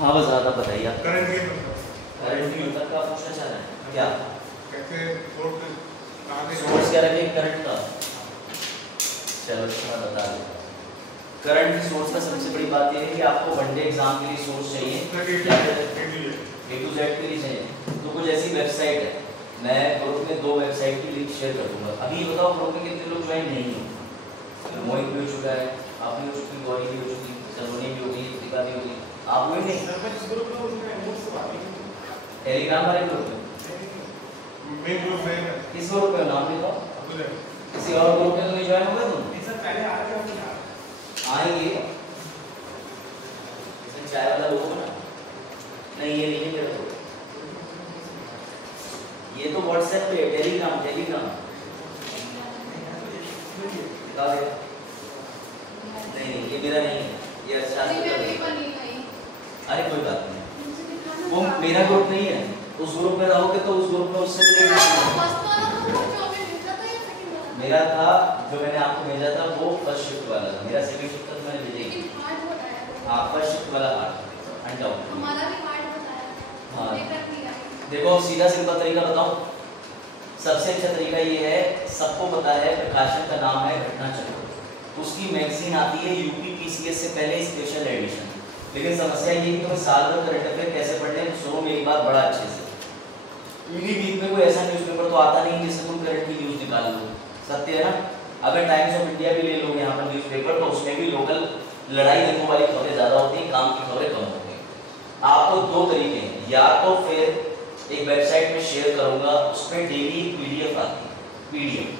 हाँ बस ज़्यादा बताइए आप। करंट न्यूज़ तक का पूछना चाह रहे हैं क्या? कैसे सोर्स क्या रखें करंट का? चलो मैं बता देता हूँ। करंट सोर्स का सबसे बड़ी बात यह है कि आपको वनडे एग्जाम के लिए सोर्स चाहिए, A to Z के लिए चाहिए। तो कुछ ऐसी वेबसाइट है, मैं ग्रुप में 2 वेबसाइट की लिंक शेयर कर दूंगा। अभी बताओ ग्रुप में कितने लोग ज्वाइन नहीं हो? मोहित भी हो चुका है, आप भी हो चुकी, गौरी भी हो चुकी, सलोनी भी होगी, दीपिका भी होगी, आप हुए नहीं? टेलीग्राम वाले ग्रुप में किस ग्रुप में नाम बताओ? किसी और ग्रुप में तो नहीं ज्वाइन होगा तुम? आएंगे चाय वाला लोग ना, नहीं ये नहीं है, ये तो व्हाट्सएप पे टेलीग्राम बता दे। नहीं ये मेरा नहीं है, ये अच्छा अरे कोई बात नहीं, वो मेरा ग्रुप नहीं है। उस ग्रुप में रहोगे तो उस ग्रुप में उससे मेरा था जो मैंने आपको भेजा था वो फर्स्ट शिफ्ट वाला था, मेरा सेकंड शिफ्ट तक मैंने भेजा ही। हाँ फर्स्ट शिफ्ट वाला हार्ड हमारा भी हार्ड बताया। हाँ देखो सीधा सिंपल तरीका बताऊं, सबसे अच्छा तरीका ये है, सबको पता है प्रकाशन का नाम है घटना चक्र, उसकी मैगजीन आती है यूपी पीसीएस से पहले स्पेशल एडिशन। लेकिन समस्या ये है कि तुम्हें साल भर करंट अफेयर कैसे पढ़ने हैं, सुनो मेरी बात बड़ा अच्छे से। यूनी वीक में कोई ऐसा न्यूज़पेपर तो आता नहीं जिससे तुम करंट की न्यूज़ निकाल लो, सत्य है ना? अगर टाइम्स ऑफ इंडिया भी ले लोगे यहाँ पर न्यूज़पेपर, तो उसमें भी लोकल लड़ाई देखने वाली खबरें ज़्यादा होती हैं, काम की खबरें कम होती हैं। आपको 2 तरीके हैं, या तो फिर एक वेबसाइट में शेयर करूँगा, उसमें डेली PDF आती है, PDF,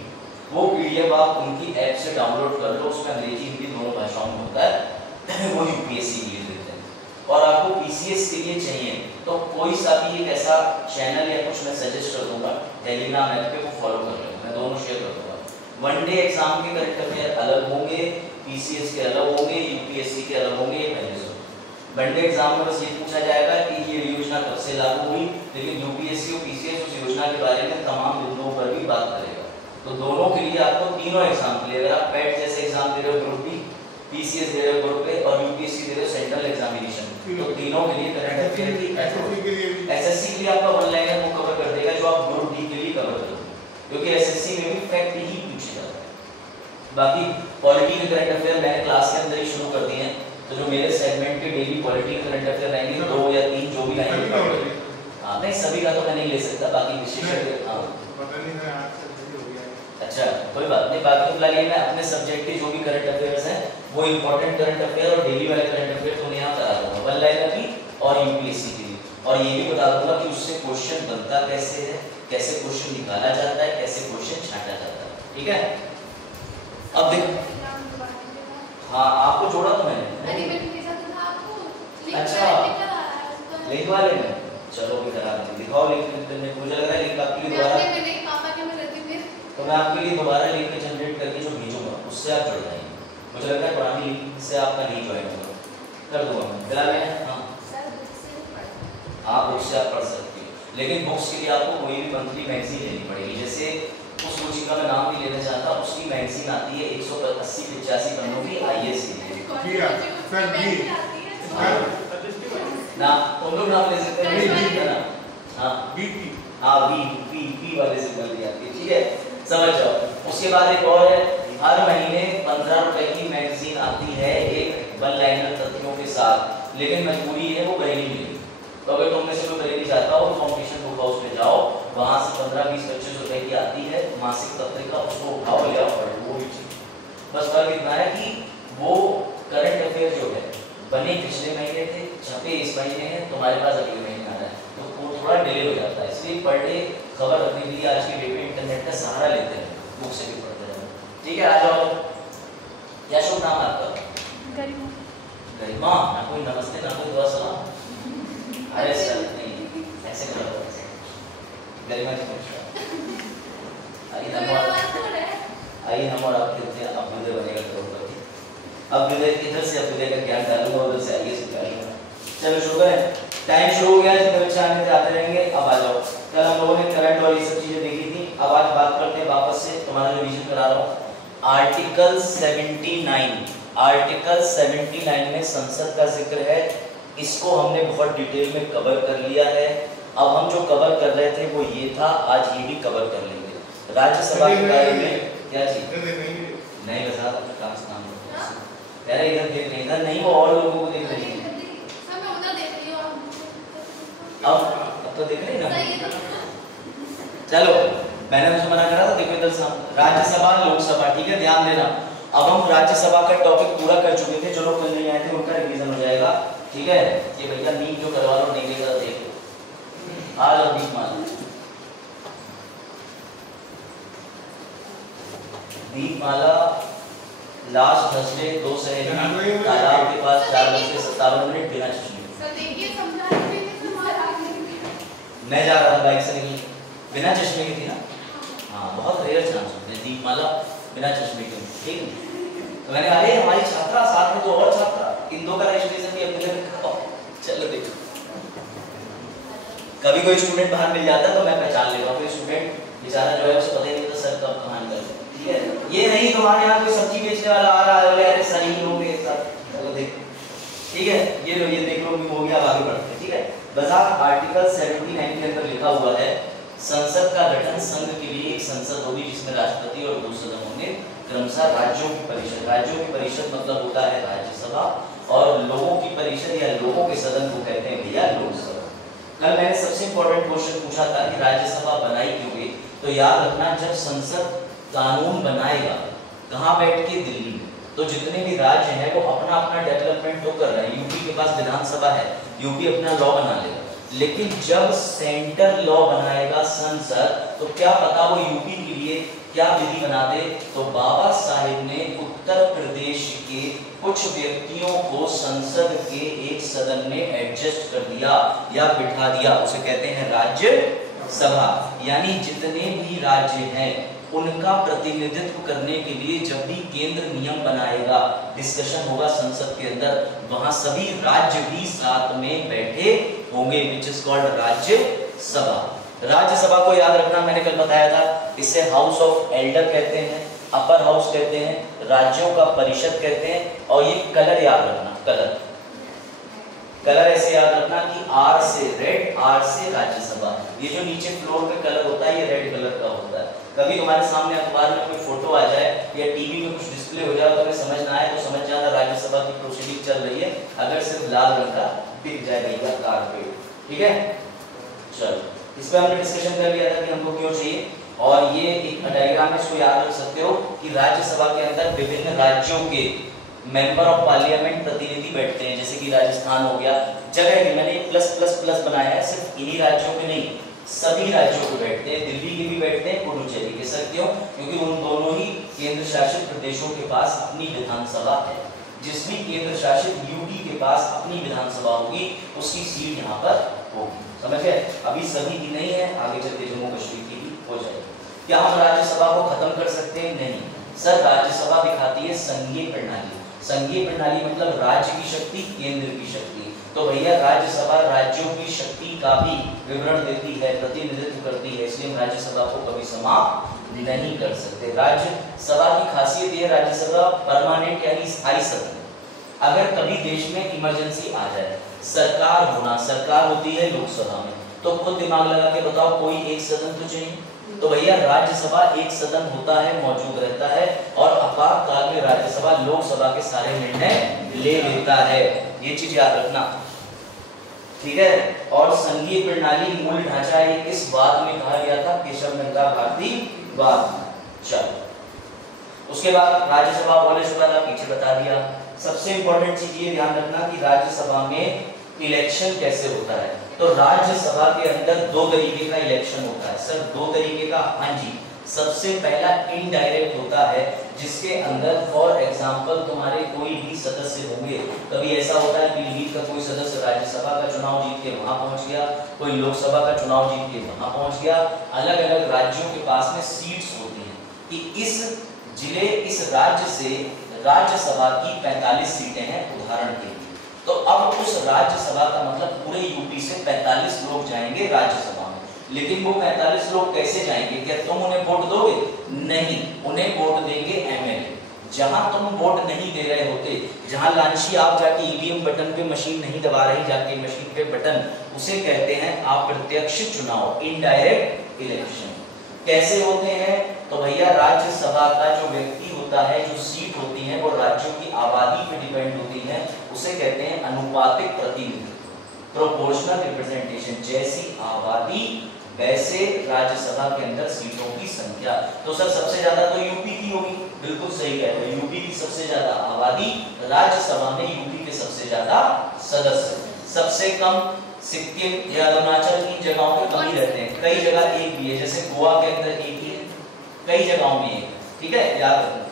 वो PDF आप उनकी ऐप से डाउनलोड कर लो, उसमें अंग्रेजी हिंदी दोनों भाषाओं में होता है, वो UPSC के लिए देते हैं। और आपको PCS के लिए चाहिए तो कोई सा भी एक ऐसा चैनल या कुछ मैं सजेस्ट कर दूंगा, टेलीग्राम ऐप पे वो फॉलो कर लो, मैं दोनों शेयर कर दूंगा। वनडे एग्जाम के करंट अफेयर अलग होंगे, PCS के अलग होंगे, UPSC के अलग होंगे, ये पहले से। वनडे एग्जाम में बस ये पूछा जाएगा कि ये योजना कब से लागू हुई, लेकिन UPSC और PCS उस योजना के बारे में तमाम बिंदुओं पर भी बात करेगा। तो दोनों के लिए आपको तीनों एग्जाम के लिए, अगर आप पैट जैसे एग्जाम दे रहे हो ग्रुप बी, PCS दे रहे हो ग्रुप ए और UPSC दे रहे हो सेंट्रल एग्जामिनेशन, तो तीनों के लिए करंट अफेयर की SSC के लिए आपका वन लाइनर वो कवर कर देगा जो आप ग्रुप डी के लिए कवर कर दोगे, क्योंकि SSC में भी फैक्ट ही पूछे जाता है। बाकी पॉलिटी के करंट अफेयर मैंने क्लास के अंदर ही शुरू कर दिए हैं, तो जो मेरे सेगमेंट के डेली पॉलिटी के करंट अफेयर रहेंगे 2 या 3 जो भी रहेंगे, हाँ नहीं सभी का तो मैं नहीं ले सकता, बाकी विशेषज्ञ हाँ अच्छा कोई बात नहीं, बाकी फिलहाल ये मैं अपने सब्जेक्ट के जो भी करंट अफेयर्स हैं वो इंपॉर्टेंट करंट अफेयर और डेली वाले करंट अफेयर तो यहाँ करा दूंगा, वन लाइनर की और UPSC के लिए, और ये भी बता दूंगा कि उससे क्वेश्चन बनता कैसे है, कैसे क्वेश्चन निकाला जाता है, कैसे क्वेश्चन छांटा जाता है, ठीक है? अब देखो हाँ आपको जोड़ा तो मैंने, अच्छा लिंक वाले में, चलो भी करा दें, दिखाओ लिंक, मुझे लग रहा है लिंक आपके लिए दोबारा, तो मैं आपके लिए दोबारा लिंक जनरेट करके जो भेजूंगा उससे आप जुड़ जाएंगे। मुझे लगता है पुरानी लिंक से आपका नहीं ज्वाइन होगा, कर दूंगा मैं फिलहाल मैं हाँ बुक से आप पढ़ सकती हो, लेकिन बुक्स के लिए आपको कोई भी मंथली मैगजीन लेनी पड़ेगी। जैसे उस रुचि का मैं नाम नहीं लेना चाहता, उसकी मैगजीन आती है 180-85 पन्नों की IAS की ना, तुम लोग नाम ले सकते हैं हाँ बी वाले से बन आती है, ठीक है समझ जाओ। उसके बाद एक और है, हर महीने 15 रुपए की मैगजीन आती है एक वन लाइनर तथ्यों के साथ, लेकिन मजबूरी है वो बरेली मिलेगी, तो अगर तुम में से कोई बरेली चाहता हो कॉम्पिटिशन बुक हाउस में जाओ, वहां से 15-20-25 रुपए की आती है मासिक पत्रिका, उसको उठाओ ले आओ पढ़ो, वो भी ठीक। बस फर्क इतना है कि वो करंट अफेयर जो है बने पिछले महीने थे, छपे इस महीने हैं, तुम्हारे पास अगले महीने आ रहा है, तो वो थोड़ा डिले हो जाता है, इसलिए पर डे खबर रखने के लिए आज की डेट में इंटरनेट का सहारा लेते हैं, बुक से भी पढ़ते हैं, ठीक है? आ जाओ, क्या शुभ नाम आपका? गरिमा, ना कोई नमस्ते ना कोई दुआ सलाम, अरे सर नहीं ऐसे करो, गरिमा जी आइए हम और आप खेलते हैं, अभ्युदय बनेगा करोड़पति, अभ्युदय इधर से अभ्युदय का ज्ञान डालूंगा, उधर से आइए सिखाऊंगा। चलो शुरू करें, टाइम शुरू हो गया, जितने बच्चे आने से आते रहेंगे। अब आ जाओ, कल हम लोगों ने करंट और ये सब चीजें देखी थी, अब आज बात करते हैं वापस से, तुम्हारा रिवीजन करा रहा हूँ। आर्टिकल 79 में संसद का जिक्र है, इसको हमने बहुत डिटेल में कवर कर लिया है। अब हम जो कवर कर रहे थे वो ये था, आज ये भी कवर कर लेंगे। राज्यसभा के बारे में क्या चीज नहीं बता काम कह रहे इधर देख रहे, इधर नहीं वो और लोगों को देख रही है। अब तो देख रहे ना। चलो मैंने तुझे मना करा था, देखो इधर राज्यसभा लोकसभा, ठीक है ध्यान देना। अब हम राज्यसभा का टॉपिक पूरा कर चुके थे, जो लोग कल नहीं आए थे उनका रिवीजन हो जाएगा, ठीक है। ये भैया नीट जो करवा लो नहीं लेगा देख लो आज और दीपमाला लास्ट थर्सडे 2 सहेली तालाब के पास 4:57 बिना चश्मे। मैं जा रहा था बाइक से, नहीं बिना चश्मे की थी ना। हाँ बहुत रेयर चांस होते हैं दीपमाला बिना चश्मे की, ठीक है। तो मैंने अरे हमारी छात्रा साथ में 2 और छात्रा, इन 2 का रजिस्ट्रेशन भी अपने लिए चलो देखो। कभी कोई स्टूडेंट बाहर मिल जाता है तो मैं पहचान लेता हूँ, कोई स्टूडेंट बेचारा जो है उसे पता ही नहीं था सर कब कहाँ कर, ठीक है। ये नहीं तुम्हारे यहाँ कोई सब्जी बेचने वाला आ रहा है, अरे सही लोग एक साथ, चलो देखो, ठीक है। ये लो ये देख लो हो गया, आगे बढ़ते हैं, ठीक है। बता आर्टिकल 79 के अंदर लिखा हुआ है संसद का गठन संघ के लिए एक संसद होगी जिसमें राष्ट्रपति और 2 सदन होंगे, क्रमशः राज्यों की परिषद। राज्यों की परिषद मतलब होता है राज्यसभा, और लोगों की परिषद या लोगों के सदन को कहते हैं भैया लोकसभा। कल मैंने सबसे इंपॉर्टेंट क्वेश्चन पूछा था कि राज्यसभा बनाई क्यों गई, तो याद रखना जब संसद कानून बनाएगा कहाँ बैठ के, दिल्ली में, तो जितने भी राज्य हैं वो अपना अपना डेवलपमेंट तो कर रहे हैं। यूपी के पास विधानसभा है, यूपी अपना लॉ बना लेगा, लेकिन जब सेंटर लॉ बनाएगा संसद, तो क्या पता वो यूपी के लिए क्या विधि बना दे। तो बाबा साहेब ने उत्तर प्रदेश के कुछ व्यक्तियों को संसद के एक सदन में एडजस्ट कर दिया या बिठा दिया, उसे कहते हैं राज्यसभा। यानी जितने भी राज्य हैं उनका प्रतिनिधित्व करने के लिए जब भी केंद्र नियम बनाएगा, डिस्कशन होगा संसद के अंदर, वहां सभी राज्य भी साथ में बैठे होंगे, which is called Rajya Sabha. Rajya Sabha को याद रखना, मैंने कल बताया था, इसे हाउस ऑफ एल्डर कहते हैं, अपर हाउस कहते हैं, राज्यों का परिषद कहते हैं। और ये कलर याद रखना, कलर ऐसे याद रखना कि आर से रेड, आर से राज्यसभा। ये जो नीचे फ्लोर पे कलर होता है ये रेड कलर का होता है। कभी तुम्हारे सामने अखबार में कोई फोटो आ जाए या टीवी में कुछ डिस्प्ले हो जाए, तो समझ ना आए तो समझ जाना राज्यसभा की प्रोसीडिंग चल रही है। अगर सिर्फ लाल रंग का दिख जाए भैया कारपेट, ठीक है। चलो इस पर हमने डिस्कशन कर लिया था कि हमको क्यों चाहिए, और ये एक डायग्राम में इसको याद रख सकते हो कि राज्यसभा के अंदर विभिन्न राज्यों के मेंबर ऑफ पार्लियामेंट प्रतिनिधि बैठते हैं। जैसे कि राजस्थान हो गया, जगह के मैंने प्लस प्लस प्लस बनाया है, सिर्फ इन्हीं राज्यों के नहीं सभी राज्यों को बैठते हैं, दिल्ली के भी बैठते हैं, पुडुचेरी के। सर क्यों? क्योंकि उन दोनों ही केंद्र शासित प्रदेशों के पास अपनी विधानसभा है। जिस भी केंद्र शासित यूटी के पास अपनी विधानसभा होगी उसकी सीट यहाँ पर होगी, समझ गए। अभी सभी की नहीं है, आगे चल के जम्मू कश्मीर की भी हो जाएगी। क्या हम राज्यसभा को खत्म कर सकते हैं? नहीं सर, राज्यसभा दिखाती है संघीय प्रणाली। संघीय प्रणाली मतलब राज्य की शक्ति, केंद्र की शक्ति। तो भैया राज्यसभा राज्यों की शक्ति का भी विवरण देती है, प्रतिनिधित्व करती है, इसलिए हम राज्यसभा को कभी समाप्त नहीं कर सकते। राज्यसभा की खासियत यह, राज्यसभा परमानेंट यानी स्थायी सदन। अगर कभी देश में इमरजेंसी आ जाए, सरकार होती है लोकसभा में, तो खुद दिमाग लगा के बताओ कोई एक सदन तो चाहिए। तो भैया राज्यसभा एक सदन होता है, मौजूद रहता है, और आपातकाल में राज्यसभा लोकसभा के सारे निर्णय ले लेता है। ये चीज याद रखना, ठीक है। और संघीय प्रणाली मूल ढांचा है, इस बात में कहा गया था केशव मेहता भारतीवाद। चलो उसके बाद राज्यसभा बोले चुका था, पीछे बता दिया। सबसे इंपॉर्टेंट चीज ये ध्यान रखना कि राज्यसभा में इलेक्शन कैसे होता है। तो राज्यसभा के अंदर 2 तरीके का इलेक्शन होता है। सर 2 तरीके का? हाँ जी। सबसे पहला इनडायरेक्ट होता है, जिसके अंदर फॉर एग्जांपल तुम्हारे कोई भी सदस्य होंगे। कभी ऐसा होता है पीलीभीत का कोई सदस्य राज्यसभा का चुनाव जीत के वहां पहुंच गया, कोई लोकसभा का चुनाव जीत के वहां पहुंच गया। अलग अलग राज्यों के पास में सीट्स होती हैं कि इस जिले, इस राज्य से राज्यसभा की 45 सीटें हैं उदाहरण के लिए। तो अब उस राज्यसभा का मतलब पूरे यूपी से 45 लोग जाएंगे राज्यसभा में। लेकिन वो 45 लोग कैसे जाएंगे? क्या तुम उन्हें वोट दोगे? नहीं, उन्हें वोट देंगे एमएलए। जहां तुम वोट नहीं दे रहे होते, जहां लांची आप जाके ईवीएम बटन पे मशीन नहीं दबा रही जाके मशीन पे बटन, उसे कहते हैं अप्रत्यक्ष चुनाव, इनडायरेक्ट इलेक्शन। कैसे होते हैं? तो भैया राज्यसभा का जो व्यक्ति होता है, जो सीट होती है वो राज्यों की आबादी पे डिपेंड होती है, उसे कहते हैं अनुपातिक प्रतिनिधित्व, प्रोपोर्शनल रिप्रेजेंटेशन। जैसी आबादी वैसे राज्यसभा के अंदर सीटों की संख्या। तो सर सबसे ज्यादा तो यूपी की होगी, बिल्कुल सही कहते हैं, यूपी की सबसे ज्यादा आबादी, राज्यसभा में यूपी के सबसे ज्यादा सदस्य, सबसे कम सिक्किम या अरुणाचल की जगहों पे कम ही रहते हैं, कई जगह एक भी है, जैसे गोवा के अंदर एक ही है, कई जगहों में एक, ठीक है, याद रखना।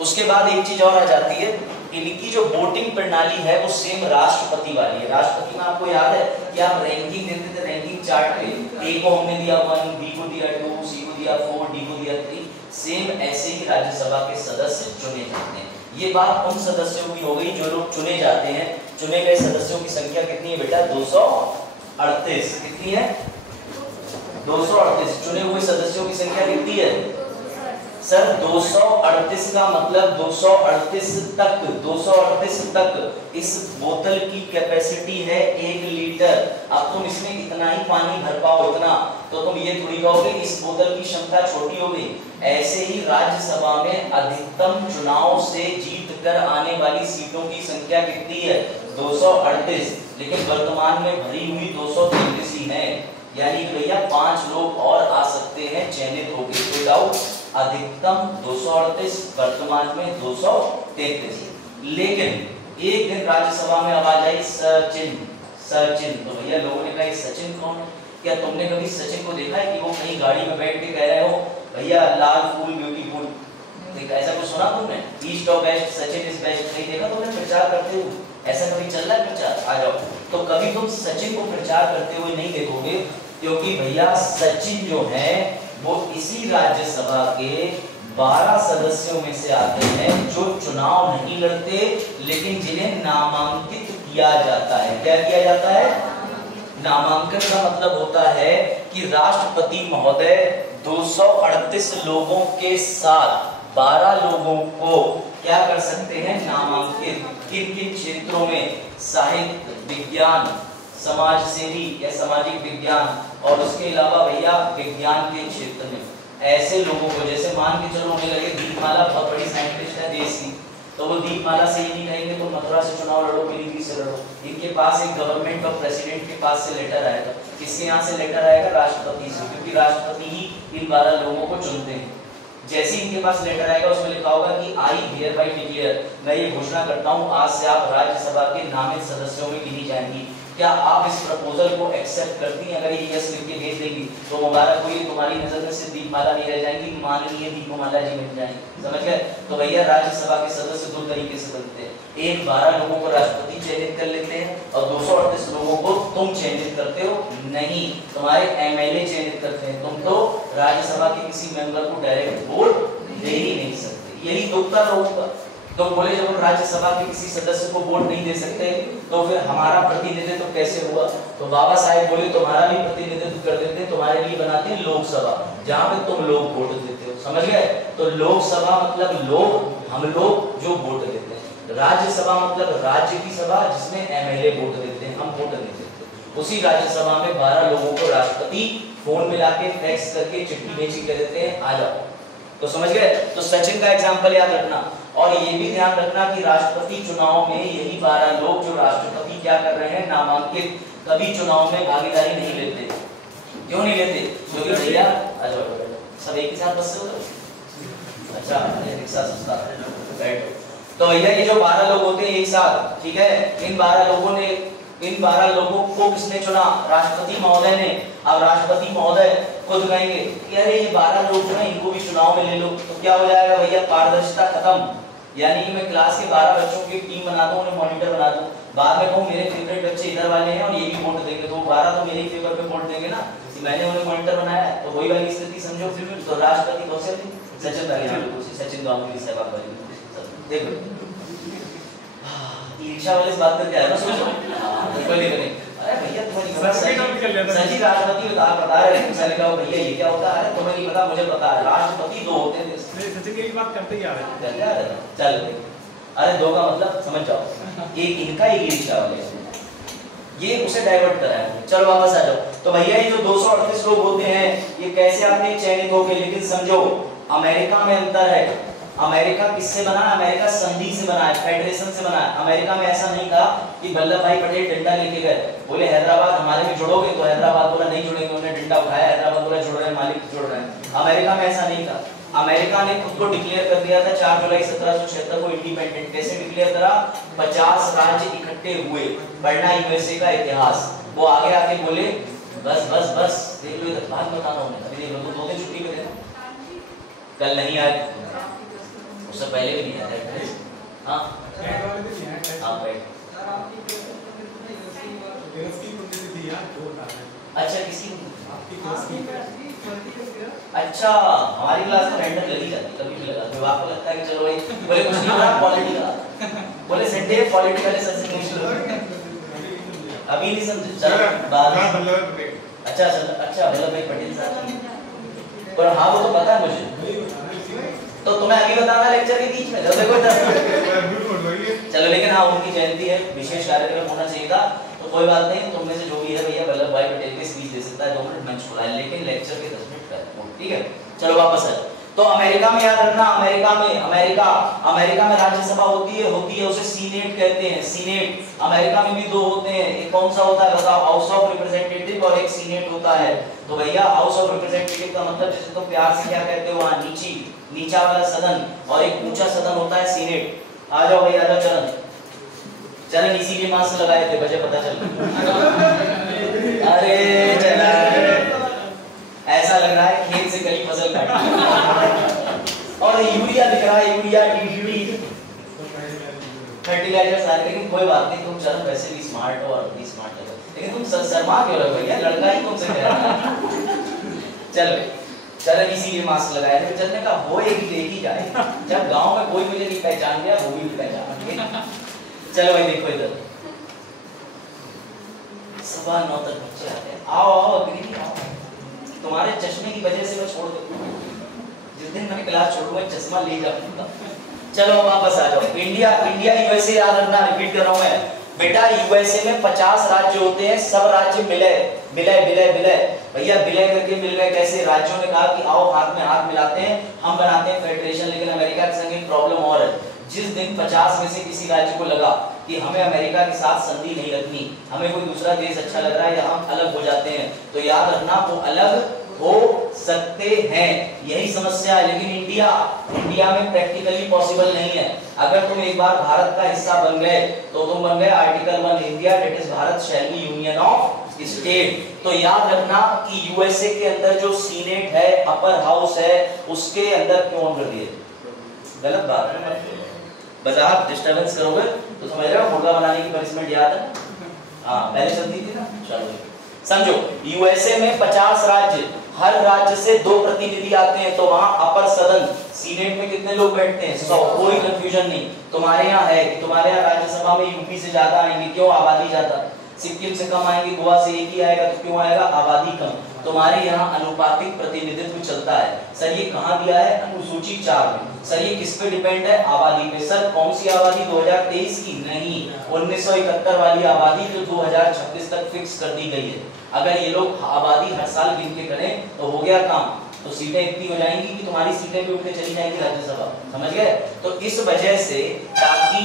उसके बाद एक चीज और आ जाती है, इनकी जो वोटिंग प्रणाली है वो सेम राष्ट्रपति वाली है। राष्ट्रपति में आपको याद है कि आप रैंकिंग देते थे, रैंकिंग चार्ट पे ए को हमने दिया 1, बी को दिया 2, सी को दिया 4, डी को दिया 3, सेम ऐसे ही राज्यसभा के सदस्य चुने जाते हैं। ये बात उन सदस्यों की हो गई जो लोग चुने जाते हैं। चुने गए सदस्यों की संख्या कितनी है बेटा? 238। कितनी है? 238। चुने हुए सदस्यों की संख्या कितनी है सर? 238 का मतलब 238 तक इस बोतल की कैपेसिटी है 1 लीटर। अब तुम इसमें इतना ही पानी भर पाओ, इतना, तो तुम ये थोड़ी कहोगे इस बोतल की क्षमता छोटी हो गई। ऐसे ही राज्यसभा में अधिकतम चुनाव से जीत कर आने वाली सीटों की संख्या कितनी है? 238, लेकिन वर्तमान में भरी हुई 233 ही है, यानी कि भैया 5 लोग और आ सकते हैं चयनित होकर। कोई डाउट? अधिकतम 238, वर्तमान में 233। लेकिन एक दिन राज्यसभा में आवाज आई सचिन, सचिन। तो भैया लोगों ने कहा ये सचिन कौन है? क्या तुमने कभी सचिन को देखा है कि वो कहीं गाड़ी में बैठ के कह रहे हो भैया लाल फूल ब्यूटीफुल? ऐसा कुछ सुना तुमने? East of best, Sachin is best, नहीं देखा तुमने प्रचार करते हुए? ऐसा कभी चल रहा है प्रचार? आ जाओ। तो कभी तुम सचिन को प्रचार करते हुए नहीं देखोगे, क्योंकि भैया सचिन जो है वो इसी राज्यसभा के 12 सदस्यों में से आते हैं जो चुनाव नहीं लड़ते, लेकिन जिन्हें नामांकित किया जाता है। क्या किया जाता है? नामांकन का मतलब होता है कि राष्ट्रपति महोदय 238 लोगों के साथ 12 लोगों को क्या कर सकते हैं? नामांकित। किन किन क्षेत्रों में? साहित्य, विज्ञान, समाज सेवी या सामाजिक विज्ञान, और उसके अलावा भैया विज्ञान के क्षेत्र में ऐसे लोगों को, जैसे मान के चलो होने लगे दीपमाला बहुत बड़ी साइंटिस्ट है देश की, तो वो दीपमाला से ये नहीं कहेंगे तो मथुरा से चुनाव लड़ो, पीलीभीत से लड़ो। इनके पास एक गवर्नमेंट और प्रेसिडेंट के पास से लेटर आएगा। किसके यहाँ से लेटर आएगा? राष्ट्रपति से, क्योंकि राष्ट्रपति ही इन 12 लोगों को चुनते हैं। जैसे इनके पास लेटर आएगा उसमें लिखा होगा कि आई हियर बाय डिक्लेयर, मैं ये घोषणा करता हूँ आज से आप राज्यसभा के नामित सदस्यों में गिनी जाएंगी। क्या आप इस प्रपोजल को एक्सेप्ट करती हैं? अगर ये यस लिख के भेज देगी तो मुबारक हुई, तुम्हारी नजर में सिर्फ दीपमाला नहीं रह जाएंगी, माननीय दीपमाला जी मिल जाएंगी। समझ गए? तो भैया राज्यसभा के सदस्य 2 तरीके से बनते हैं। एक 12 लोगों को राष्ट्रपति चयनित कर लेते हैं और 238 लोगों को तुम चयनित करते हो। नहीं, तुम्हारे एमएलए चयनित करते हैं। तुम तो राज्यसभा के किसी मेंबर को डायरेक्ट वोट दे ही नहीं सकते। यही दुख था लोगों का। तो बोले जब हम राज्यसभा के किसी सदस्य को वोट नहीं दे सकते तो फिर हमारा प्रतिनिधित्व तो कैसे हुआ? तो बाबा साहेब बोले तुम्हारा भी प्रतिनिधित्व कर देते हैं, तुम्हारे लिए बनाते हैं लोकसभा, जहाँ पे तुम लोग वोट देते हो। समझ गए? तो लोकसभा मतलब लोग, हम लोग जो वोट देते हैं। राज्यसभा मतलब राज्य की सभा जिसमें एमएलए वोट देते हैं, हम वोट नहीं देते। उसी राज्यसभा में 12 लोगों को राष्ट्रपति फोन मिला के फैक्स करके चिट्ठी भेज के देते हैं आ जाओ। तो समझ गए? तो सचिन का एग्जाम्पल याद रखना। और ये भी ध्यान रखना कि राष्ट्रपति चुनाव में यही 12 लोग जो राष्ट्रपति क्या कर रहे हैं? नामांकित, कभी चुनाव में भागीदारी नहीं लेते। क्यों नहीं लेते? क्योंकि भैया सब एक ही साथ बस से होता। अच्छा, रिक्शा सस्ता बैठो। तो भैया ये जो 12 लोग होते हैं एक साथ, ठीक है, इन 12 लोगों को किसने चुना? राष्ट्रपति महोदय ने। अब राष्ट्रपति महोदय खुद कहेंगे कि अरे ये 12 लोग जो है इनको भी चुनाव में ले लो, तो क्या हो जाएगा भैया? पारदर्शिता खत्म। यानी कि मैं क्लास के 12 बच्चों की टीम बना दूं, उन्हें मॉनिटर बना दूं, बाद में कहूं मेरे फेवरेट बच्चे इधर वाले हैं और ये भी वोट देंगे, तो 12 तो मेरे ही फेवर पे वोट देंगे ना, मैंने उन्हें मॉनिटर बनाया है। तो वही वाली स्थिति समझो। तो राष्ट्रपति कौन से? सचिन सचिन गांगुली साहब देखो, ईर्ष्या वाली बात करके आया ना, सोचो। कोई नहीं, अरे भैया तुम्हें नहीं पता सजी राष्ट्रपति बता रहे हैं, मैंने कहा भैया ये क्या होता है, तुम्हें नहीं पता मुझे पता है, राष्ट्रपति 2 होते हैं। सचिन की बात करते ही आ रहे हैं। चल अरे 2 का मतलब समझ जाओ, एक इनका एक रिक्शा वाले, ये उसे डाइवर्ट करा है। चलो वापस आ जाओ। तो भैया ये जो 238 लोग होते हैं ये कैसे आपने चयनित हो गए, लेकिन समझो अमेरिका में अंतर है। अमेरिका किससे बना है? अमेरिका संधि से बना है, फेडरेशन से बना है। अमेरिका में ऐसा नहीं था कि वल्लभ भाई पटेल डंडा लेके गए, बोले हैदराबाद हमारे में जुड़ोगे, तो हैदराबाद बोला नहीं जुड़ेंगे, उन्होंने डंडा उठाया, हैदराबाद बोला जुड़ रहे हैं, मालिक जुड़ रहे हैं। अमेरिका में ऐसा नहीं था। अमेरिका ने खुद को डिक्लेयर कर दिया था 4 जुलाई 1776 को इंडिपेंडेंट। कैसे डिक्लेयर करा? 50 राज्य इकट्ठे हुए, पढ़ना यूएसए का इतिहास। वो आगे आके बोले बस बस बस देख लो, इधर बात बताना उन्हें, अभी देख लो, तो 2 दिन छुट्टी पे थे, कल नहीं आए, उससे पहले भी नहीं आए। हाँ हाँ अच्छा किसी अच्छा हमारी क्लास में रैंडम लगी जाती, कभी भी लगा, तो आपको लगता है कि चलो भाई बोले कुछ नहीं हो रहा पॉलिटी का, बोले संडे पॉलिटी वाले सर से पूछ लो, अभी नहीं समझे, चलो बाद में। अच्छा वल्लभ भाई पटेल साहब, पर हाँ वो तो पता है मुझे, तो तुम्हें अभी बताना लेक्चर के बीच में, देखो चलो। लेकिन हाँ उनकी जयंती है, विशेष कार्यक्रम होना चाहिए था, तो कोई बात नहीं, तुम में से जो भी है भैया वल्लभ भाई पटेल की स्पीच दे सकता है, 2 मिनट मंच खुला है, लेकिन लेक्चर के 10 मिनट का, ठीक है। चलो वापस आ। तो अमेरिका में याद रखना, अमेरिका में राज्यसभा होती है, उसे सीनेट कहते हैं, सीनेट। अमेरिका में भी 2 होते हैं, एक कौन सा होता है बताओ? हाउस ऑफ रिप्रेजेंटेटिव और एक सीनेट होता है। तो भैया हाउस ऑफ रिप्रेजेंटेटिव का मतलब जिसे तुम प्यार से क्या कहते हो, वहां नीचा वाला सदन, और एक ऊंचा सदन होता है सीनेट। आ जाओ भैया, आ जाओ। चरण इसीलिए मास्क लगाए थे, बजे पता चल अरे चला ऐसा लग रहा है खेत से कली फसल काटी और यूरिया दिख रहा है, यूरिया डीडीटी फर्टिलाइजर सारे। लेकिन कोई बात नहीं, तुम चरण वैसे भी स्मार्ट हो और भी स्मार्ट हो, लेकिन तुम शर्मा क्यों रहे हो भैया, लड़का ही तुमसे कह रहा है। चलो चरण इसीलिए मास्क लगाए थे, चलने का वो एक ही जाए, जब गांव में कोई मुझे नहीं पहचान गया, वो भी पहचान। चलो भाई देखो इधर 9:15 तक बच्चे आते हैं, आओ अग्नि आओ, तुम्हारे चश्मे की वजह से मैं छोड़ दूंगा, जिस दिन मैंने क्लास छोड़ूंगा चश्मा ले जाऊंगा। चलो वापस आ जाओ। इंडिया यूएसए याद रखना, रिपीट कर रहा हूं मैं बेटा, यूएसए में 50 राज्य होते हैं, सब राज्य विलय भैया विलय करके मिल गए। कैसे? राज्यों ने कहा कि आओ हाथ में हाथ मिलाते हैं, हम बनाते हैं फेडरेशन। लेकिन अमेरिका के संग एक प्रॉब्लम और है, जिस दिन 50 में से किसी राज्य को लगा कि हमें अमेरिका के साथ संधि नहीं रखनी, हमें कोई दूसरा देश अच्छा लग रहा है या हम अलग हो जाते हैं, तो याद रखना वो अलग हो सकते हैं, यही समस्या है। लेकिन इंडिया में प्रैक्टिकली पॉसिबल नहीं है। अगर तुम एक बार भारत का हिस्सा बन गए तो तुम बन गए article 1 India, that is Bharat shall be union of state. तो याद रखना कि यूएसए के अंदर जो सीनेट है, अपर हाउस है, उसके अंदर क्यों कर दिए? गलत बात है, बस आप डिस्टर्बेंस करोगे तो समझ रहे हो, मुर्गा बनाने की पनिशमेंट याद है? हाँ पहले चलती थी ना। चलो समझो, यूएसए में 50 राज्य, हर राज्य से 2 प्रतिनिधि आते हैं, तो वहां अपर सदन सीनेट में कितने लोग बैठते हैं? 100। कोई कंफ्यूजन नहीं। तुम्हारे यहाँ है कि तुम्हारे यहाँ राज्यसभा में यूपी से ज्यादा आएंगे, क्यों? आबादी ज्यादा। सिक्किम से कम आएंगे, गोवा से एक ही आएगा, तो क्यों आएगा? आबादी कम। तुम्हारे यहाँ अनुपातिक प्रतिनिधित्व चलता है। सर ये कहाँ दिया है? अनुसूची 4 में। सर ये किस पे डिपेंड है? आबादी पे। सर कौन सी आबादी? 2023 की नहीं, 1971 वाली आबादी जो 2026 तक फिक्स कर दी गई है। अगर ये लोग आबादी हर साल गिन के करें तो हो गया काम, तो सीटें इतनी हो जाएंगी कि तुम्हारी सीटें भी उठे चली जाएंगी राज्यसभा, समझ गए? तो इस वजह से ताकि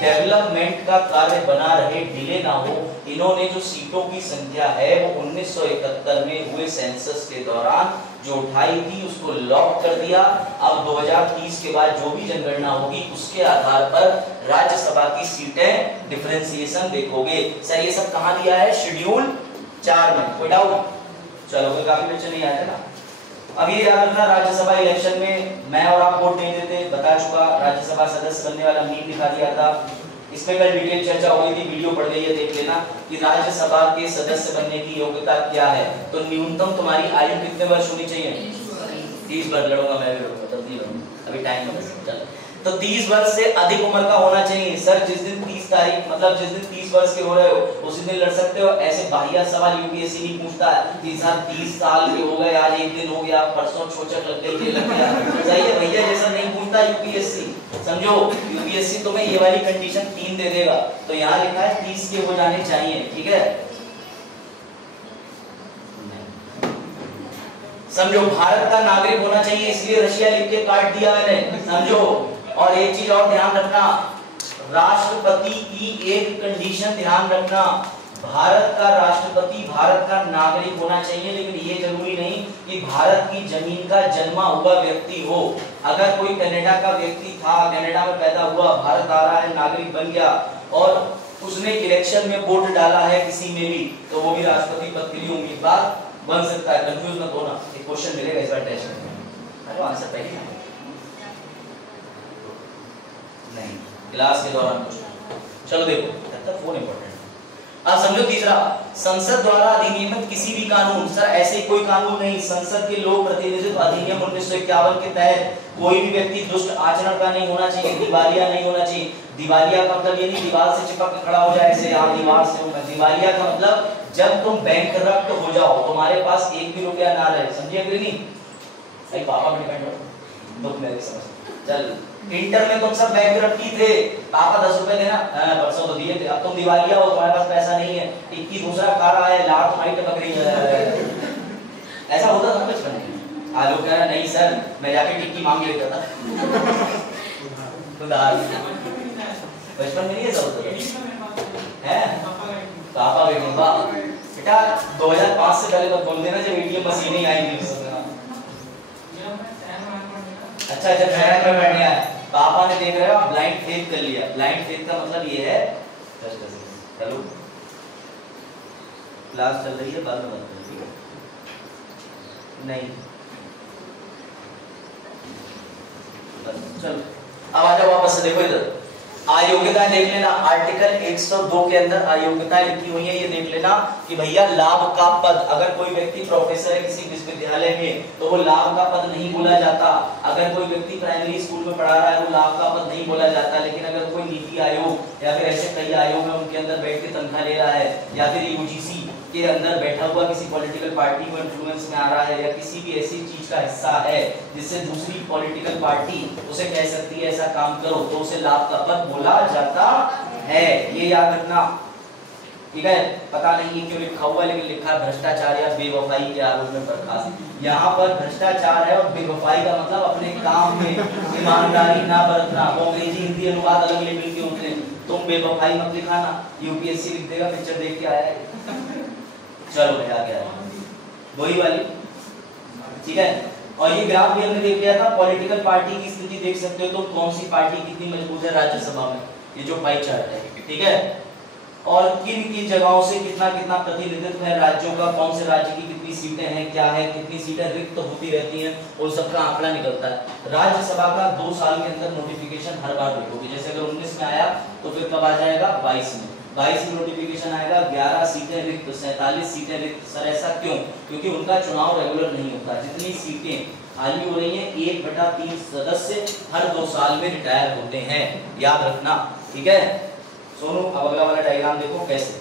डेवलपमेंट का कार्य बना रहे, डिले ना हो, इन्होंने जो सीटों की संख्या है वो 1971 में हुए सेंसस के दौरान जो उठाई थी उसको लॉक कर दिया। अब 2030 के बाद जो भी जनगणना होगी उसके आधार पर राज्यसभा की सीटें डिफरेंशिएशन देखोगे। सर ये सब कहाँ दिया है? शेड्यूल 4 में। कोई डाउट? चलो कोई काफी बच्चे नहीं आए थे ना। अब ये याद रखना, राज्यसभा इलेक्शन में मैं और आप वोट नहीं देते, बता चुका। राज्यसभा सदस्य बनने वाला मीम दिखा दिया था, इसमें कल डिटेल चर्चा हो गई थी, वीडियो पड़ गई है, देख लेना कि राज्यसभा के सदस्य बनने की योग्यता क्या है। तो न्यूनतम तुम्हारी आयु कितने वर्ष होनी चाहिए? 30 वर्ष। लड़ूंगा मैं भी, लड़ूंगा, जल्दी लड़ूंगा, अभी टाइम है। चलो तो 30 वर्ष से अधिक उम्र का होना चाहिए। सर जिस दिन 30 तारीख मतलब जिस दिन 30 वर्ष के हो रहे हो उसी दिन लड़ सकते हो। ऐसे बाह्य सवाल यूपीएससी नहीं पूछता है कि सर 30 साल के हो गए, आज एक दिन हो गया, परसों छोचक लग गई, जेल लग गया। सही है भैया, जैसा नहीं पूछता यूपीएससी। समझो, यूपीएससी तुम्हें ये वाली कंडीशन 3 दे देगा। तो यहाँ लिखा है 30 के हो जाने चाहिए, ठीक है। समझो, भारत का नागरिक होना चाहिए, इसलिए रशिया लिख के काट दिया मैंने। समझो, और एक चीज और ध्यान रखना, राष्ट्रपति की एक कंडीशन ध्यान रखना, भारत का राष्ट्रपति भारत का नागरिक होना चाहिए, लेकिन ये जरूरी नहीं कि भारत की जमीन का जन्मा हुआ व्यक्ति हो। अगर कोई कनाडा का व्यक्ति था, कनाडा में पैदा हुआ, भारत आ रहा है, नागरिक बन गया और उसने इलेक्शन में वोट डाला है किसी में भी, तो वो भी राष्ट्रपति पद के लिए उम्मीदवार बन सकता है। कंफ्यूज मत होना, एक क्वेश्चन मिलेगा इस बार टेस्ट में। हेलो, आंसर पहले नहीं, क्लास के दौरान पूछना। चलो देखो, तब तक फोन इंपॉर्टेंट। अब समझो तीसरा, संसद द्वारा अधिनियमित किसी भी कानून। सर ऐसे कोई कानून नहीं, संसद के लोक प्रतिनिधित्व अधिनियम 1951 के तहत कोई भी व्यक्ति दुष्ट आचरण का नहीं होना चाहिए, दिवालिया नहीं होना चाहिए। दिवालिया का मतलब ये नहीं दीवार से चिपक के खड़ा हो जाए ऐसे, यहाँ दीवार से हूं। दिवालिया का मतलब जब तुम बैंकरप्ट हो जाओ, तुम्हारे पास एक भी रुपया ना रहे। समझिए अग्री नहीं? सही, पापा पे डिपेंड हो तो मेरी समझ। चल, इंटर में तुम सब बैंकरप्ट थे, पापा 10 रुपए देना, परसों तो दिए थे, अब तुम दिवालिया हो, तुम्हारे पास पैसा नहीं है, टिक्की दूसरा खा रहा है, लाड़ तुम्हारी टपक रही है। ऐसा होता था बचपन में। आलू कह रहा नहीं सर, मैं जाके टिक्की मांग लेता था। बचपन में नहीं ऐसा होता है? पापा बेटा 2005 से पहले तो बोल देना जब एटीएम मशीन ही आई थी। अच्छा, जब शहर में बैठने आया, पापा ने देख रहे हो ब्लाइंड फेथ कर लिया। ब्लाइंड फेथ का मतलब ये है, चलो क्लास चल रही है, बाद में बंद कर, ठीक है? नहीं, बस चलो, अब आ जाओ वापस से। देखो इधर अयोग्यता देख लेना, आर्टिकल 102 के अंदर अयोग्यताएं लिखी हुई है, ये देख लेना कि भैया लाभ का पद, अगर कोई व्यक्ति प्रोफेसर है किसी विश्वविद्यालय में तो वो लाभ का पद नहीं बोला जाता। अगर कोई व्यक्ति प्राइमरी स्कूल में पढ़ा रहा है वो लाभ का पद नहीं बोला जाता। लेकिन अगर कोई नीति आयोग या फिर ऐसे कई आयोग है उनके अंदर बैठ के तनख्वाह ले रहा है, या फिर यूजीसी के अंदर बैठा हुआ किसी पॉलिटिकल पार्टी को इन्फ्लुएंस में आ रहा है, या किसी भी ऐसी चीज का हिस्सा है जिससे दूसरी पॉलिटिकल पार्टी उसे कह सकती है ऐसा काम करो, तो उसे लाभ का पद बोला जाता है। ये याद रखना, ठीक है? पता नहीं है क्यों लिखा हुआ, लेकिन लिखा है भ्रष्टाचार या बेवफाई के आरोप में बर्खास्त। यहाँ पर भ्रष्टाचार है और बेवफाई का मतलब अपने काम में ईमानदारी ना बरतना। वो अंग्रेजी हिंदी अनुवाद अलग लेवल के होते हैं। तुम बेवफाई मत लिखाना, यूपीएससी लिख देगा पिक्चर देख के आया है। चलो भैया क्या वही वाली, ठीक है? और ये ग्राफ भी हमने देख लिया था, पॉलिटिकल पार्टी की स्थिति देख सकते हो तो कौन सी पार्टी कितनी मजबूत है राज्यसभा में, ये जो पाई चार्ट है, ठीक है? और किन किन जगहों से कितना कितना प्रतिनिधित्व है राज्यों का, कौन से राज्य की कितनी सीटें हैं, क्या है, कितनी सीटें रिक्त होती रहती हैं, और सबका आंकड़ा निकलता है। राज्यसभा का 2 साल के अंदर नोटिफिकेशन हर बार देखोगे, जैसे अगर 19 में आया तो फिर कब आ जाएगा 22 में, 22 में नोटिफिकेशन आएगा, 11 सीटें रिक्त, 47 सीटें रिक्त। सर ऐसा क्यों? क्योंकि उनका चुनाव रेगुलर नहीं होता। जितनी सीटें खाली हो रही हैं 1/3 सदस्य हर 2 साल में रिटायर होते हैं, याद रखना, ठीक है? सोनू अब अगला वाला डायग्राम देखो कैसे,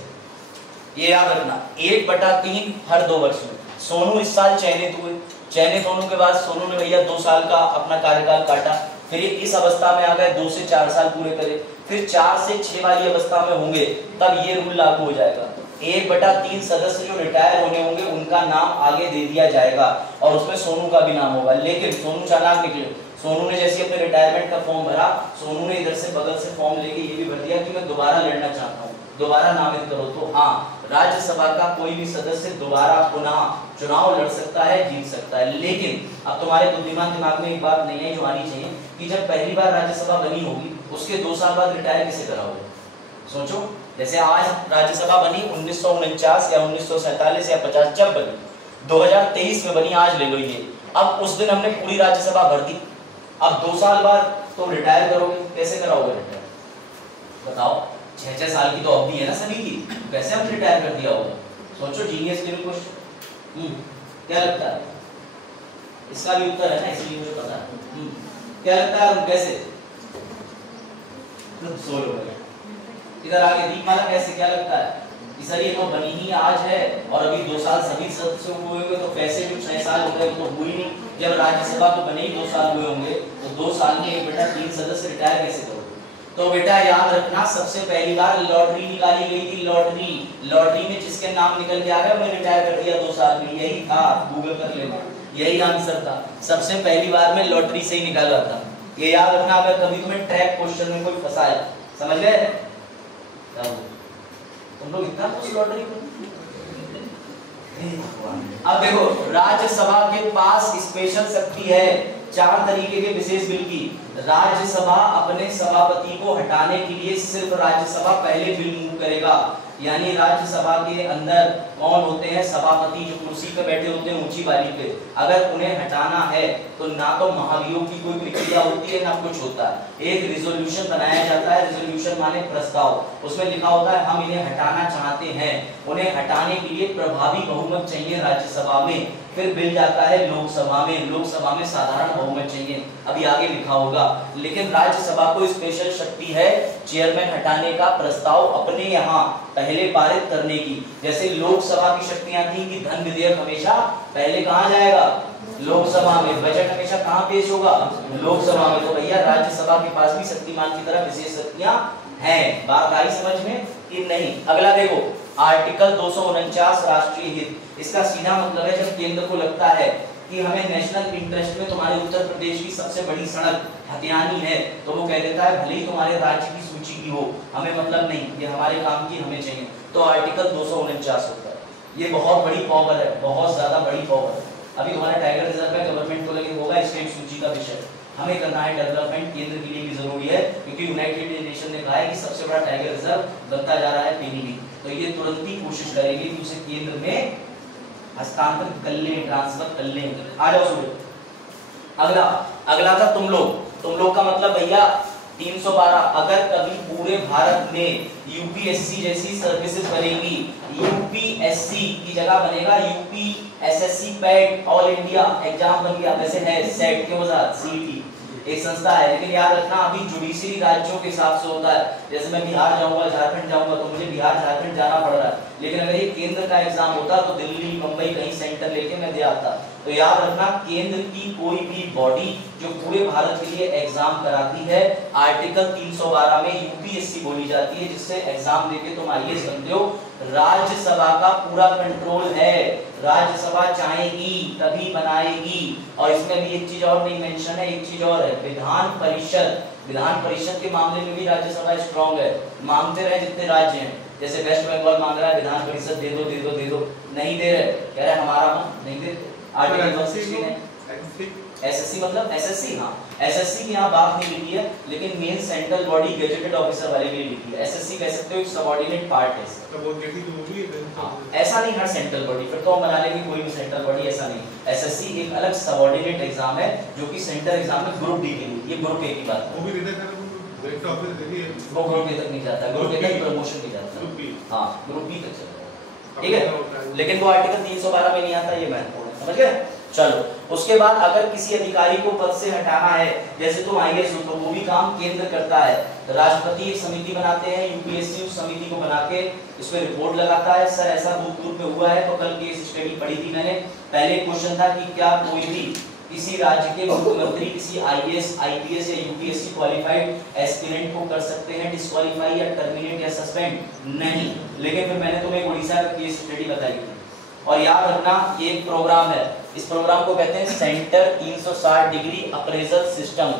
ये याद रखना 1/3 हर 2 वर्ष में। सोनू इस साल चयनित हुए, चयनित होने के बाद सोनू ने भैया 2 साल का अपना कार्यकाल काटा, फिर इस अवस्था में आ गए, 2 से 4 साल पूरे करे, फिर 4 से 6 वाली अवस्था में होंगे तब ये रूल लागू हो जाएगा। 1/3 सदस्य जो रिटायर होने होंगे उनका नाम आगे दे दिया जाएगा और उसमें सोनू का भी नाम होगा। लेकिन सोनू चालाक निकले, सोनू ने जैसे अपने रिटायरमेंट का फॉर्म भरा, सोनू ने इधर से बगल से फॉर्म लेके ये भी भर दिया कि मैं दोबारा लड़ना चाहता हूँ, दोबारा नामित करो। तो हाँ, राज्यसभा का कोई भी सदस्य दोबारा पुनः चुनाव लड़ सकता है, जीत सकता है। लेकिन अब तुम्हारे बुद्धिमान दिमाग में एक बात नहीं है जो आनी चाहिए कि जब पहली बार राज्यसभा बनी होगी उसके 2 साल बाद रिटायर किसे कराओगे? सोचो, जैसे आज राज्यसभा बनी 1949 या 1947 या 50 जब बनी, 2023 में बनी, आज ले लो ये। अब उस दिन हमने पूरी राज्यसभा भर दी, अब 2 साल बाद तुम रिटायर करोगे, कैसे कराओगे रिटायर? बताओ, 6-6 साल की तो अवधि है ना सभी की, कैसे हम रिटायर कर दिया होगा? सोचो, जीनियस लेवल क्वेश्चन। क्या लगता है? इसका भी उत्तर है ना, इसलिए मुझे पता है। क्या लगता है कैसे? सोलो में। इधर आगे दीपमाला कैसे, क्या लगता है कि सर ये तो बनी ही आज है और अभी 2 साल सभी सदस्य हुए होंगे, तो कैसे भी 6 साल हो गए तो हुई नहीं। जब राज्यसभा को बने ही 2 साल हुए होंगे तो 2 साल में एक बेटा 3 सदस्य रिटायर कैसे करोगे? तो बेटा याद रखना, सबसे पहली बार लॉटरी निकाली गई थी। लॉटरी में जिसके नाम निकल के आ गया मैं रिटायर कर दिया 2 साल में, यही था। गूगल कर लेना, यही आंसर था। सबसे पहली बार में लॉटरी से ही निकाला था। ये याद रखना, अगर कभी तुम्हें ट्रैक क्वेश्चन में कोई फंसाए, समझ गए? तुम लोग इतना कुछ लॉटरी को। अब देखो, राज्यसभा के पास स्पेशल शक्ति है 4 तरीके के विशेष बिल की। राज्यसभा अपने सभापति को हटाने के लिए सिर्फ राज्यसभा पहले बिल मूव करेगा। यानी राज्यसभा के अंदर कौन होते हैं? सभापति, जो कुर्सी पे बैठे होते हैं ऊंची वाली पे। अगर उन्हें हटाना है तो ना तो महाभियोग की कोई प्रक्रिया होती है ना कुछ होता है, एक रिजोल्यूशन बनाया जाता है। रिजोल्यूशन माने प्रस्ताव, उसमें लिखा होता है हम इन्हें हटाना चाहते हैं। उन्हें हटाने के लिए प्रभावी बहुमत चाहिए राज्यसभा में, फिर बिल जाता है लोकसभा में। लोकसभा में साधारण बहुमत चाहिए, अभी आगे लिखा होगा। लेकिन राज्यसभा को स्पेशल शक्ति है चेयरमैन हटाने का प्रस्ताव अपने यहाँ पहले पारित करने की। जैसे लोकसभा की शक्तियां थी कि धन विधेयक हमेशा पहले कहाँ जाएगा? लोकसभा में। बजट हमेशा कहाँ पेश होगा? लोकसभा में। तो भैया राज्यसभा के पास भी शक्तिमान की तरह विशेष शक्तियां हैं। बात आई समझ में कि नहीं? अगला देखो, आर्टिकल 249 राष्ट्रीय हित। इसका सीधा मतलब है जब केंद्र को लगता है कि हमें नेशनल इंटरेस्ट में तुम्हारे उत्तर प्रदेश की सबसे बड़ी सड़क हथियानी है, तो वो कह देता है भले ही तुम्हारे राज्य की सूची की हो, हमें मतलब नहीं, ये हमारे काम की, हमें चाहिए। तो आर्टिकल 249 होता है। ये बहुत बड़ी पावर है, बहुत ज्यादा बड़ी पावर है। अभी तुम्हारा टाइगर रिजर्व है, गवर्नमेंट को लगे होगा स्टेट सूची का विषय। हमें करना है डेवलपमेंट, केंद्र के लिए भी जरूरी है, क्योंकि यूनाइटेड नेशन ने कहा है कि सबसे बड़ा टाइगर रिजर्व बनता जा रहा है पीलीभीत। तो ये तुरंत ही कोशिश करेंगे कि उसे केंद्र में हस्तांतरित कर ले, ट्रांसफर कर ले। आ जाओ सुनो, अगला था तुम लोग का मतलब भैया 312। अगर कभी पूरे भारत में यूपीएससी जैसी सर्विसेज बनेगी, यूपीएससी की जगह बनेगा UPSSC PAT, all India exam बन गया, वैसे है सेट के वजह सीईटी एक संस्था है। लेकिन याद रखना अभी जुडिशरी राज्यों के हिसाब से होता है। जैसे मैं बिहार जाऊंगा, झारखंड जाऊंगा, तो मुझे बिहार झारखंड जाना पड़ रहा है। लेकिन अगर ये केंद्र का एग्जाम होता तो दिल्ली मुंबई कहीं सेंटर लेके मैं दे आता। तो याद रखना केंद्र की कोई भी बॉडी जो पूरे भारत के लिए एग्जाम कराती है, आर्टिकल 312 में यूपीएससी बोली जाती है, जिससे एग्जाम देके तुम आईएएस बनते हो। राज्यसभा का पूरा कंट्रोल है, राज्यसभा चाहेगी तभी बनाएगी। और इसमें भी एक चीज और नहीं मेंशन है, एक चीज और है, विधान परिषद के मामले में भी राज्यसभा स्ट्रॉन्ग है। मांगते रहे जितने राज्य हैं, जैसे वेस्ट बंगाल मांग रहा है विधान परिषद दे दो, नहीं दे रहे, कह रहे हमारा नहीं देते। आर्टिकल 116 है। एसएससी मतलब एसएससी, हाँ एसएससी की यहाँ बात नहीं लिखी है, लेकिन main central body gazetted officer वाले के लिए लिखी है। एसएससी कह सकते हो एक सबऑर्डिनेट पार्ट है इसका। ऐसा नहीं हर सेंट्रल बॉडी, फिर तो हम बना लेंगे कोई भी सेंट्रल बॉडी, ऐसा नहीं। एसएससी एक अलग सबऑर्डिनेट एग्जाम है जो कि सेंटर एग्जाम में ग्रुप डी के लिए, ये ग्रुप ए की बात है। वो ग्रुप ए तक नहीं जाता, ग्रुप ए तक प्रमोशन नहीं जाता, हाँ ग्रुप बी तक चलता है, ठीक है। लेकिन वो आर्टिकल 312 में नहीं आता, ये महत्वपूर्ण है, समझ गए। चलो, उसके बाद अगर किसी अधिकारी को पद से हटाना है, जैसे तुम आईएएस हो तो वो भी काम केंद्र करता है। राष्ट्रपति एक समिति बनाते हैं, यूपीएससी उस समिति को बना के इस पे रिपोर्ट लगाता है, सर ऐसा भूतपूर्व में हुआ है। तो कल केस स्टडी पढ़ी थी मैंने, पहले क्वेश्चन था कि क्या कोई भी किसी राज्य के मुख्यमंत्री किसी आईएएस, आईपीएस या यूपीएससी क्वालिफाइड एस्पिरेंट को कर सकते हैं डिस्क्वालीफाई या टर्मिनेट या सस्पेंड? नहीं। लेकिन फिर मैंने तुम्हें उड़ीसा का केस स्टडी बताई थी। और याद रखना ये एक प्रोग्राम है, इस प्रोग्राम को कहते हैं सेंटर 360 डिग्री अप्रेजल सिस्टम।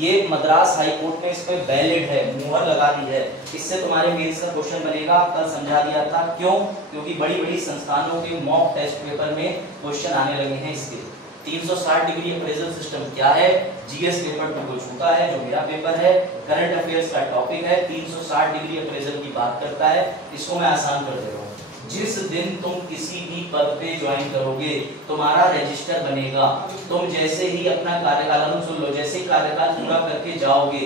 ये मद्रास हाई कोर्ट में इस पे वैलिड है, मुहर लगा दी है। इससे तुम्हारे मेंस का क्वेश्चन बनेगा, कल समझा दिया था। क्यों? क्योंकि बड़ी बड़ी संस्थानों के मॉक टेस्ट पेपर में क्वेश्चन आने लगे हैं इसके। 360 डिग्री अप्रेजल सिस्टम क्या है? जीएस पेपर 2 को छूता है, जो मेरा पेपर है, करंट अफेयर्स का टॉपिक है, 360 डिग्री अप्रेजल की बात करता है। इसको मैं आसान कर दे रहा हूँ। जिस दिन तुम किसी भी पद पे ज्वाइन करोगे, तुम्हारा रजिस्टर बनेगा। तुम जैसे ही अपना कार्यकाल, सुन लो, जैसे ही कार्यकाल पूरा करके जाओगे,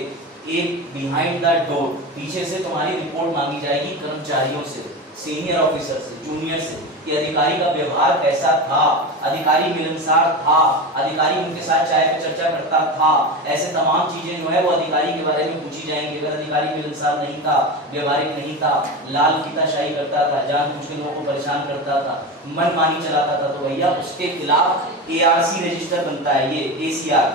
एक बिहाइंड द डोर पीछे से तुम्हारी रिपोर्ट मांगी जाएगी कर्मचारियों से, सीनियर ऑफिसर से, जूनियर से, कि अधिकारी का व्यवहार कैसा था, अधिकारी मिलनसार था, अधिकारी उनके साथ चाय पे चर्चा करता था, ऐसे तमाम चीजें जो है वो अधिकारी के बारे में पूछी जाएंगी। अगर अधिकारी मिलनसार नहीं था, व्यवहारिक नहीं था, लाल फीताशाही करता था, जानबूझ के लोगों को परेशान करता था, मनमानी चलाता था, तो भैया उसके खिलाफ ARC रजिस्टर बनता है, ये ACR,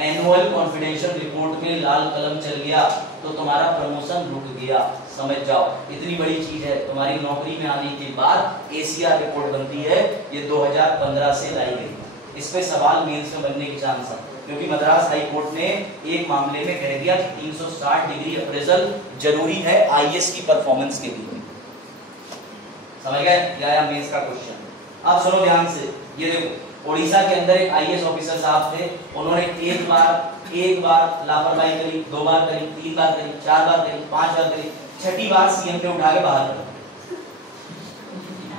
एनुअल कॉन्फिडेंशियल रिपोर्ट में लाल कलम चल गया तो तुम्हारा प्रमोशन रुक गया, समझ जाओ। इतनी बड़ी चीज है, तुम्हारी नौकरी में आने के बाद ACR रिपोर्ट बनती है, ये 2015 से लाई गई। इस पे सवाल मेंस में बनने के चांस है, क्योंकि मद्रास हाई कोर्ट ने एक मामले में कह दिया कि 360 डिग्री अप्रेजल जरूरी है IAS की परफॉर्मेंस के लिए। समझ गए? या मेंस का क्वेश्चन। अब सुनो ध्यान से, ये देखो उड़ीसा के अंदर एक IAS ऑफिसर साहब थे, उन्होंने एक बार लापरवाही करी, 2 बार करी, 3 बार करी, 4 बार करी, 5 बार करी, 6ठी बार सीएम ने उठा के बाहर कर दिया।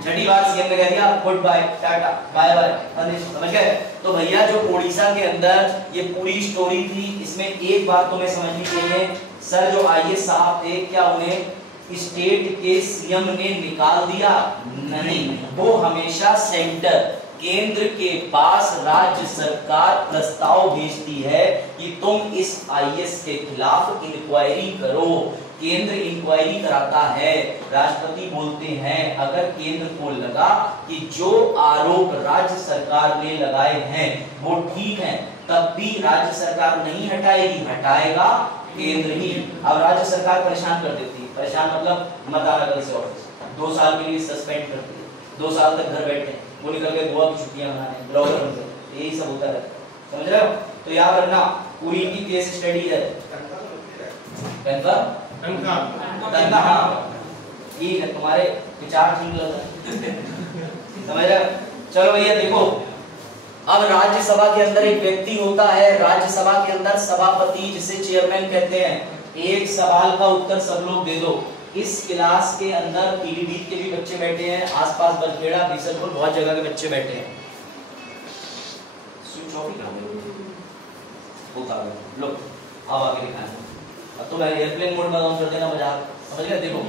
6ठी बार सीएम ने कह दिया goodbye, tata, bye bye, समझ गए? तो भैया जो उड़ीसा के अंदर ये पूरी स्टोरी थी, इसमें एक बात तुम्हें समझनी चाहिए, सर जो IAS साहब थे, क्या उन्हें स्टेट के सीएम ने निकाल दिया? नहीं, वो हमेशा सेंटर, केंद्र के पास राज्य सरकार प्रस्ताव भेजती है कि तुम इस IAS के खिलाफ इंक्वायरी करो। केंद्र इंक्वायरी कराता है, राष्ट्रपति बोलते हैं अगर केंद्र को लगा कि जो आरोप राज्य सरकार ने लगाए हैं वो ठीक हैं, तब भी राज्य सरकार नहीं हटाएगी, हटाएगा केंद्र ही। अब राज्य सरकार परेशान कर देती है, परेशान मतलब मत आना कल से ऑफिस, 2 साल के लिए सस्पेंड करती है, 2 साल तक घर बैठे, वो निकल के गोवा की छुट्टियां मनाने, ब्लॉगर बन गए, यही सब होता है, समझ रहे हो? तो याद रखना पूरी इनकी केस स्टडी है। तनखा हाँ ठीक है, तुम्हारे विचार ठीक लग रहे हैं, समझ रहे हो? चलो भैया देखो, अब राज्यसभा के अंदर एक व्यक्ति होता है, राज्यसभा के अंदर सभापति जिसे चेयरमैन कहते हैं। एक सवाल का उत्तर सब लोग दे दो। इस क्लास के अंदर पीलीभीत के भी बच्चे बैठे हैं, आसपास बरखेड़ा, बीसलपुर, बहुत जगह के बच्चे बैठे हैं। स्विच ऑफ ही कर दो, लो अब आगे दिखाएं। अब तो मैं एयरप्लेन मोड में ऑन कर देना, मजाक, समझ गए? देखो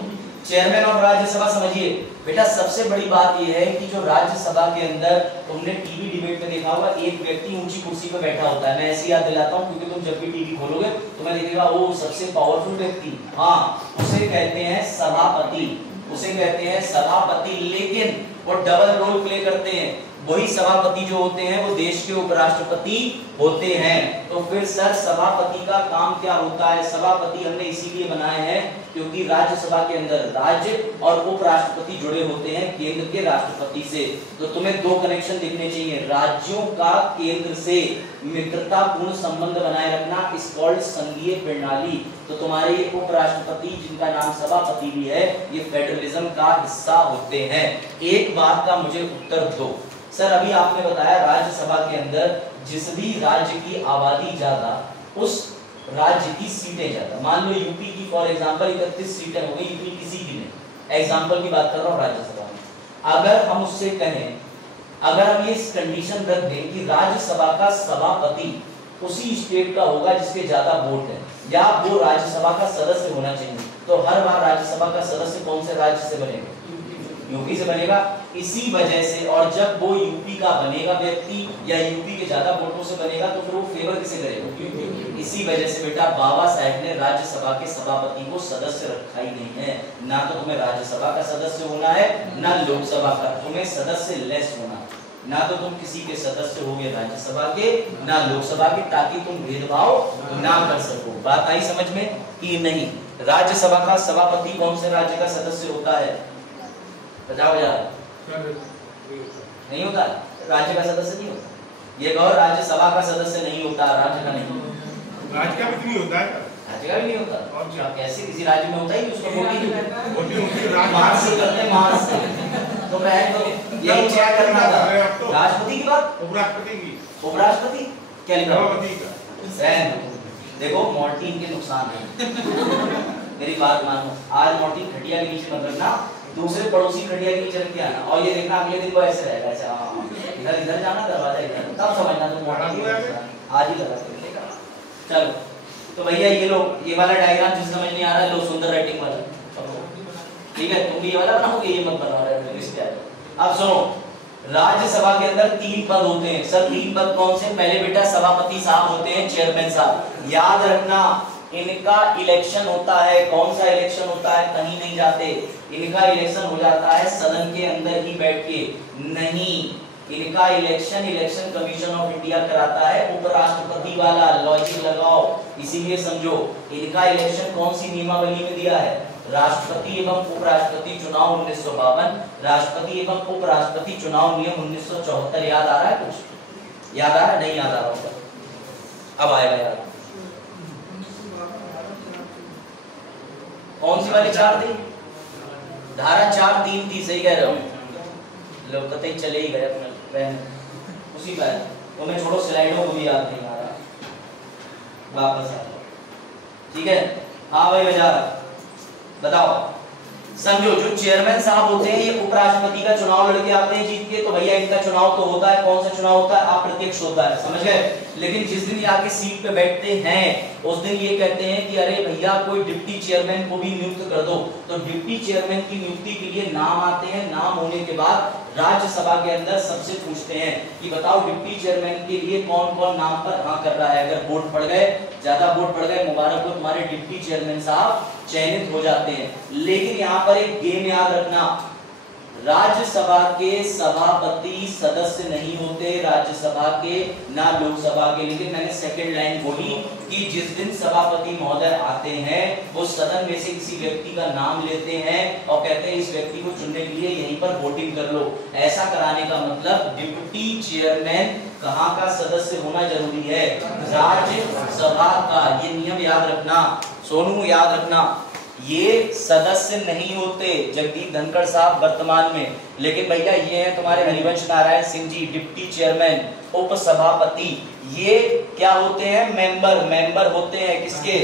चेयरमैन ऑफ राज्यसभा, समझिए बेटा, सबसे बड़ी बात यह है कि जो राज्यसभा के अंदर तुमने टीवी डिबेट में देखा होगा, एक व्यक्ति ऊंची कुर्सी पर बैठा होता है। मैं ऐसे याद दिलाता हूं क्योंकि तुम जब भी टीवी खोलोगे तो मैं देखिएगा वो सबसे पावरफुल व्यक्ति, हाँ उसे कहते हैं सभापति, उसे कहते हैं सभापति। लेकिन वो डबल रोल प्ले करते हैं, वही सभापति जो होते हैं वो देश के उपराष्ट्रपति होते हैं। तो फिर सर सभापति का काम क्या होता है? सभापति हमने इसीलिए बनाए हैं क्योंकि राज्यसभा के अंदर राज्य और उपराष्ट्रपति जुड़े होते हैं केंद्र के राष्ट्रपति से। तो तुम्हें 2 कनेक्शन दिखने चाहिए, राज्यों का केंद्र से मित्रतापूर्ण संबंध बनाए रखना, इस कॉल्ड संघीय प्रणाली। तो तुम्हारे ये उपराष्ट्रपति जिनका नाम सभापति भी है, ये फेडरलिज्म का हिस्सा होते हैं। एक बात का मुझे उत्तर दो सर, अभी आपने बताया राज्यसभा के अंदर जिस भी राज्य की आबादी ज्यादा उस राज्य की सीटें ज्यादा। मान लो यूपी की फॉर एग्जांपल 31 सीटें हो गई, यूपी किसी की नहीं, एग्जांपल की बात कर रहा हूँ राज्यसभा में। अगर हम उससे कहें, अगर हम ये कंडीशन रख दें कि राज्यसभा का सभापति उसी स्टेट का होगा जिसके ज्यादा वोट है, या वो राज्यसभा का सदस्य होना चाहिए, तो हर बार राज्यसभा का सदस्य कौन से राज्य से बनेगा? यूपी से बनेगा। इसी वजह से, और जब वो यूपी का बनेगा व्यक्ति या यूपी के ज्यादा वोटों से बनेगा तो फिर वो फेवर किसे करेगा? इसी वजह से बेटा बाबा साहब ने राज्यसभा के सभापति को सदस्य रखा ही नहीं है। ना तो तुम्हें राज्यसभा का सदस्य होना है, ना लोकसभा का, तुम्हें सदस्य लेस होना। ना तो तुम किसी के सदस्य होगे राज्यसभा के, ना लोकसभा के, ताकि तुम भेदभाव ना कर सको। बात आई समझ में कि नहीं? राज्यसभा का सभापति कौन से राज्य का सदस्य होता है? बताओ यार, नहीं होता, राज्य का सदस्य नहीं होता। ये कहो राज्यसभा का सदस्य नहीं होता, राज्य का नहीं, राज्य का भी नहीं होता है, राज्य का भी नहीं होता। और कैसे किसी राज्य में होता ही उसको वोटिंग मार्च से करते, मार्च से। तो मैं तो यही चेक करना था, राष्ट्रपति की बात, उपराष्ट्रपति की, उपराष्ट्रपति क्या लिखा है? देखो मॉर्टिन के नुकसान है, मेरी बात मानो। आज मॉर्टिन खटिया के नीचे मत रखना, दूसरे पड़ोसी खटिया के नीचे रख के आना, और ये देखना अगले दिन वो ऐसे रहेगा, ऐसे हाँ इधर इधर जाना, दरवाजा इधर, तब समझना तुम मॉर्टिन आज ही लगा के लेगा। चलो तो भैया ये लो, ये वाला डायग्राम जिसे समझ नहीं आ रहा है, लो सुंदर राइटिंग वाला, ठीक है, तुम भी ये वाला बनाओगे, ये मत बना रहे लिस्ट है। अब सुनो, राज्यसभा के अंदर 3 पद होते हैं सर। 3 पद कौन से? पहले बेटा सभापति साहब होते हैं, चेयरमैन साहब। याद रखना इनका इलेक्शन होता है। कौन सा इलेक्शन होता है? कहीं नहीं जाते, इनका इलेक्शन हो जाता है सदन के अंदर ही बैठ के। नहीं, इनका इलेक्शन कमीशन ऑफ इंडिया कराता है, उपराष्ट्रपति वाला। लॉजिक लगाओ, इसीलिए समझो इनका इलेक्शन कौन सी नियमावली में दिया है? राष्ट्रपति एवं उपराष्ट्रपति चुनाव 1952, राष्ट्रपति एवं उपराष्ट्रपति चुनाव नियम 1974। याद आ रहा है? कुछ याद आ रहा है? नहीं याद आ रहा होगा, अब आएगा याद। कौन सी वाली 4 थी? धारा 4(3) थी, सही कह रहे हो। लोग कहते ही चले ही गए अपने पेन उसी पर। तो मैं छोड़ो, स्लाइडों को भी याद नहीं आ रहा, वापस आ जाओ, ठीक है। हाँ भाई बजा, बताओ। समझो, जो चेयरमैन साहब होते हैं ये उपराष्ट्रपति का चुनाव लड़के आते हैं जीत के, तो भैया इनका चुनाव तो होता है। कौन सा चुनाव होता है? अप्रत्यक्ष होता है, समझ गए। लेकिन जिस दिन ये आके सीट पे बैठते हैं उस दिन ये कहते हैं कि अरे भैया कोई डिप्टी चेयरमैन को भी नियुक्त कर दो। तो डिप्टी चेयरमैन की नियुक्ति के लिए नाम आते हैं। नाम होने के बाद राज्यसभा के अंदर सबसे पूछते हैं कि बताओ डिप्टी चेयरमैन के लिए कौन कौन नाम पर हाँ कर रहा है। अगर वोट पड़ गए, ज्यादा वोट पड़ गए, मुबारक हो, तुम्हारे डिप्टी चेयरमैन साहब चयनित हो जाते हैं। लेकिन यहाँ पर एक गेम याद रखना, राज्यसभा के सभापति सदस्य नहीं होते, राज्यसभा के ना लोकसभा के। लेकिन मैंने सेकंड लाइन बोली कि जिस दिन सभापति महोदय आते हैं वो सदन में से किसी व्यक्ति का नाम लेते हैं और कहते हैं इस व्यक्ति को चुनने के लिए यहीं पर वोटिंग कर लो। ऐसा कराने का मतलब डिप्टी चेयरमैन कहाँ का सदस्य होना जरूरी है? राज्यसभा का। ये नियम याद रखना सोनू, याद रखना। ये सदस्य नहीं होते जगदीप धनखड़ साहब वर्तमान में, लेकिन भैया ये है तुम्हारे हरिवंश नारायण सिंह जी, डिप्टी चेयरमैन, उपसभापति। ये क्या होते हैं? मेंबर होते हैं किसके?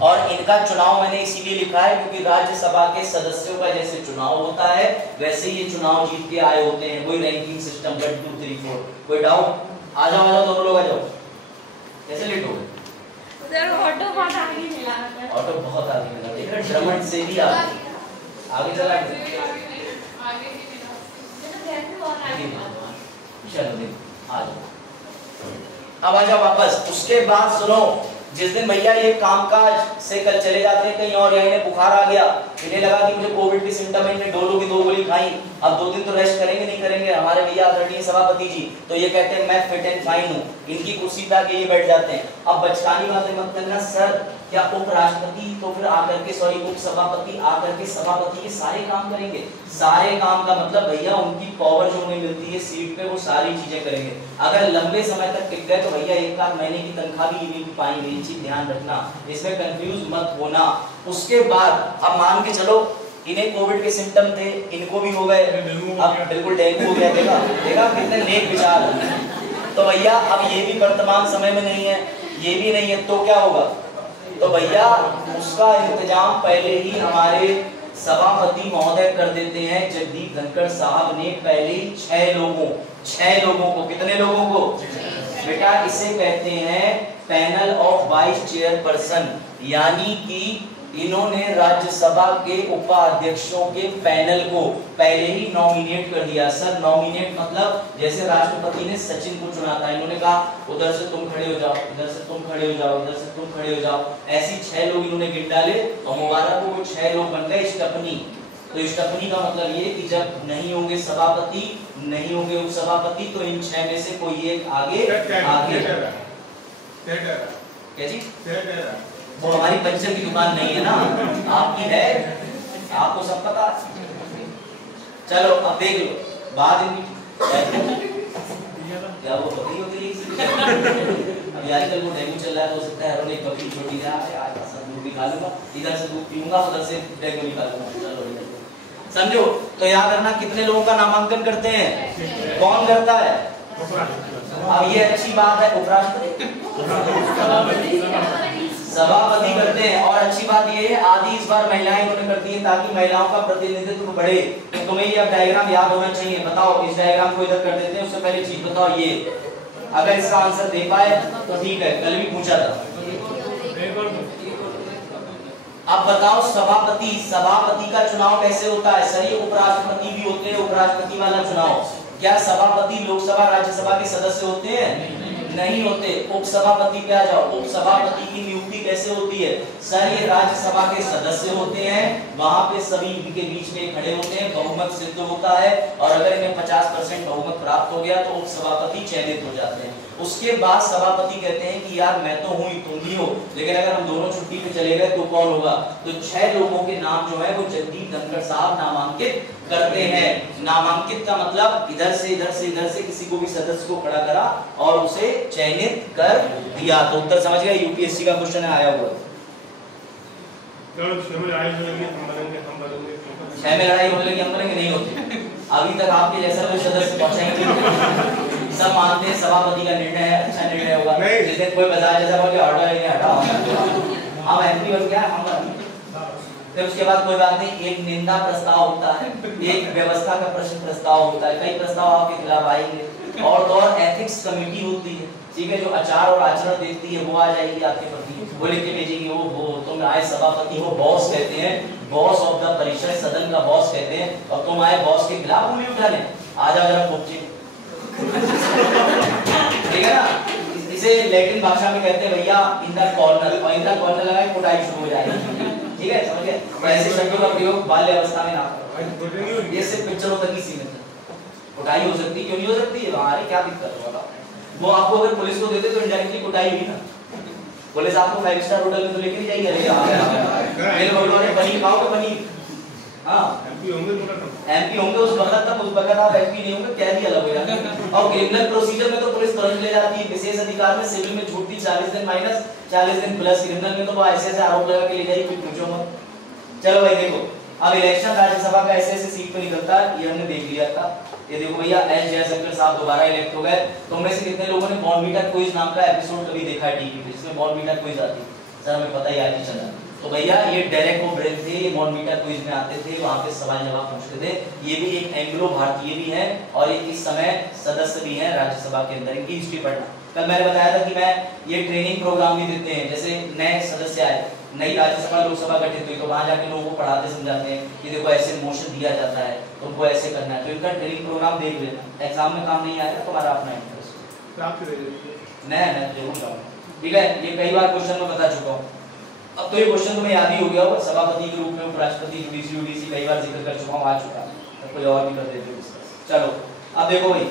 और इनका चुनाव मैंने इसीलिए लिखा है क्योंकि राज्यसभा के सदस्यों का जैसे चुनाव होता है वैसे ये चुनाव जीत के आए होते हैं। वही रैंकिंग सिस्टम 1 2 3 4। कोई डाउट? आ जाओ दोनों लोग आ जाओ। कैसे लेट हो गए? ऑटो बहुत आगे मिला, ऑटो बहुत आगे मिला, देखा ड्रमंड से भी आगे चला आगे ही मिला, चलो आ जाओ, अब आ जाओ वापस। उसके बाद सुनो, जिस दिन भैया ये कामकाज से कल चले जाते हैं कहीं और, या इन्हें बुखार आ गया, इन्हें लगा कि मुझे कोविड के सिम्टम है, इन्हें डोलो की 2 गोली खाई, अब 2 दिन तो रेस्ट करेंगे नहीं करेंगे हमारे भैया आदरणीय सभापति जी, तो ये कहते हैं मैं फिट एंड फाइन हूँ, इनकी कुर्सी पे आके ये बैठ जाते हैं। अब बचकानी बातें मत करना सर, क्या उपराष्ट्रपति तो फिर आकर के उपसभापति आकर के सभापति के सारे काम करेंगे? सारे काम का मतलब भैया उनकी पावर जो उन्हें मिलती है सीट पे वो सारी चीजें करेंगे। अगर लंबे समय तक टिक गए तो भैया 1 महीने की तनख्वाह भी नहीं पाएंगे, ये चीज ध्यान रखना, इसमें कंफ्यूज मत होना। उसके बाद अब मान के चलो इन्हें कोविड के सिम्टम थे, इनको भी हो गए, अब बिल्कुल डेंगू हो गया, देखा कितने नेक विचार। तो भैया अब ये भी वर्तमान समय में नहीं है, ये भी नहीं है, तो क्या होगा? तो भैया उसका इंतजाम पहले ही हमारे सभापति महोदय कर देते हैं। जगदीप धनखड़ साहब ने पहले ही 6 लोगों को, कितने लोगों को बेटा? इसे कहते हैं पैनल ऑफ वाइस चेयरपर्सन, यानी कि इन्होंने राज्यसभा के उपाध्यक्षों के पैनल को पहले ही नॉमिनेट कर दिया। सर नॉमिनेट मतलब जैसे राष्ट्रपति ने सचिन को चुना था, इन्होंने कहा उधर से तुम खड़े हो जाओ, इधर से तुम खड़े हो जाओ, इधर से तुम खड़े हो जाओ, ऐसी 6 लोग इन्होंने गिन डाले और मुबारक को वो 6 लोग बन गए स्टपनी। तो स्टपनी का मतलब ये कि जब नहीं होंगे सभापति, नहीं होंगे उपसभापति, तो इन 6 में से कोई एक आगे क्या जी? वो हमारी पंचर की दुकान नहीं है ना, आपकी है, आपको सब पता। चलो अब देख लो बाद इनकी क्या वो बकरी होती है अभी आजकल वो डेंगू चल रहा है, तो हो सकता है एक बकरी छोटी है, आज दूध निकाल लूंगा, इधर से दूध पीऊंगा, उधर से डेंगू निकालूंगा। चलो समझो, तो याद रखना कितने लोगों का नामांकन करते हैं? कौन करता है? अब ये अच्छी बात है, उपराष्ट्रपति सभापति करते हैं, और अच्छी बात ये है आदि इस बार महिलाएं इन्होंने करती है ताकि महिलाओं का प्रतिनिधित्व बढ़े। तो तुम्हें ये अब डायग्राम याद होना चाहिए। बताओ इस डायग्राम को इधर कर देते हैं, उससे पहले चीज बताओ, ये अगर इसका आंसर दे पाए तो ठीक है, कल भी पूछा था। अब बताओ सभापति का चुनाव कैसे होता है? सर ये उपराष्ट्रपति भी होते हैं, उपराष्ट्रपति वाला चुनाव। क्या सभापति लोकसभा राज्यसभा के सदस्य होते हैं? नहीं होते। उपसभापति पे आ जाओ, उपसभापति की नियुक्ति कैसे होती है? सर ये राज्यसभा के सदस्य होते हैं, वहां पे सभी इनके बीच में खड़े होते हैं, बहुमत सिद्ध होता है और अगर इन्हें 50% बहुमत प्राप्त हो गया तो उपसभापति चयनित हो जाते हैं। उसके बाद सभापति कहते हैं कि यार मैं तो हूं ही, तुम भी हो, लेकिन अगर हम दोनों छुट्टी पे चले गए तो कौन होगा? तो 6 लोगों के नाम जो है वो जगदीप धनखड़ साहब नामांकित करते हैं। नामांकित का मतलब इधर से इधर से इधर से किसी को भी सदस्य को खड़ा करा और उसे चयनित कर दिया। तो उत्तर समझ गए? यूपीएससी का क्वेश्चन आया हुआ। 6 में लड़ाई होने लगी, हम बनेंगे। 6 में लड़ाई होने लगी, हम बनेंगे, नहीं होती। अभी तक आपके जैसा कोई सदस्य पहुंचाएंगे? सब मानते हैं सभापति का निर्णय है, अच्छा निर्णय होगा। जिस दिन कोई बाजार जैसा बोल के हटाओ, हम एमपी बन गया, हम फिर उसके बाद कोई बात नहीं, एक निंदा प्रस्ताव होता है, एक व्यवस्था का प्रश्न प्रस्ताव होता है, कई प्रस्ताव आपके खिलाफ आएंगे और तो और एथिक्स कमेटी होती है, ठीक है, जो आचार और आचरण देखती है वो आ जाएगी आपके प्रति, वो लिख के भेजेगी। वो तुम आए सभापति हो, बॉस कहते हैं, बॉस ऑफ द परिषद, सदन का बॉस कहते हैं, और तुम आए बॉस के खिलाफ उंगली उठाने, आ जाओ जरा पहुंचे। ठीक है ना? इसे लैटिन भाषा में कहते हैं भैया इन द कॉर्नर, और इन द कॉर्नर लगाए कुटाई शुरू हो जाएगी। ठीक है, समझ गए? ऐसे शब्दों का प्रयोग बाल्य अवस्था में ना करो, ये सिर्फ पिक्चरों तक ही सीमित है। कुटाई हो सकती है, क्यों नहीं हो सकती? हमारी क्या दिक्कत है? वो आपको अगर पुलिस को देते तो इनडायरेक्टली कुटाई हुई ना। पुलिस आपको 5 स्टार होटल में तो लेके नहीं जाएगी, अरे मेरे बोलो ने पनीर खाओगे, पनीर। हाँ, एमपी होंगे उस वक्त तक, उस वक्त आप एमपी नहीं होंगे, कैद ही अलग हो जाएगा। और क्रिमिनल प्रोसीजर में तो पुलिस तुरंत ले जाती है, विशेष अधिकार में सिविल में छूटती 40 दिन माइनस 40 दिन प्लस, क्रिमिनल में तो वो ऐसे आरोप लगा के ले जाएगी, कुछ पूछो मत। चलो भाई देखो, अब इलेक्शन राज्यसभा का ऐसे सीट पे निकलता है, ये हमने देख लिया था। ये देखो भैया, एस जयशंकर साहब दोबारा इलेक्ट हो गए। तुम में से कितने लोगों ने बॉर्नवीटा क्विज नाम का एपिसोड कभी देखा है टीवी पे, जिसमें बॉर्नवीटा क्विज आती है? सर हमें पता ही आज ही चला। तो भैया ये डेरेक ओब्रेन थे, ये बॉर्नवीटा क्विज में आते थे, वहां पे सवाल जवाब पूछते थे। ये भी एक एंग्लो भारतीय भी है और ये इस समय सदस्य भी हैं राज्यसभा के अंदर। इनकी हिस्ट्री पढ़ना, कल मैंने बताया था कि मैं ये ट्रेनिंग प्रोग्राम भी देते हैं। जैसे नए सदस्य आए, नई राज्यसभा लोकसभा गठित हुई, तो वहां जाके लोगों को पढ़ाते समझाते हैं कि देखो ऐसे मोशन दिया जाता है, तुमको ऐसे करना है। तो इनका ट्रेनिंग प्रोग्राम देख लेना, एग्जाम में काम नहीं आएगा, तुम्हारा अपना इंटरेस्ट। मैं जरूर जाऊंगा, ठीक है? ये कई बार क्वेश्चन में बता चुका हूँ। अब तो ये क्वेश्चन तुम्हें याद ही हो गया होगा। सभापति के रूप में उपराष्ट्रपति, यूडीसी कई बार जिक्र कर चुका हूँ, आ चुका है, कोई और भी कर देते हो। चलो अब देखो भाई,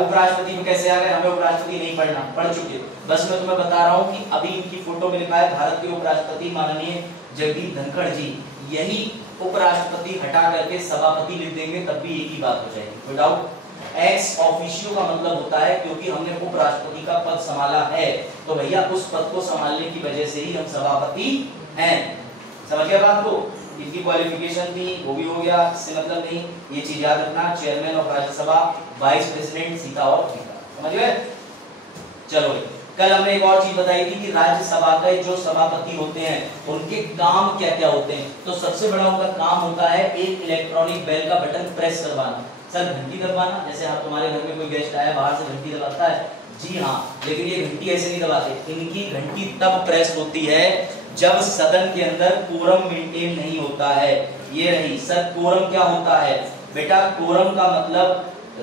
उपराष्ट्रपति में कैसे आ गए? हमें उपराष्ट्रपति नहीं पढ़ना, पढ़ चुके, बस मैं तुम्हें बता रहा हूँ कि अभी इनकी फोटो में लिखा है भारत के उपराष्ट्रपति माननीय जगदीप धनखड़ जी। यही उपराष्ट्रपति हटा करके सभापति लिख देंगे तब भी एक ही बात हो जाएगी, कोई डाउट? एक्स ऑफिशियो का मतलब होता है क्योंकि हमने उपराष्ट्रपति का पद संभाला है, तो भैया उस पद को संभालने की वजह से ही हम सभापति हैं। समझ गए बात को? इनकी क्वालिफिकेशन थी, वो भी हो गया, इससे मतलब नहीं, ये चीज याद रखना। Chairman of Rajya Sabha, vice president Sita और फीता, समझ गए? चलो कल हमने एक और चीज बताई थी कि राज्यसभा के जो सभापति होते हैं उनके काम क्या क्या होते हैं। तो सबसे बड़ा उनका काम होता है एक इलेक्ट्रॉनिक बेल का बटन प्रेस करवाना। सर घंटी दबाना, जैसे आप तुम्हारे घर में कोई गेस्ट आया बाहर से घंटी दबाता है, जी हाँ, लेकिन ये घंटी ऐसे नहीं दबाते। इनकी घंटी तब प्रेस होती है जब सदन के अंदर कोरम मेंटेन नहीं होता है। ये रही सर, कोरम क्या होता है बेटा? कोरम का मतलब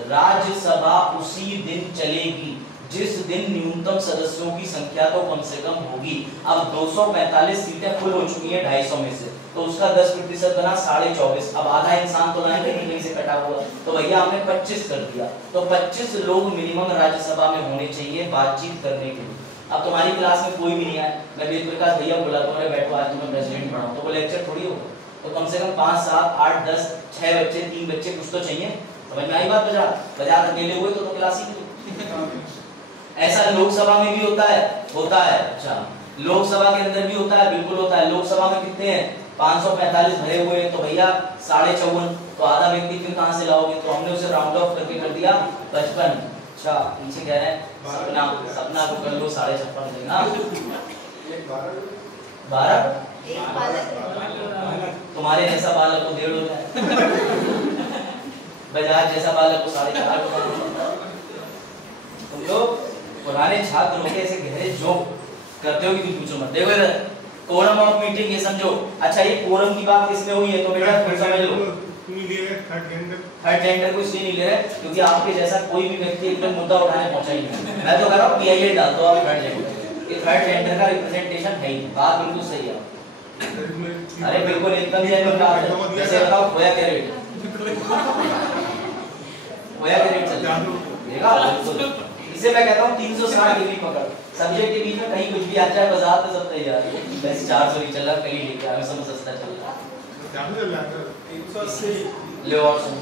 राज्यसभा उसी दिन चलेगी जिस दिन न्यूनतम सदस्यों की संख्या तो कम से कम होगी। अब 245 सीटें फुल हो चुकी हैं 250 में से, तो उसका 10% बना 24.5। अब आधा इंसान तो लाएंगे नहीं से कटा हुआ, तो भैया हमने 25 कर दिया। तो 25 लोग मिनिमम राज्यसभा में होने चाहिए बातचीत करने के लिए। अब तुम्हारी क्लास में कोई भी नहीं आया, मैं वेद प्रकाश भैया बोला तुम्हारे बैठो आज तुम्हें प्रेसिडेंट बनाऊं, तो वो लेक्चर थोड़ी होगा। तो कम से कम 5, 7, 8, 10, 6 बच्चे, 3 बच्चे कुछ तो चाहिए। समझ में आई बात? बाजार अकेले हुए तो क्लास ही ऐसा लोकसभा में भी होता है। अच्छा, लोकसभा के अंदर भी होता है, बिल्कुल होता है। लोकसभा में कितने हैं? 545 भरे हुए हैं, तो भैया 54.5, तो आधा व्यक्ति फिर कहां से लाओगे? तो हमने उसे राउंड ऑफ करके कर दिया 55। अच्छा, नीचे कह रहे हैं सपना को कर लो 56.5 देना। 12 तुम्हारे जैसा बालक को 1.5 हो जाए, बजाज जैसा बालक को 4.5। तुम लोग पुराने छात्र हो के ऐसे गहरे जोक करते हो कि तुम पूछो मत। देखो इधर, कोरम ऑफ मीटिंग ये समझो। अच्छा ये कोरम की बात किसमें हुई है तो बेटा खुद समझ लो। थर्ड जेंडर को इसलिए नहीं ले रहे क्योंकि आपके जैसा कोई भी व्यक्ति एकदम मुद्दा उठाने पहुंचा ही नहीं। मैं तो कह रहा हूँ पीआईएल डाल दो आप थर्ड जेंडर। ये थर्ड जेंडर का रिप्रेजेंटेशन है ही। बात बिल्कुल सही है। अरे बिल्कुल एकदम जेन्युइन बात है। जैसे बताओ खोया क्या रेट खोया क्या रेट चल देखा बिल्कुल। इसे मैं कहता हूँ 360 डिग्री पकड़। सब्जेक्ट के बीच में कहीं कुछ भी आ जाए बाजार में सब तैयार है। वैसे 400 ही चल रहा कहीं लेके आए सब सस्ता चल रहा है। 380 ले और सुन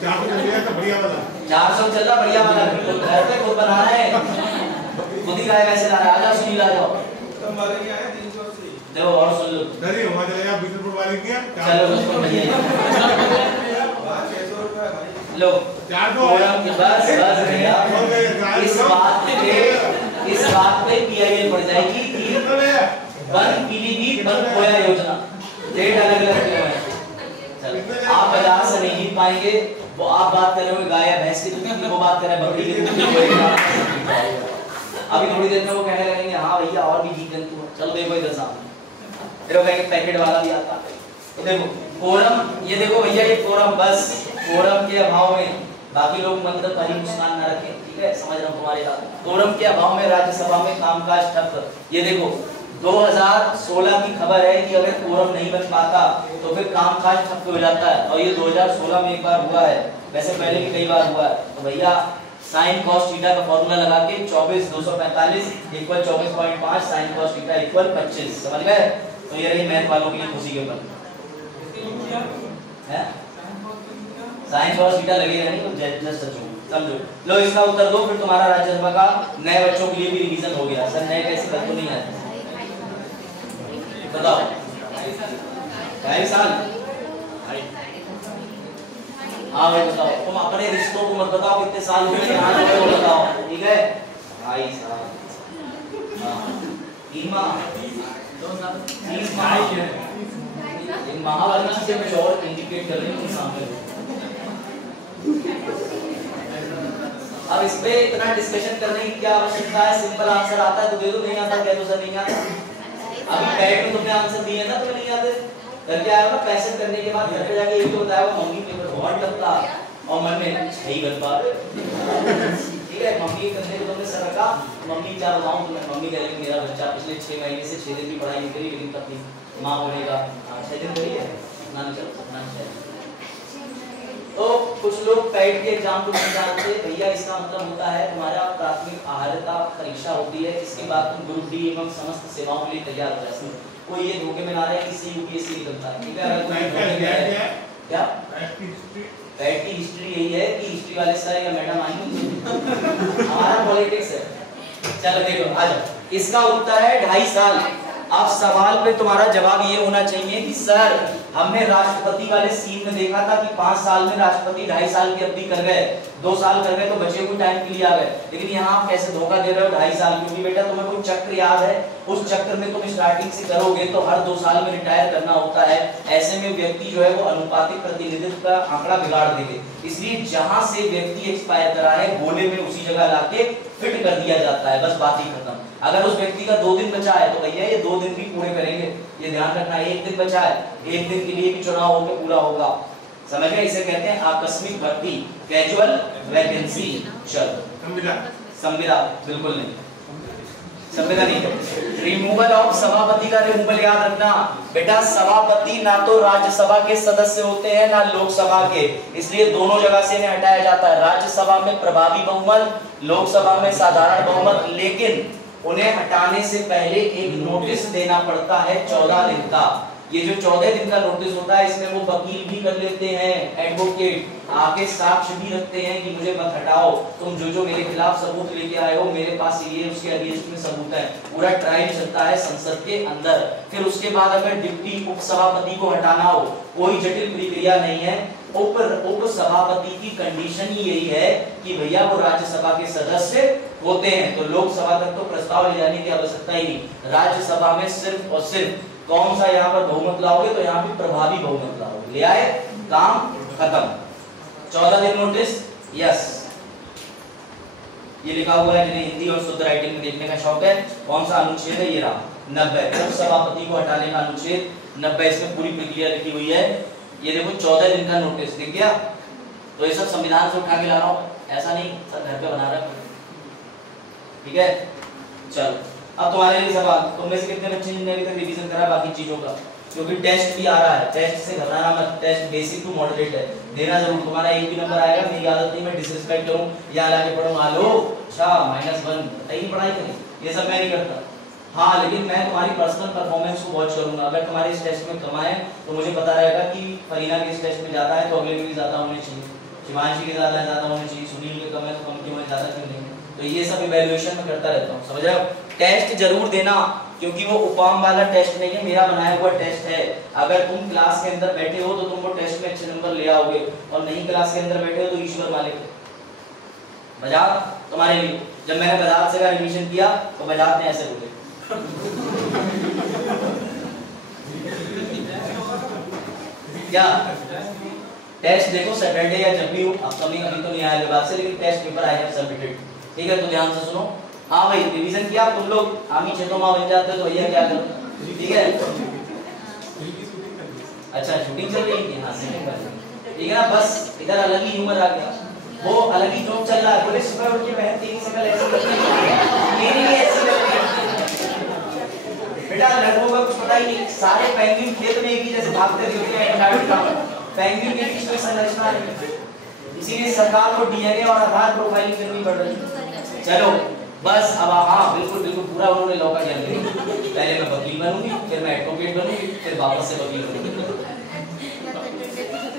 400 तो बढ़िया वाला 400 चल रहा बढ़िया वाला बिल्कुल घर पे खुद बनाना है खुद ही गाय वैसे ला रहा है। आ जाओ सुनील आ जाओ तो हमारे यहाँ है 380 देखो और सुन लो डरी वहां चले जा 20 रुपए वाली किया चलो उसको भैया 600 रुपए भाई लो 400 बस भैया इस बात पे पीआईएल पड़ जाएगी कि वन पीलीभीत वन खोया योजना रेट अलग अलग क्यों है। आप बाजार से नहीं जीत पाएंगे। वो आप बात कर रहे हो गाय या भैंस की दूध की वो बात कर रहे हैं बकरी की दूध की। अभी थोड़ी देर में वो कहने लगेंगे हाँ भैया और भी जीत जंतु चलो देखो इधर सामने फिर वो कहेंगे पैकेट वाला भी आता है। तो देखो कोरम ये देखो भैया ये कोरम बस कोरम के अभाव में बाकी लोग मंत्र परी मुस्कान ना रखें ठीक है समझ रहा हूँ तुम्हारी बात। कोरम के अभाव में राज्यसभा में कामकाज ठप। ये देखो 2016 की खबर है कि अगर कोरम नहीं बन पाता तो फिर कामकाज ठप हो जाता है और ये 2016 में एक बार हुआ है वैसे पहले भी कई बार हुआ है। तो भैया sin cos थीटा का फॉर्मूला लगा के 24,245 equal 24.5 sin cos theta equal 25 समझ गए। तो ये रही मैथ वालों के लिए खुशी के पल है sin cos थीटा लगेगा नहीं तो जस्ट समझो। लो इसका उत्तर दो फिर तुम्हारा राज्यसभा का नए बच्चों के लिए भी रिवीजन हो गया। सर नए कैसे कर तो नहीं आए बताओ 2.5 साल हाँ भाई बताओ तुम अपने रिश्तों को मत बताओ कितने साल हुए यहाँ वो बताओ ठीक है 2.5 साल हाँ 3 माह 3 माह इन महावारी से मैं और इंडिकेट कर रही हूँ सामने। अब इस पे इतना डिस्कशन करने की क्या आवश्यकता है। सिंपल आंसर आता है तो दे दो नहीं आता क्या तो सर नहीं आता। अभी पैड में तुमने आंसर दिए ना तुम्हें नहीं आते करके आया ना पैसे करने के बाद घर पे जाके ये तो बताया वो मम्मी पेपर बहुत टफ था और मन में सही गलत बात ठीक है। मम्मी करने को तुमने सर रखा मम्मी क्या बताऊं तुम्हें मम्मी कह रही मेरा बच्चा पिछले 6 महीने से 6 दिन की पढ़ाई नहीं करी लेकिन तब भी मां बोलेगा 6 दिन करी है ना नहीं चल सकना चाहिए। तो कुछ लोग पैड के एग्जाम को नहीं जानते भैया इसका मतलब होता है तुम्हारा प्राथमिक आहारता परीक्षा होती है इसके बाद तुम ग्रुप डी एवं समस्त सेवाओं के लिए तैयार हो जाते हो। कोई ये धोखे में ना रहे कि सी यूपीएससी निकलता है ठीक है। अगर कोई धोखे में है क्या पैड की हिस्ट्री यही है कि हिस्ट्री वाले सर या मैडम आएंगे हमारा पॉलिटिक्स है। चलो देखो आ जाओ इसका उत्तर है 2.5 साल। अब सवाल पे तुम्हारा जवाब ये होना चाहिए कि सर हमने राष्ट्रपति वाले सीन में देखा था कि 5 साल में राष्ट्रपति 2.5 साल की अवधि कर गए 2 साल कर गए तो बचे हुए टाइम के लिए आ गए। लेकिन यहाँ आप कैसे धोखा दे रहे हो 2.5 साल क्योंकि बेटा तुम्हें कोई चक्र याद है उस चक्र में तुम स्टार्टिंग से करोगे तो हर 2 साल में रिटायर करना होता है। ऐसे में व्यक्ति जो है वो अनुपातिक प्रतिनिधित्व का आंकड़ा बिगाड़ देंगे। इसलिए जहां से व्यक्ति एक्सपायर करा है गोले में उसी जगह लाके फिट कर दिया जाता है बस बात ही खत्म। अगर उस व्यक्ति का 2 दिन बचा है तो भैया ये 2 दिन भी पूरे करेंगे ये ध्यान रखना। 1 दिन बचा है 1 दिन के लिए भी चुनाव होकर पूरा होगा समझ गए। इसे कहते हैं आकस्मिक भर्ती कैजुअल वैकेंसी। चलो संविदा बिल्कुल नहीं संविदा नहीं। रिमूवल ऑफ सभापति का रिमूवल याद रखना बेटा सभापति ना तो राज्यसभा के सदस्य होते हैं ना लोकसभा के इसलिए दोनों जगह से इन्हें हटाया जाता है। राज्यसभा में प्रभावी बहुमत लोकसभा में साधारण बहुमत लेकिन उन्हें हटाने से पहले एक नोटिस देना पड़ता है 14 दिन का। ये जो 14 दिन का नोटिस होता है इसमें वो वकील भी कर लेते हैं एडवोकेट आके साक्ष्य भी रखते हैं कि मुझे मत हटाओ तुम जो मेरे खिलाफ सबूत लेके आए हो मेरे पास ये उसके अगेंस्ट में सबूत है। पूरा ट्रायल चलता है संसद के अंदर। फिर उसके बाद अगर डिप्टी उप सभापति को हटाना हो कोई जटिल प्रक्रिया नहीं है। उप सभापति की कंडीशन ही यही है कि भैया वो राज्यसभा के सदस्य होते हैं तो लोकसभा तक तो प्रस्ताव ले जाने की आवश्यकता ही नहीं। राज्यसभा में सिर्फ और सिर्फ कौन सा यहाँ पर बहुमत लाओगे तो यहाँ भी प्रभावी बहुमत लाओगे। ले आए काम खत्म। 14 दिन नोटिस यस ये लिखा हुआ है जिन्हें हिंदी और शुद्ध राइटिंग में देखने का शौक है। कौन सा अनुच्छेद है ये रहा 90 उप सभापति को हटाने का अनुच्छेद 90, इसमें पूरी प्रक्रिया लिखी हुई है। ये देखो 14 दिन का नोटिस, दिख गया? तो ये सब संविधान से उठा के ला रहा हूँ, ऐसा नहीं सब घर पे बना रहा है। ठीक है, चलो अब तुम्हारे लिए सवाल, तुम में से कितने बच्चे जिन्होंने अभी तक रिवीजन करा बाकी चीजों का? क्योंकि टेस्ट भी आ रहा है, टेस्ट से घबराना मत, टेस्ट बेसिक टू मॉडरेट है, देना जरूर। तुम्हारा एक भी नंबर आएगा, मेरी आदत नहीं मैं डिसरिस्पेक्ट करूं या लाके पढ़ूं आलो अच्छा -1 यही पढ़ाई करें, ये सब मैं नहीं करता। हाँ, लेकिन मैं तुम्हारी पर्सनल परफॉर्मेंस को वॉच करूंगा। अगर तुम्हारे इस टेस्ट में कम आए तो मुझे पता रहेगा कि फरीना के इस टेस्ट में ज्यादा है तो अगले में भी ज्यादा होने चाहिए, शिवांशी के ज्यादा होने चाहिए, सुनील के कम है तो कम क्यों है, ज्यादा क्यों नहीं है। तो ये सब इवैल्यूएशन में करता रहता हूँ, समझ रहे हो? टेस्ट जरूर देना, क्योंकि वो उपाम वाला टेस्ट नहीं है, मेरा बनाया हुआ टेस्ट है। अगर तुम क्लास के अंदर बैठे हो तो तुम वो टेस्ट में अच्छे नंबर ले आओगे, और नहीं क्लास के अंदर बैठे हो तो ईश्वर मालिक। बजाज तुम्हारे लिए, जब मैंने बजाज से एडमिशन किया तो बजाज ने ऐसे बोले क्या टेस्ट देखो सैटरडे या जब भी हो, अपकमिंग अभी तो नहीं आया बाद से, लेकिन टेस्ट पेपर आएगा सबमिटेड। ठीक है, तो ध्यान से सुनो। हाँ भाई, रिवीजन किया तुम लोग, आमी छेतो मां बन जाते तो भैया क्या करो? ठीक है, अच्छा शूटिंग चल रही थी, हाँ ठीक है ना, बस इधर अलग ही ह्यूमर आ गया, वो अलग ही जोक चल रहा है। पुलिस सुबह उठ के पहनती है सकल ऐसी करती है, मेरी भी ऐसी लगती है। बेटा लड़कों का कुछ पता ही नहीं, सारे पेंगुइन खेत में एक ही जैसे भागते रहते हैं, पेंगुइन के बीच में संरचना है, इसीलिए सरकार को डीएनए और आधार प्रोफाइलिंग करनी पड़ रही है। चलो बस अब हाँ बिल्कुल बिल्कुल पूरा उन्होंने लॉ का ज्ञान दिया, पहले मैं वकील बनूंगी, फिर मैं एडवोकेट बनूंगी, फिर वापस से वकील बनूंगी।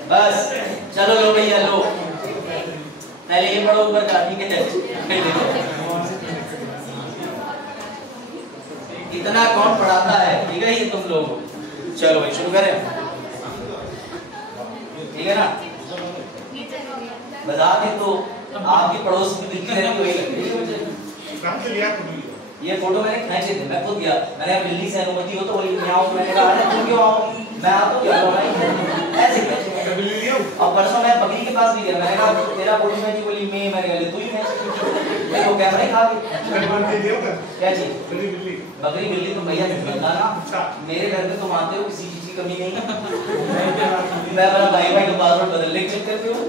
बस चलो लो भैया लो, पहले ये पढ़ो ऊपर का, ठीक है? इतना कौन पढ़ाता है, ठीक है ये तुम लोग। चलो भाई शुरू करें, ठीक है ना? बता दें तो आपके पड़ोस में दिखती रहती वही लगती है मुझे। कहां से लिया तुमने? ये फोटो मैंने खींचे थे, मैं खुद गया, मैंने अब दिल्ली से अनुमति हो तो वही मैं आऊं, मैंने कहा अरे तुम क्यों आओ, मैं आ तो क्या भाई ऐसे कैसे दिल्ली लिया? और परसों मैं बकरी के पास भी गया, मैंने कहा तेरा फोटो मैं जी बोली मैं मैंने कहा तू ही मैं मेरे को कैमरा ही खा गया। कल दे दियो का क्या चीज? दिल्ली बकरी बिल्ली तो भैया बताना, मेरे घर में तुम आते हो किसी चीज की कमी नहीं है, मैं अपना भाई का पासवर्ड बदलने के चक्कर में हूं।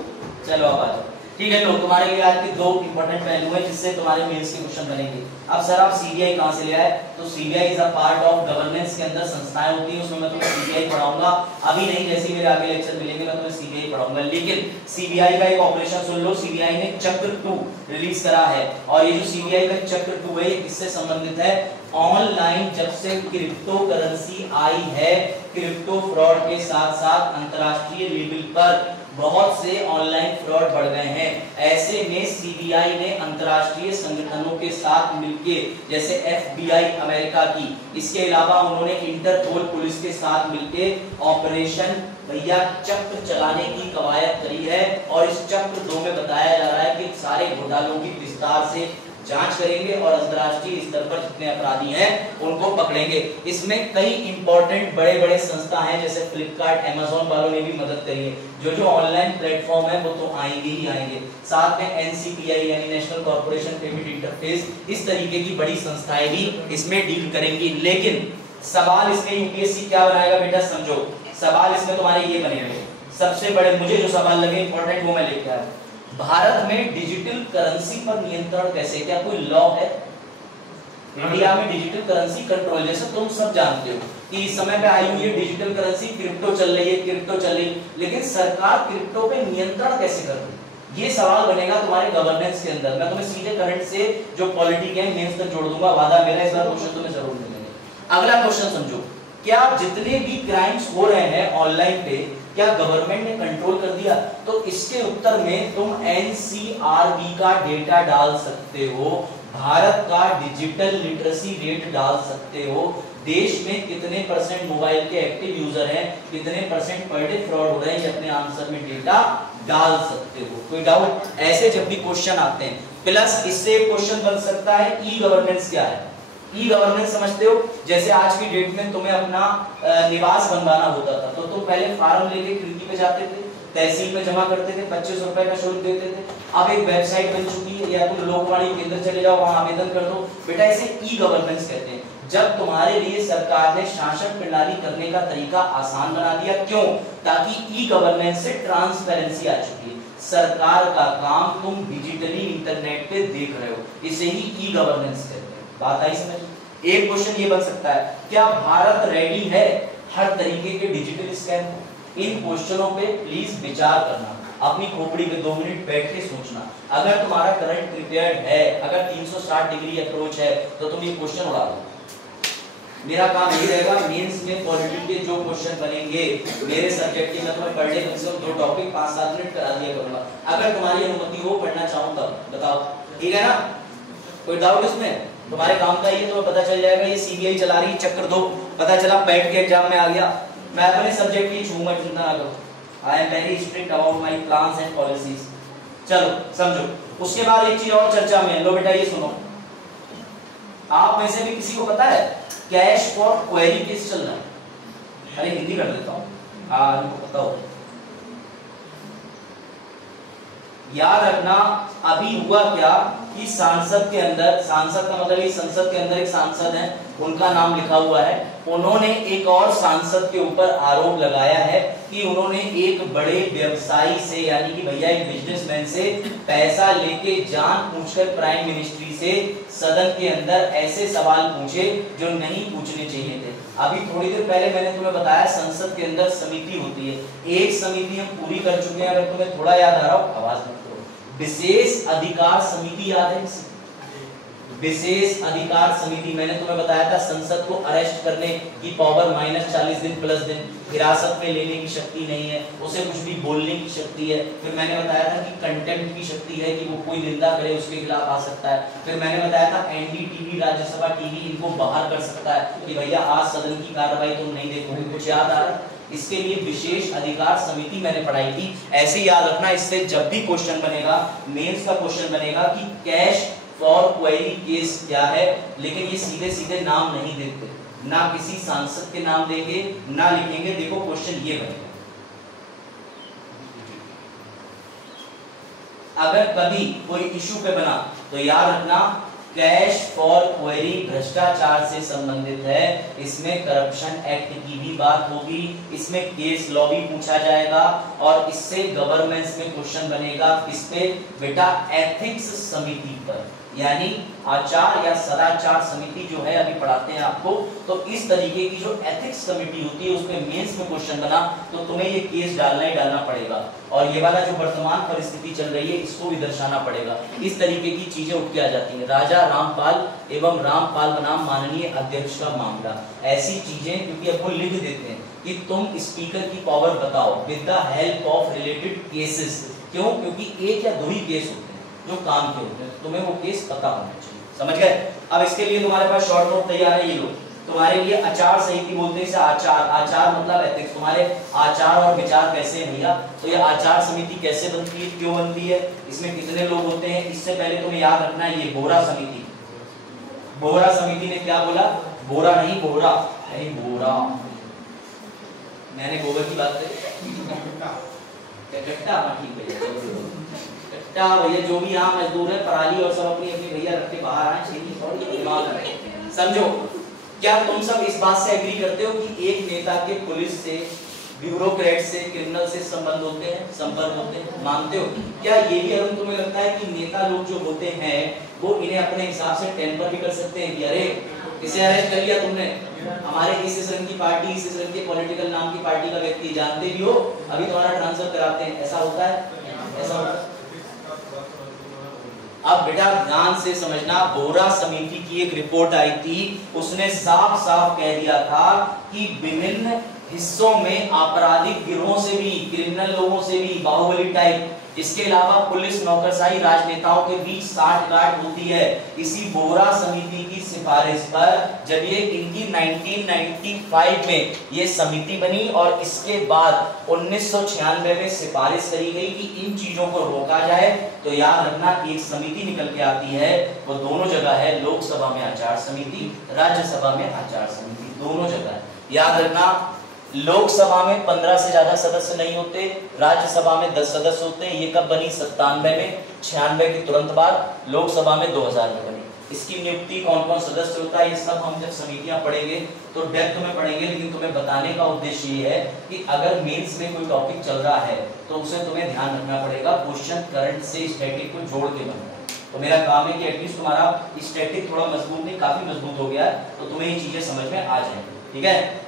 चलो आप आ जाओ, ठीक है। तो तुम्हारे लिए आज के दो इंपॉर्टेंट पहलू हैं जिससे तुम्हारे मेंस के क्वेश्चन बनेंगे। अब सर आप सीबीआई कहां से ले आए? तो CBI is a part of governance के अंदर संस्थाएं होती हैं, उसमें मैं तुम्हें सीबीआई पढ़ाऊंगा। अभी नहीं, जैसे ही मेरे आगे लेक्चर मिलेंगे मैं तुम्हें सीबीआई पढ़ाऊंगा। लेकिन सीबीआई का एक ऑपरेशन सुन लो, सीबीआई ने चक्र 2 रिलीज करा है, और ये जो सीबीआई का चक्र 2 है ये किससे संबंधित है? ऑनलाइन जब से क्रिप्टो करेंसी आई है, क्रिप्टो फ्रॉड के साथ साथ अंतरराष्ट्रीय लेवल पर बहुत से ऑनलाइन फ्रॉड बढ़ गए हैं। ऐसे में सीबीआई ने अंतरराष्ट्रीय संगठनों के साथ मिलके, जैसे एफबीआई अमेरिका की, इसके अलावा उन्होंने इंटरपोल पुलिस के साथ मिलके ऑपरेशन भैया चक्र चलाने की कवायद करी है। और इस चक्र 2 में बताया जा रहा है कि सारे घोटालों की विस्तार से जांच करेंगे और अंतरराष्ट्रीय स्तर पर जितने अपराधी हैं उनको पकड़ेंगे। इसमें कई इंपॉर्टेंट बड़े बड़े संस्था हैं, जैसे फ्लिपकार्ट, अमेज़न वालों ने भी मदद करी है। जो ऑनलाइन प्लेटफॉर्म है वो तो आएंगे ही आएंगे, साथ में एनसीपीआई यानी नेशनल कॉर्पोरेशन पेमेंट इंटरफेस, इस तरीके की बड़ी संस्थाएं भी इसमें डील करेंगी। लेकिन सवाल इसमें यूपीएससी क्या बनाएगा बेटा, समझो। सवाल इसमें तुम्हारे ये बनेंगे, सबसे बड़े मुझे जो सवाल लगे इंपॉर्टेंट वो मैं लेके आया। भारत में डिजिटल करेंसी पर नियंत्रण कैसे, क्या कोई लॉ है? इंडिया में डिजिटल करेंसी कंट्रोल, जैसे तुम सब जानते हो कि इस समय पे आई हुई है डिजिटल करेंसी, क्रिप्टो चल रही है, क्रिप्टो चल रही, लेकिन सरकार क्रिप्टो पे नियंत्रण कैसे कर रही है? ये सवाल बनेगा तुम्हारे गवर्नेंस के अंदर। मैं तुम्हें सीधे करंट से जो पॉलिटी के मेंस तक जोड़ दूंगा, वादा मेरा, इस बार क्वेश्चन तुम्हें जरूर मिलेंगे। अगला क्वेश्चन समझो, क्या जितने भी क्राइम्स हो रहे हैं ऑनलाइन पे क्या गवर्नमेंट ने कंट्रोल कर दिया? तो इसके उत्तर में तुम एनसीआरबी का डेटा डाल सकते हो, भारत का डिजिटल लिटरेसी रेट डाल सकते हो, देश में कितने परसेंट मोबाइल के एक्टिव यूजर हैं, कितने परसेंट पर डे फ्रॉड हो रहे हैं, ये अपने आंसर में डेटा डाल सकते हो। कोई डाउट? ऐसे जब भी क्वेश्चन आते हैं, प्लस इससे क्वेश्चन बन सकता है ई गवर्नेंस क्या है? ई गवर्नेंस समझते हो? जैसे आज की डेट में तुम्हें अपना निवास बनवाना होता था तो तुम पहले फार्म लेके खिड़की पे जाते थे, तहसील में जमा करते थे, 25 रुपए का शुल्क देते थे। अब एक वेबसाइट बन चुकी है, या तुम लोकवाणी केंद्र चले जाओ, वहां आवेदन कर दो बेटा, इसे ई गवर्नेंस कहते हैं। जब तुम्हारे लिए सरकार ने शासन प्रणाली करने का तरीका आसान बना दिया। क्यों? ताकि ई गवर्नेंस से ट्रांसपेरेंसी आ चुकी है। सरकार का काम तुम डिजिटली इंटरनेट पे देख रहे हो, इसे ही ई गवर्नेंस कहते हैं। बात आई समझ? एक क्वेश्चन ये बन सकता है, क्या भारत रेडी है हर तरीके के डिजिटल स्कैम को? इन क्वेश्चनों पे प्लीज विचार करना, अपनी खोपड़ी में 2 मिनट बैठ के सोचना। अगर तुम्हारा करंट प्रिपेयर्ड है, अगर 360 डिग्री अप्रोच है, तो तुम ये क्वेश्चन उड़ा दो। मेरा काम ये रहेगा, मेंस में पॉलिटी के जो क्वेश्चन बनेंगे मेरे सब्जेक्ट के, मैं तुम्हें पर डे कम से कम 2 टॉपिक 5-7 मिनट करा दिया करूंगा। अगर तुम्हारी अनुमति हो पढ़ना चाहूं तब बताओ, ठीक है ना? कोई डाउट इसमें? तुम्हारे काम का ये तुम्हें पता चल जाएगा, ये सीबीआई चला रही है, चक्कर दो, पता चला बैठ के एग्जाम में आ गया। मैं अपने सब्जेक्ट की छूंगा, चिंता ना करो। I am very strict about my plans and policies. चलो समझो। उसके बाद एक चीज और चर्चा में, लो बेटा ये सुनो, आप में से भी किसी को पता है कैश फॉर क्वेरी केस चल रहा है? अरे हिंदी कर देता हूँ, हाँ इनको पता हो। याद रखना अभी हुआ क्या कि सांसद के अंदर, सांसद का मतलब ये संसद के अंदर एक सांसद है, उनका नाम लिखा हुआ है, उन्होंने एक और सांसद के ऊपर आरोप लगाया है कि उन्होंने एक बड़े व्यवसायी से, यानी कि भैया एक बिजनेसमैन से पैसा लेके जानबूझकर प्राइम मिनिस्ट्री से सदन के अंदर ऐसे सवाल पूछे जो नहीं पूछने चाहिए थे। अभी थोड़ी देर पहले मैंने तुम्हें बताया संसद के अंदर समिति होती है, एक समिति हम पूरी कर चुके हैं। अगर तुम्हें थोड़ा याद आ रहा हो आवाज मत करो, विशेष अधिकार समिति याद है? विशेष अधिकार समिति, मैंने तुम्हें बताया था संसद को अरेस्ट करने की पावर -40 दिन प्लस दिन, हिरासत में लेने की शक्ति नहीं है, उसे कुछ भी बोलने की शक्ति है। फिर मैंने बताया था कि कंटेम्प्ट की शक्ति है कि वो कोई निंदा करे उसके खिलाफ आ सकता है। फिर मैंने बताया था एनडीटीवी, राज्यसभा टीवी, इनको बाहर कर सकता है कि भैया आज सदन की कार्रवाई तुम नहीं देखोगे। कुछ याद आ रहा है? इसके लिए विशेष अधिकार समिति मैंने पढ़ाई थी। ऐसे याद रखना, इससे जब भी क्वेश्चन बनेगा, मेंस का क्वेश्चन बनेगा कि कैश फॉर क्वेरी केस क्या है, लेकिन ये सीधे सीधे नाम नहीं देते, ना किसी सांसद के नाम देंगे ना लिखेंगे। देखो क्वेश्चन ये बनेगा, अगर कभी कोई इशू पे बना तो याद रखना कैश फॉर क्वेरी भ्रष्टाचार से संबंधित है, इसमें करप्शन एक्ट की भी बात होगी, इसमें केस लॉ भी पूछा जाएगा और इससे गवर्नेंस में क्वेश्चन बनेगा किस पे बेटा? एथिक्स समिति पर, यानी आचार या सदाचार समिति जो है अभी पढ़ाते हैं आपको। तो इस तरीके की जो एथिक्स कमेटी होती है उसमें मेंस में क्वेश्चन बना तो तुम्हें ये केस डालना ही डालना पड़ेगा, और ये वाला जो वर्तमान परिस्थिति चल रही है इसको भी दर्शाना पड़ेगा। इस तरीके की चीजें उठ के आ जाती हैं। राजा रामपाल एवं रामपाल बनाम माननीय अध्यक्ष का मामला, ऐसी चीजें, क्योंकि अब वो लिख देते हैं कि तुम स्पीकर की पावर बताओ with the help of related cases. क्यों? क्योंकि एक या दो ही केस होते हैं जो काम के होते हैं, तुम्हें वो केस पता होना चाहिए। समझ गए? अब इसके लिए तुम्हारे पास शॉर्ट नोट तैयार है, ये लो। तुम्हारे लिए आचार संहिता बोलते हैं, आचार, आचार मतलब एथिक्स। तुम्हारे आचार और विचार कैसे हैं भैया? तो ये आचार समिति कैसे बनती है, क्यों बनती है, इसमें कितने लोग होते हैं? इससे पहले तुम्हें याद रखना है ये बोरा समिति, बोरा समिति ने क्या बोला? बोरा नहीं बोरा, नहीं बोरा, मैंने गोबर की बात करी, कट्टा, ठीक है कट्टा भैया, जो भी यहाँ मजदूर है पराली और सब अपनी अपनी भैया रख के बाहर आए, छेनी और दिमाग रखें। समझो, क्या तुम सब इस बात से एग्री करते हो कि एक नेता के पुलिस से, ब्यूरोक्रेट से, क्रिमिनल से संबंध होते हैं, संपर्क होते हैं? मानते हो? क्या ये भी अगर तुम्हें लगता है कि नेता लोग जो होते हैं वो इन्हें अपने हिसाब से टेम्पर भी कर सकते हैं कि अरे इसे अरेस्ट कर लिया तुमने, हमारे इस रंग की पार्टी, इस रंग के पॉलिटिकल नाम की पार्टी का व्यक्ति, जानते भी हो, अभी तुम्हारा ट्रांसफर कराते हैं, ऐसा होता है? ऐसा होता है? अब बेटा ध्यान से समझना, बोरा समिति की एक रिपोर्ट आई थी, उसने साफ साफ कह दिया था कि विभिन्न हिस्सों में आपराधिक गिरोहों से भी, क्रिमिनल लोगों से भी, बाहुबली टाइप, इसके अलावा पुलिस नौकरशाही राजनेताओं के बीच साठगांठ होती है। इसी बोरा समिति की सिफारिश पर जब ये इनकी 1995 में ये समिति बनी और इसके बाद 1996 में सिफारिश करी गई कि इन चीजों को रोका जाए, तो याद रखना एक समिति निकल के आती है, वो दोनों जगह है, लोकसभा में आचार समिति, राज्यसभा में आचार समिति, दोनों जगह। याद रखना लोकसभा में 15 से ज्यादा सदस्य नहीं होते, राज्यसभा में 10 सदस्य होते हैं। ये कब बनी? 97 में, 96 के तुरंत बाद, लोकसभा में 2000 में बनी। इसकी नियुक्ति कौन कौन सदस्य होता है, ये सब हम जब समितियां पढ़ेंगे तो डेप्थ में पढ़ेंगे। लेकिन तुम्हें बताने का उद्देश्य ये है कि अगर मेंस में कोई टॉपिक चल रहा है तो उसे तुम्हें ध्यान रखना पड़ेगा, क्वेश्चन करंट से स्टैटिक को जोड़ के बनना है। तो मेरा काम है कि एटलीस्ट तुम्हारा स्टैटिक थोड़ा मजबूत नहीं, काफी मजबूत हो गया है, तो तुम्हें ये चीजें समझ में आ जाएंगी। ठीक है,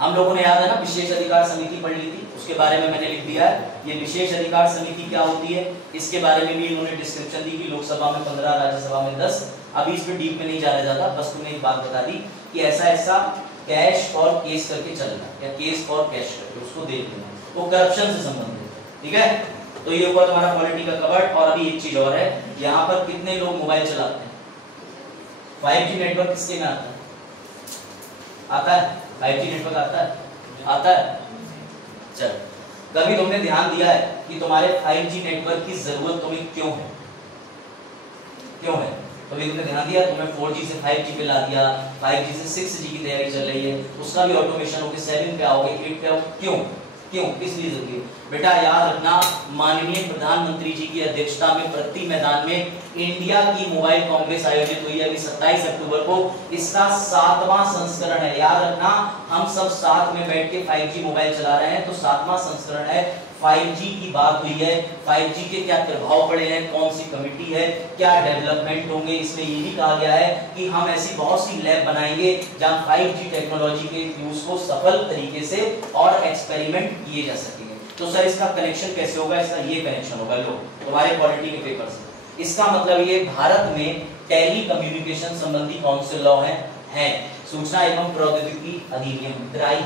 हम लोगों ने याद है ना विशेष अधिकार समिति पढ़ ली थी, उसके बारे में मैंने लिख दिया है। ये विशेष अधिकार समिति क्या होती है, इसके बारे में भी इन्होंने डिस्क्रिप्शन दी कि लोकसभा में 15, राज्यसभा में 10। अभी इस पे डीप में नहीं जाना जाता, बस तुम्हें एक बात बता दी कि ऐसा ऐसा कैश और केस करके चलना, या केस और कैश करके उसको देख लेना, वो करप्शन से संबंधित है। ठीक है, तो ये हुआ तुम्हारा पॉलिटी का कवर्ड। और अभी एक चीज और है, यहाँ पर कितने लोग मोबाइल चलाते हैं? 5G नेटवर्क किसके में आता है? आता है 5G नेटवर्क आता है। चल, कभी तुमने ध्यान दिया है कि तुम्हारे 5G नेटवर्क की जरूरत तुम्हें क्यों है? कभी तुमने ध्यान दिया? तुम्हें 4G से 5G पे ला दिया, 5G से 6G की तैयारी चल रही है, उसका भी ऑटोमेशन होके 7 पे आओगे, 8 पे आओगे। क्यों किस लिए जरूरी है? बेटा याद रखना, माननीय प्रधानमंत्री जी की अध्यक्षता में प्रगति मैदान में इंडिया की मोबाइल कांग्रेस आयोजित हुई है अभी 27 अक्टूबर को। इसका 7वां संस्करण है। याद रखना, हम सब साथ में बैठ के 5G मोबाइल चला रहे हैं, तो 7वां संस्करण है। 5G की बात हुई है, 5G के क्या प्रभाव पड़े हैं, कौन सी कमिटी है, क्या डेवलपमेंट होंगे। इसमें ये भी कहा गया है कि हम ऐसी बहुत सी लैब बनाएंगे जहां 5G टेक्नोलॉजी के यूज को सफल तरीके से और एक्सपेरिमेंट किए जा सकेंगे। तो सर इसका कनेक्शन कैसे होगा? इसका ये कनेक्शन होगा, लो तुम्हारे पॉलिटी के पेपर से। इसका मतलब ये भारत में टेली कम्युनिकेशन संबंधी कौन से लॉ हैं? सूचना एवं प्रौद्योगिकी अधिनियम, ट्राई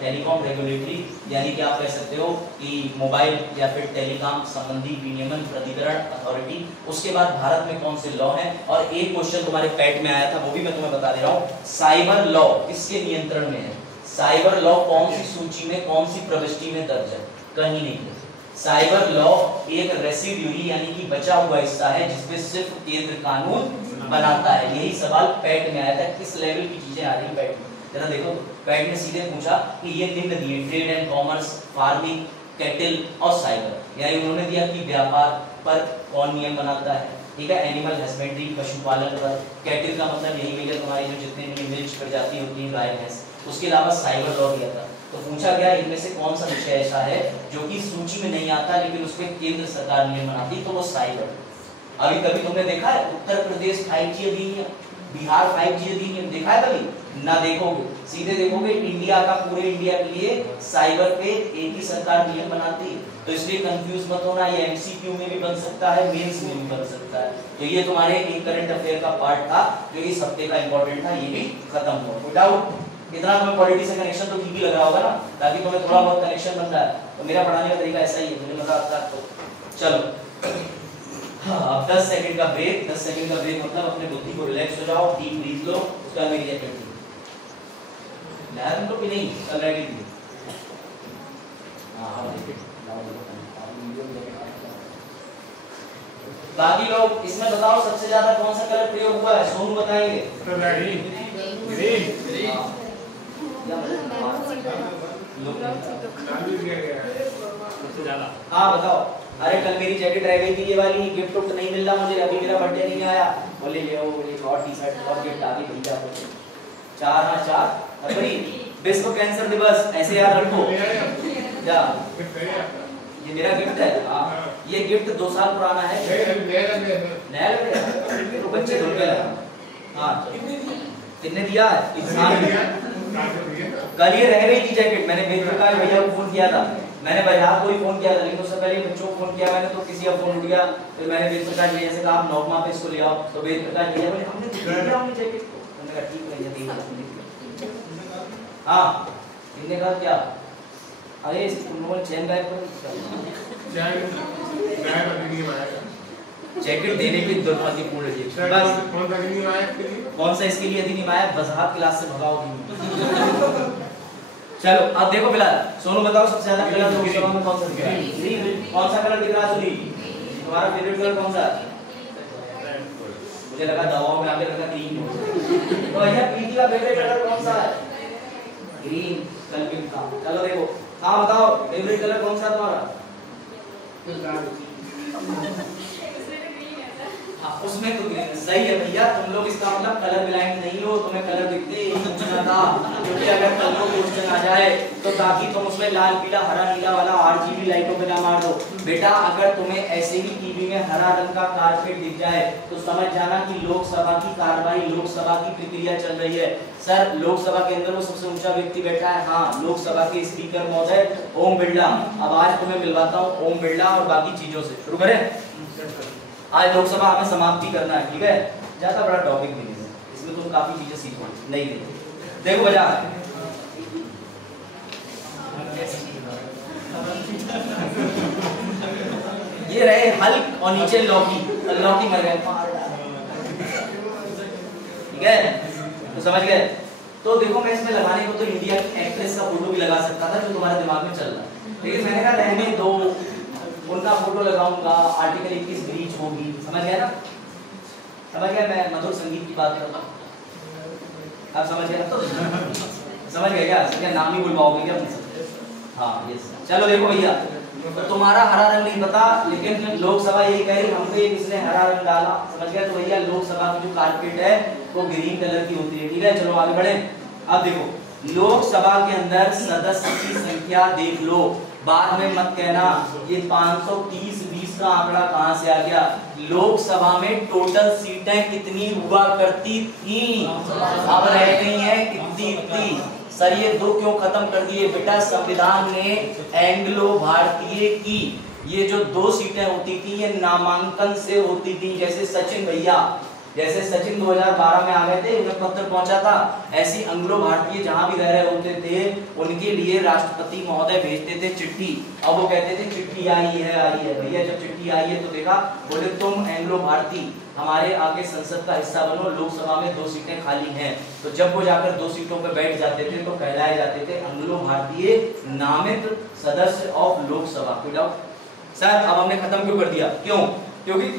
टेलीकॉम रेगुलेटरी, यानी कि आप कह सकते हो कि मोबाइल या फिर टेलीकॉम संबंधी विनियमन प्राधिकरण अथॉरिटी। उसके बाद भारत में कौन से लॉ हैं? और एक क्वेश्चन तुम्हारे पैट में आया था, वो भी मैं तुम्हें बता दे रहा हूँ। साइबर लॉ किसके नियंत्रण में है? साइबर लॉ कौन सी सूची में, कौन सी प्रविष्टि में दर्ज है? कहीं नहीं है। साइबर लॉ एक रेसिड्यूरी यानी कि बचा हुआ हिस्सा है जिसपे सिर्फ केंद्र कानून बनाता है। यही सवाल पैट में आया था, किस लेवल की चीजें आ रही पैट में, जरा देखो। पैट ने सीधे पूछा कि ये निम्न दिए, trade and commerce, farming, cattle और साइबर। यानी उन्होंने दिया कि व्यापार पर कौन नियम बनाता है, ठीक है, एनिमल हस्बेंड्री, पशुपालन पर। कैटल का मतलब यही मिले तुम्हारी जो जितने भी मिल्क प्रजाति होती है, गाय भैंस। उसके अलावा साइबर लॉ दिया था। तो पूछा गया इनमें से कौन सा विषय ऐसा है जो कि सूची में नहीं आता लेकिन उस पर केंद्र सरकार नियम बनाती है, तो वो साइबर। अभी कभी तुमने देखा है उत्तर प्रदेश 5G अधिनियम, बिहार 5G अधिनियम देखा है कभी? ना देखोगे, सीधे देखोगे इंडिया का, पूरे इंडिया के लिए साइबर पे एक ही सरकार नियम बनाती है। तो इसलिए कंफ्यूज मत होना, ये MCQ में भी बन सकता है, मेंस में भी बन सकता है। तो ये तुम्हारे एक करंट अफेयर का पार्ट था जो इस हफ्ते का इंपॉर्टेंट था, ये भी खत्म हुआ। कोई डाउट? इतना तुम्हें पॉलिटी से कनेक्शन तो ठीक ही लग रहा होगा ना, ताकि तुम्हें थोड़ा बहुत कनेक्शन बन रहा है। तो मेरा पढ़ाने का तरीका ऐसा ही है, मुझे मजा आता है। तो चलो अब 10 सेकंड का ब्रेक। 10 सेकंड का ब्रेक मतलब अपने बुद्धि को रिलैक्स हो जाओ, डीप ब्रीथ लो, उसका मेरी एक्टिविटी लहर तो भी नहीं कल रेडी थी। बाकी लोग इसमें बताओ सबसे ज्यादा कौन सा कलर प्रयोग हुआ है? सोनू बताएंगे। हाँ बताओ। अरे कल मेरी जैकेट रह गई थी, ये वाली, गिफ्ट उफ्ट नहीं मिल रहा मुझे, अभी मेरा बर्थडे नहीं आया। बोले ले आओ एक और टी-शर्ट और गिफ्ट आ गई भैया को। 4 हाँ 4 फरवरी विश्व कैंसर दिवस, ऐसे याद रखो। क्या ये मेरा गिफ्ट है? हाँ ये गिफ्ट 2 साल पुराना है। नया लग गया तो बच्चे धुल गए। हाँ कितने दिया है? कल ये रह गई थी जैकेट, मैंने वेद प्रकाश भैया को फोन किया था, मैंने बजाज को ही फोन किया था, लेकिन उससे पहले बच्चों को फोन किया मैंने, तो किसी का फोन उठ गया। फिर मैंने वेद प्रकाश भैया से कहा आप नौकमा पे इसको ले आओ, तो वेद प्रकाश भैया बोले हमने जैकेट को, मैंने कहा ठीक है भैया देख। हाँ इनने कहा क्या? अरे उन्होंने चैन गायब जैकेट देने की दुर्भाग्यपूर्ण है। कौन सा इसके लिए अधिनियम आया? वजाहत क्लास से भगाओ। चलो अब देखो फिलहाल सोनू बताओ सबसे ज्यादा कलर लोकसभा में कौन सा दिख रहा है? ग्रीन। कौन सा कलर दिख रहा है सुनी? तुम्हारा फेवरेट कलर कौन सा? मुझे लगा दवाओं में आगे रखा ग्रीन। तो भैया प्रीति का फेवरेट कलर कौन सा है? ग्रीन। कलपिन का। चलो देखो, हाँ बताओ फेवरेट कलर कौन सा तुम्हारा? हाँ, उसमें तो सही है भैया, तुम लोग इसका मतलब कलर ब्लाइंड नहीं हो, तुम्हें कलर दिखते ही पूछना था, क्योंकि अगर कल को क्वेश्चन आ जाए तो ताकि तुम उसमें लाल पीला हरा नीला वाला RGB लाइटों पे ना मार दो। बेटा अगर तुम्हें ऐसे ही टीवी में हरा रंग का कारपेट दिख जाए तो समझ जाना कि लोकसभा की कार्रवाई, लोकसभा की प्रक्रिया चल रही है। सर लोकसभा के अंदर वो सबसे ऊंचा व्यक्ति बैठा है, हाँ लोकसभा के स्पीकर महोदय ओम बिरला। अब आज तुम्हें मिलवाता हूँ ओम बिरला और बाकी चीजों से। शुरू करें? आज लोकसभा हमें समाप्ति करना है, ठीक है? ज्यादा बड़ा टॉपिक भी नहीं है, इसमें तुम काफी चीजें सीखो। नहीं देखो बजा ये रहे हल्क और नीचे लौकी, लौकी मर गए, ठीक है? तो समझ गए? तो देखो मैं इसमें लगाने को तो इंडिया की एक्ट्रेस का फोटो भी लगा सकता था जो तुम्हारे दिमाग में चल रहा है, लेकिन मैंने कहा रहने दो, उनका फोटो लगाऊंगा, आर्टिकल 21 ब्रीच होगी। समझ गया ना? समझ गया? मैं मधुर संगीत की बात करता हूँ, आप समझ गए? तो समझ गए क्या? नाम ही बुलवाओगे क्या मुझसे? हाँ यस। चलो देखो भैया, तो तुम्हारा हरा रंग नहीं पता, लेकिन लोकसभा यही कह रही हम पे किसने हरा रंग डाला। समझ गया? तो भैया लोकसभा की जो कारपेट है वो ग्रीन कलर की होती है, ठीक है? चलो आगे बढ़े। अब देखो लोकसभा के अंदर सदस्य की संख्या देख लो, बाद में मत कहना ये 530-20 का आंकड़ा कहां से आ गया। लोकसभा में टोटल सीटें कितनी हुआ करती थी, अब रह गई हैं इतनी। सर ये दो क्यों खत्म कर दिए? बेटा संविधान ने एंग्लो भारतीय की ये जो 2 सीटें होती थी ये नामांकन से होती थी। जैसे सचिन भैया, जैसे सचिन 2012 में आ गए थे, उन्हें पत्र पहुंचा था, ऐसी एंग्लो भारतीय जहां भी रह रहे होते थे उनके लिए राष्ट्रपति महोदय भेजते थे चिट्ठी, और वो कहते थे चिट्ठी आई है भैया। जब चिट्ठी आई है तो देखा, बोले तुम एंग्लो भारतीय हमारे आगे संसद का हिस्सा बनो, लोकसभा में 2 सीटें खाली हैं। तो जब वो जाकर 2 सीटों पर बैठ जाते थे तो कहलाए जाते थे एंग्लो भारतीय नामित सदस्य ऑफ लोकसभा। कोई डाउट? सर अब हमने खत्म क्यों कर दिया? क्यों? क्योंकि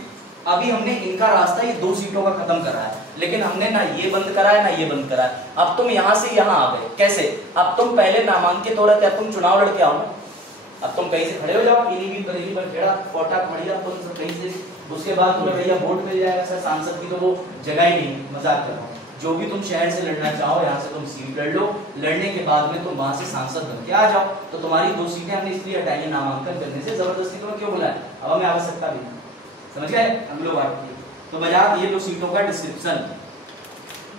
अभी हमने इनका रास्ता ये 2 सीटों का खत्म करा है, लेकिन हमने ना ये बंद करा है ना ये बंद करा है। अब तुम यहाँ से यहाँ आ गए, कैसे? अब तुम पहले नामांकित हो रहे थे, अब तुम चुनाव लड़के आओ ना, अब तुम कहीं से खड़े हो जाओ, इन्हीं बरेली पर खेड़ा कोटा खड़िया तुम कहीं से, उसके बाद तुम्हें भैया वोट मिल जाएगा। सर सांसद की तो वो जगह ही नहीं, मजाक कर रहा हूँ। जो भी तुम शहर से लड़ना चाहो यहाँ से तुम सीट लड़ लो, लड़ने के बाद में तुम वहां से सांसद बन के आ जाओ। तो तुम्हारी 2 सीटें हमने इसलिए हटाई नामांकन करने से, जबरदस्ती तुम्हें क्यों बुलाया? अब हमें आवश्यकता भी नहीं। समझ गए? एंग्लो भारतीय। तो बजाय ये 2 सीटों का डिस्क्रिप्शन।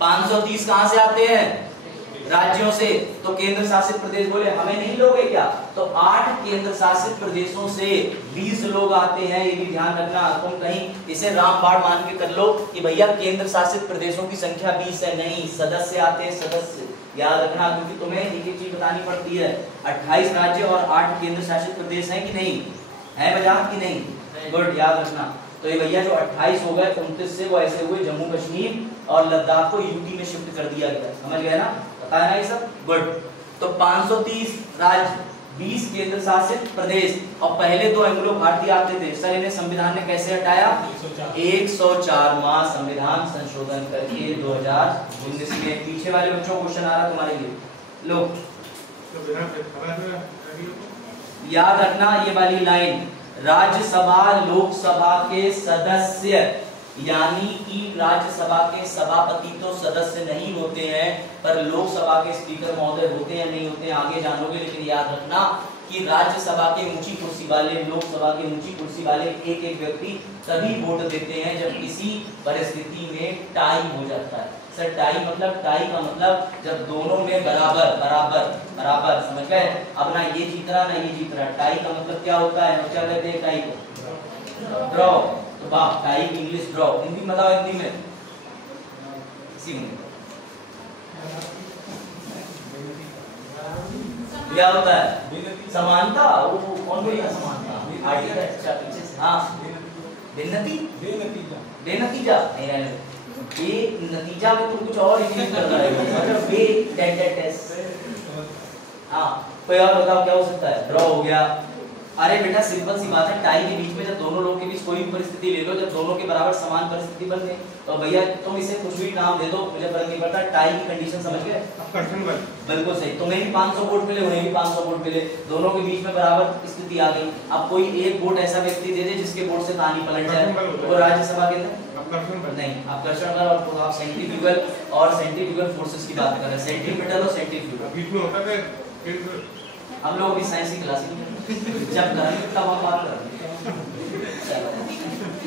530 कहां से आते हैं? राज्यों से। तो केंद्र शासित प्रदेश बोले हमें नहीं लोगे क्या? तो 8 केंद्र शासित प्रदेशों से 20 लोग आते हैं, ये भी ध्यान रखना। तुम कहीं इसे रामबाण मान के कर लो कि भैया केंद्र शासित प्रदेशों की संख्या 20 है, नहीं, सदस्य आते हैं, सदस्य याद रखना, क्योंकि तुम्हें एक एक चीज बतानी पड़ती है। 28 राज्य और 8 केंद्र शासित प्रदेश हैं कि नहीं है बजाज की? नहीं, गुड, याद रखना। तो ये भैया जो 28 हो गए, 29 से वो ऐसे हुए जम्मू कश्मीर और लद्दाख को यूटी में शिफ्ट कर दिया गया। समझ गए ना? पता है ना ये सब? गुड। तो 530 राज्य, 20 केंद्र शासित प्रदेश और पहले 2 एंग्लो भारतीय आते थे। सर इन्हें संविधान ने कैसे हटाया? 104वां संविधान संशोधन करके 2019 में। पीछे वाले बच्चों को क्वेश्चन आ रहा तुम्हारे लिए, लो याद रखना ये वाली लाइन। राज्यसभा लोकसभा के सदस्य, यानी कि राज्यसभा के सभापति तो सदस्य नहीं होते हैं, पर लोकसभा के स्पीकर महोदय होते हैं नहीं होते हैं आगे जानोगे। लेकिन याद रखना कि राज्यसभा के ऊंची कुर्सी वाले, लोकसभा के ऊंची कुर्सी वाले एक एक व्यक्ति तभी वोट देते हैं जब किसी परिस्थिति में टाई हो जाता है। सर टाई मतलब, टाई का मतलब जब दोनों में बराबर बराबर बराबर, समझ गए? अब ना ये जीत रहा ना ये जीत रहा। टाई का मतलब क्या होता है? क्या कहते हैं टाई को? ड्रॉ। तो वाह, टाई की इंग्लिश ड्रॉ। हिंदी में बताओ, हिंदी में इसी में क्या होता है? समानता। वो कौन बोलेगा समानता? आर्टिकल। अच्छा पीछे से, हाँ, बेनती, बेनतीजा नहीं, ये नतीजा में तुम कुछ और ही कर रहे हो, मतलब बे डेट टेस्ट। हाँ, कोई और बताओ क्या हो सकता है? ड्रॉ हो गया, अरे बेटा सिंपल सी बात है, टाई के बीच में जब दोनों लोग के बीच कोई भी परिस्थिति ले लो, जब दोनों के बराबर समान परिस्थिति बन गई तो भैया तुम इसे कुछ भी नाम दे दो, मुझे फर्क नहीं पड़ता, टाई की कंडीशन समझ गए? बिल्कुल सही। तुम्हें भी 500 वोट मिले, उन्हें भी 500 वोट मिले, दोनों के बीच में बराबर स्थिति आ गई। अब कोई एक वोट ऐसा व्यक्ति दे दे जिसके वोट से कहानी पलट जाए, वो राज्यसभा के अंदर नहीं। आप कर्षण बल और आप सेंट्रीफ्यूगल और सेंट्रीफ्यूगल फोर्सेस की बात कर रहे हैं, सेंट्रीपिटल और सेंट्रीफ्यूगल। हम लोग अभी साइंस की क्लास में जब करेंगे तब हम बात करेंगे।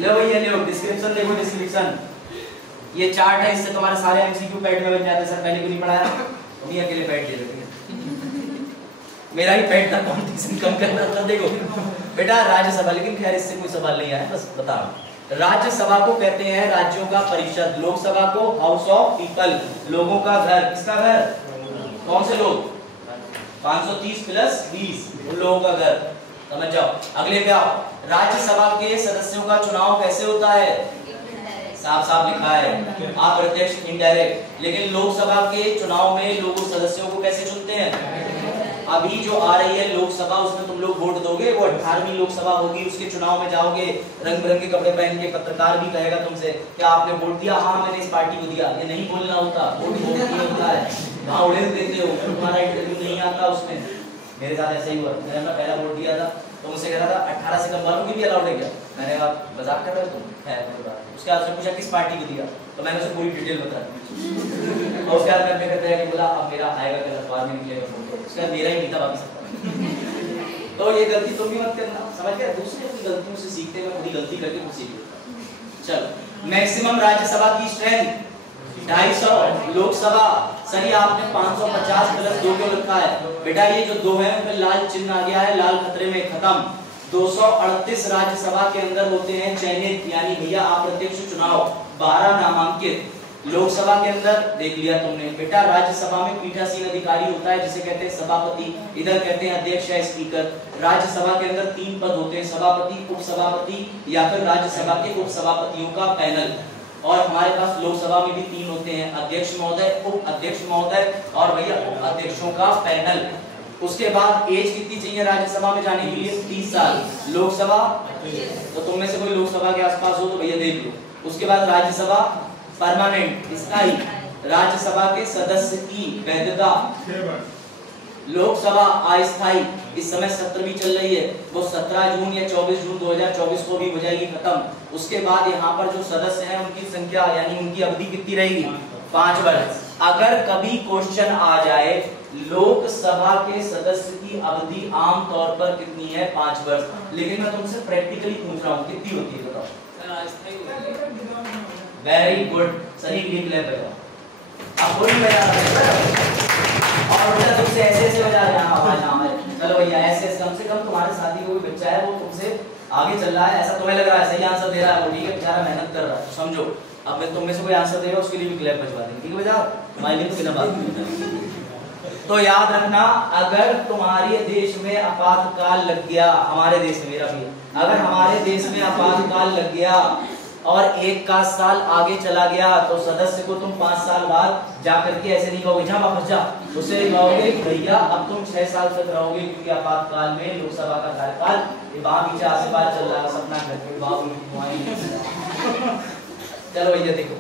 लो भैया लो, डिस्क्रिप्शन देखो, डिस्क्रिप्शन ये चार्ट है, इससे तुम्हारे सारे एमसीक्यू पैड में बन जाते हैं। सर पहले क्यों नहीं पढ़ाया? अभी अकेले पैड दे रहे हैं, मेरा ही पैड था, कंपटीशन कम कर रहा था। देखो बेटा राज्यसभा, लेकिन खैर इससे कोई सवाल नहीं आया, बस बता रहा। राज्यसभा को कहते हैं राज्यों का परिषद, लोकसभा को हाउस ऑफ पीपल, लोगों का घर। किसका घर? कौन से लोग? 530 प्लस 20 उन लोगों का घर, समझ जाओ। अगले पे आओ, राज्यसभा के सदस्यों का चुनाव कैसे होता है? साफ साफ लिखा है, अप्रत्यक्ष इनडायरेक्ट। लेकिन लोकसभा के चुनाव में लोग सदस्यों को कैसे चुनते हैं? अभी जो आ रही है लोकसभा, उसमें तुम लोग वोट दोगे, वो 18वीं लोकसभा होगी, उसके चुनाव में जाओगे, रंग बिरंगे कपड़े पहन के, पत्रकार भी कहेगा तुमसे क्या आपने वोट दिया? हाँ मैंने इस पार्टी को दिया। ये नहीं बोलना होता, वोट नहीं होता है, वहाँ उड़े देते हो, तुम्हारा इंटरव्यू नहीं आता उसमें। मेरे साथ ऐसा ही हुआ, मैंने अपना पहला वोट दिया था तो मुझसे कह रहा था 18 से कम वालों की भी अलाउड है क्या? मैंने कहा मजाक कर रहे हो तुम? है उसके बाद उसने पूछा किस पार्टी को दिया, तो मैंने उसे पूरी डिटेल बता दी। और उसके बाद मैं कहते हैं कि बोला अब मेरा आएगा कल अखबार में निकलेगा फोटो, उसके बाद मेरा ही नहीं था, बाकी सबका। तो ये गलती तुम भी मत करना, समझ गए? दूसरे अपनी गलतियों से सीखते हैं, मैं खुद गलती करके खुद सीख लेता। चलो, मैक्सिमम राज्यसभा की स्ट्रेंथ 250, लोकसभा सही आपने 550 प्लस 2 क्यों रखा है? बेटा ये जो 2 है उनमें लाल चिन्ह आ गया है, लाल खतरे में, खत्म। 238 राज्यसभा के अंदर होते हैं चयनित, यानी भैया अप्रत्यक्ष चुनाव, 12 नामांकित। लोकसभा के अंदर देख लिया तुमने। बेटा राज्यसभा में पीठासीन अधिकारी होता है जिसे कहते हैं सभापति, इधर कहते हैं अध्यक्ष या स्पीकर। राज्यसभा के अंदर 3 पद होते हैं, सभापति, उपसभापति या फिर राज्यसभा के उपसभापतियों का पैनल। और हमारे पास लोकसभा में भी 3 होते हैं, अध्यक्ष महोदय, उप अध्यक्ष महोदय और भैया उप अध्यक्षों का पैनल। उसके बाद एज कितनी चाहिए राज्यसभा में जाने के लिए? 30 साल। लोकसभा तो तुम में से कोई लोकसभा के आसपास हो तो भैया देख लो। उसके बाद राज्यसभा परमानेंट, स्थायी, राज्यसभा के सदस्य की वैधता। लोकसभा अस्थायी, इस समय सत्र भी चल रही है, वो 17 जून या 24 जून 2024 को भी हो जाएगी खत्म। उसके बाद यहाँ पर जो सदस्य हैं उनकी संख्या यानी उनकी अवधि कितनी रहेगी? 5 वर्ष। अगर कभी क्वेश्चन आ जाए लोकसभा के सदस्य की अवधि आमतौर पर कितनी है? 5 वर्ष। लेकिन मैं तुमसे प्रैक्टिकली पूछ रहा हूँ कितनी होती है बताओ? वेरी गुड, सही क्लिक ले बताओ। अब कोई बजा रहा है और उल्टा तुमसे ऐसे बजा रहे हैं आवाज हमारे। चलो भैया ऐसे कम से कम तुम्हारे साथी कोई बच्चा है वो तुमसे आगे चल रहा है, ऐसा तुम्हें लग रहा है सही आंसर दे रहा है वो, ठीक है, बेचारा मेहनत कर रहा है, समझो। अब मैं तुम में से कोई आंसर देगा उसके लिए भी क्लैप बजवा देंगे, ठीक है बजाओ, हमारे लिए तो बिना बात। तो याद रखना, अगर तुम्हारे देश में आपातकाल लग गया, हमारे देश में, मेरा भी, अगर हमारे देश में आपातकाल लग गया और 1 का साल आगे चला गया तो सदस्य को तुम 5 साल बाद जाकर के ऐसे नहीं कहोगे जा वापस जा, उससे कहोगे भैया अब तुम 6 साल तक रहोगे, क्योंकि आपातकाल में लोकसभा का कार्यकाल ये पीछे आशीर्वाद चल रहा है, सपना घर के बाबू। चलो भैया देखो,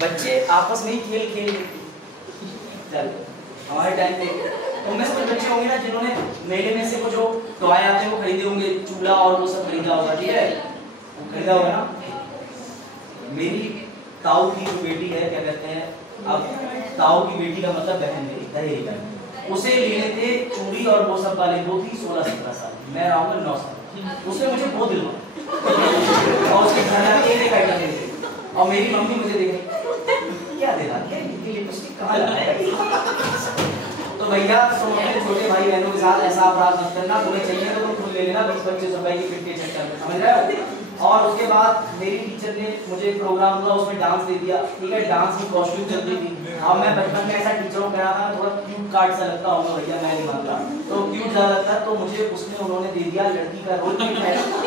बच्चे आपस में ही खेल चल, हमारे टाइम पे उनमें से कुछ बच्चे होंगे ना जिन्होंने मेले में से वो जो टॉय आते हैं वो खरीदे होंगे, चूल्हा और वो सब खरीदा होगा, ठीक है, खरीदा होगा ना। मेरी ताऊ की जो बेटी है, क्या कहते हैं, अब ताऊ की बेटी का मतलब बहन मेरी, दहेज बहन, उसे लेने थे चूड़ी और वो सब वाले, वो थी 16-17 साल, मैं रहूंगा 9 साल, उसने मुझे वो दिलवाया और उसके घर में एक आइटम दे दी और मेरी मम्मी मुझे देख क्या दे रहा है, लिपस्टिक कहाँ लगाया। तो भैया तुम अपने छोटे भाई बहनों के साथ ऐसा अपराध मत करना, तुम्हें चाहिए तो तुम खुद ले लेना 20-25 रुपए की किट के चक्कर में, समझ रहे हो। और उसके बाद मेरी टीचर ने मुझे प्रोग्राम हुआ उसमें डांस दे दिया, ठीक है, डांस की कॉस्ट्यूम चल रही थी। अब मैं बचपन में ऐसा टीचरों को करा था थोड़ा क्यूट कार्ड सा लगता हूँ भैया, मैं नहीं मानता, तो क्यूट ज्यादा लगता, तो मुझे उसमें उन्होंने दे दिया लड़की का रोल।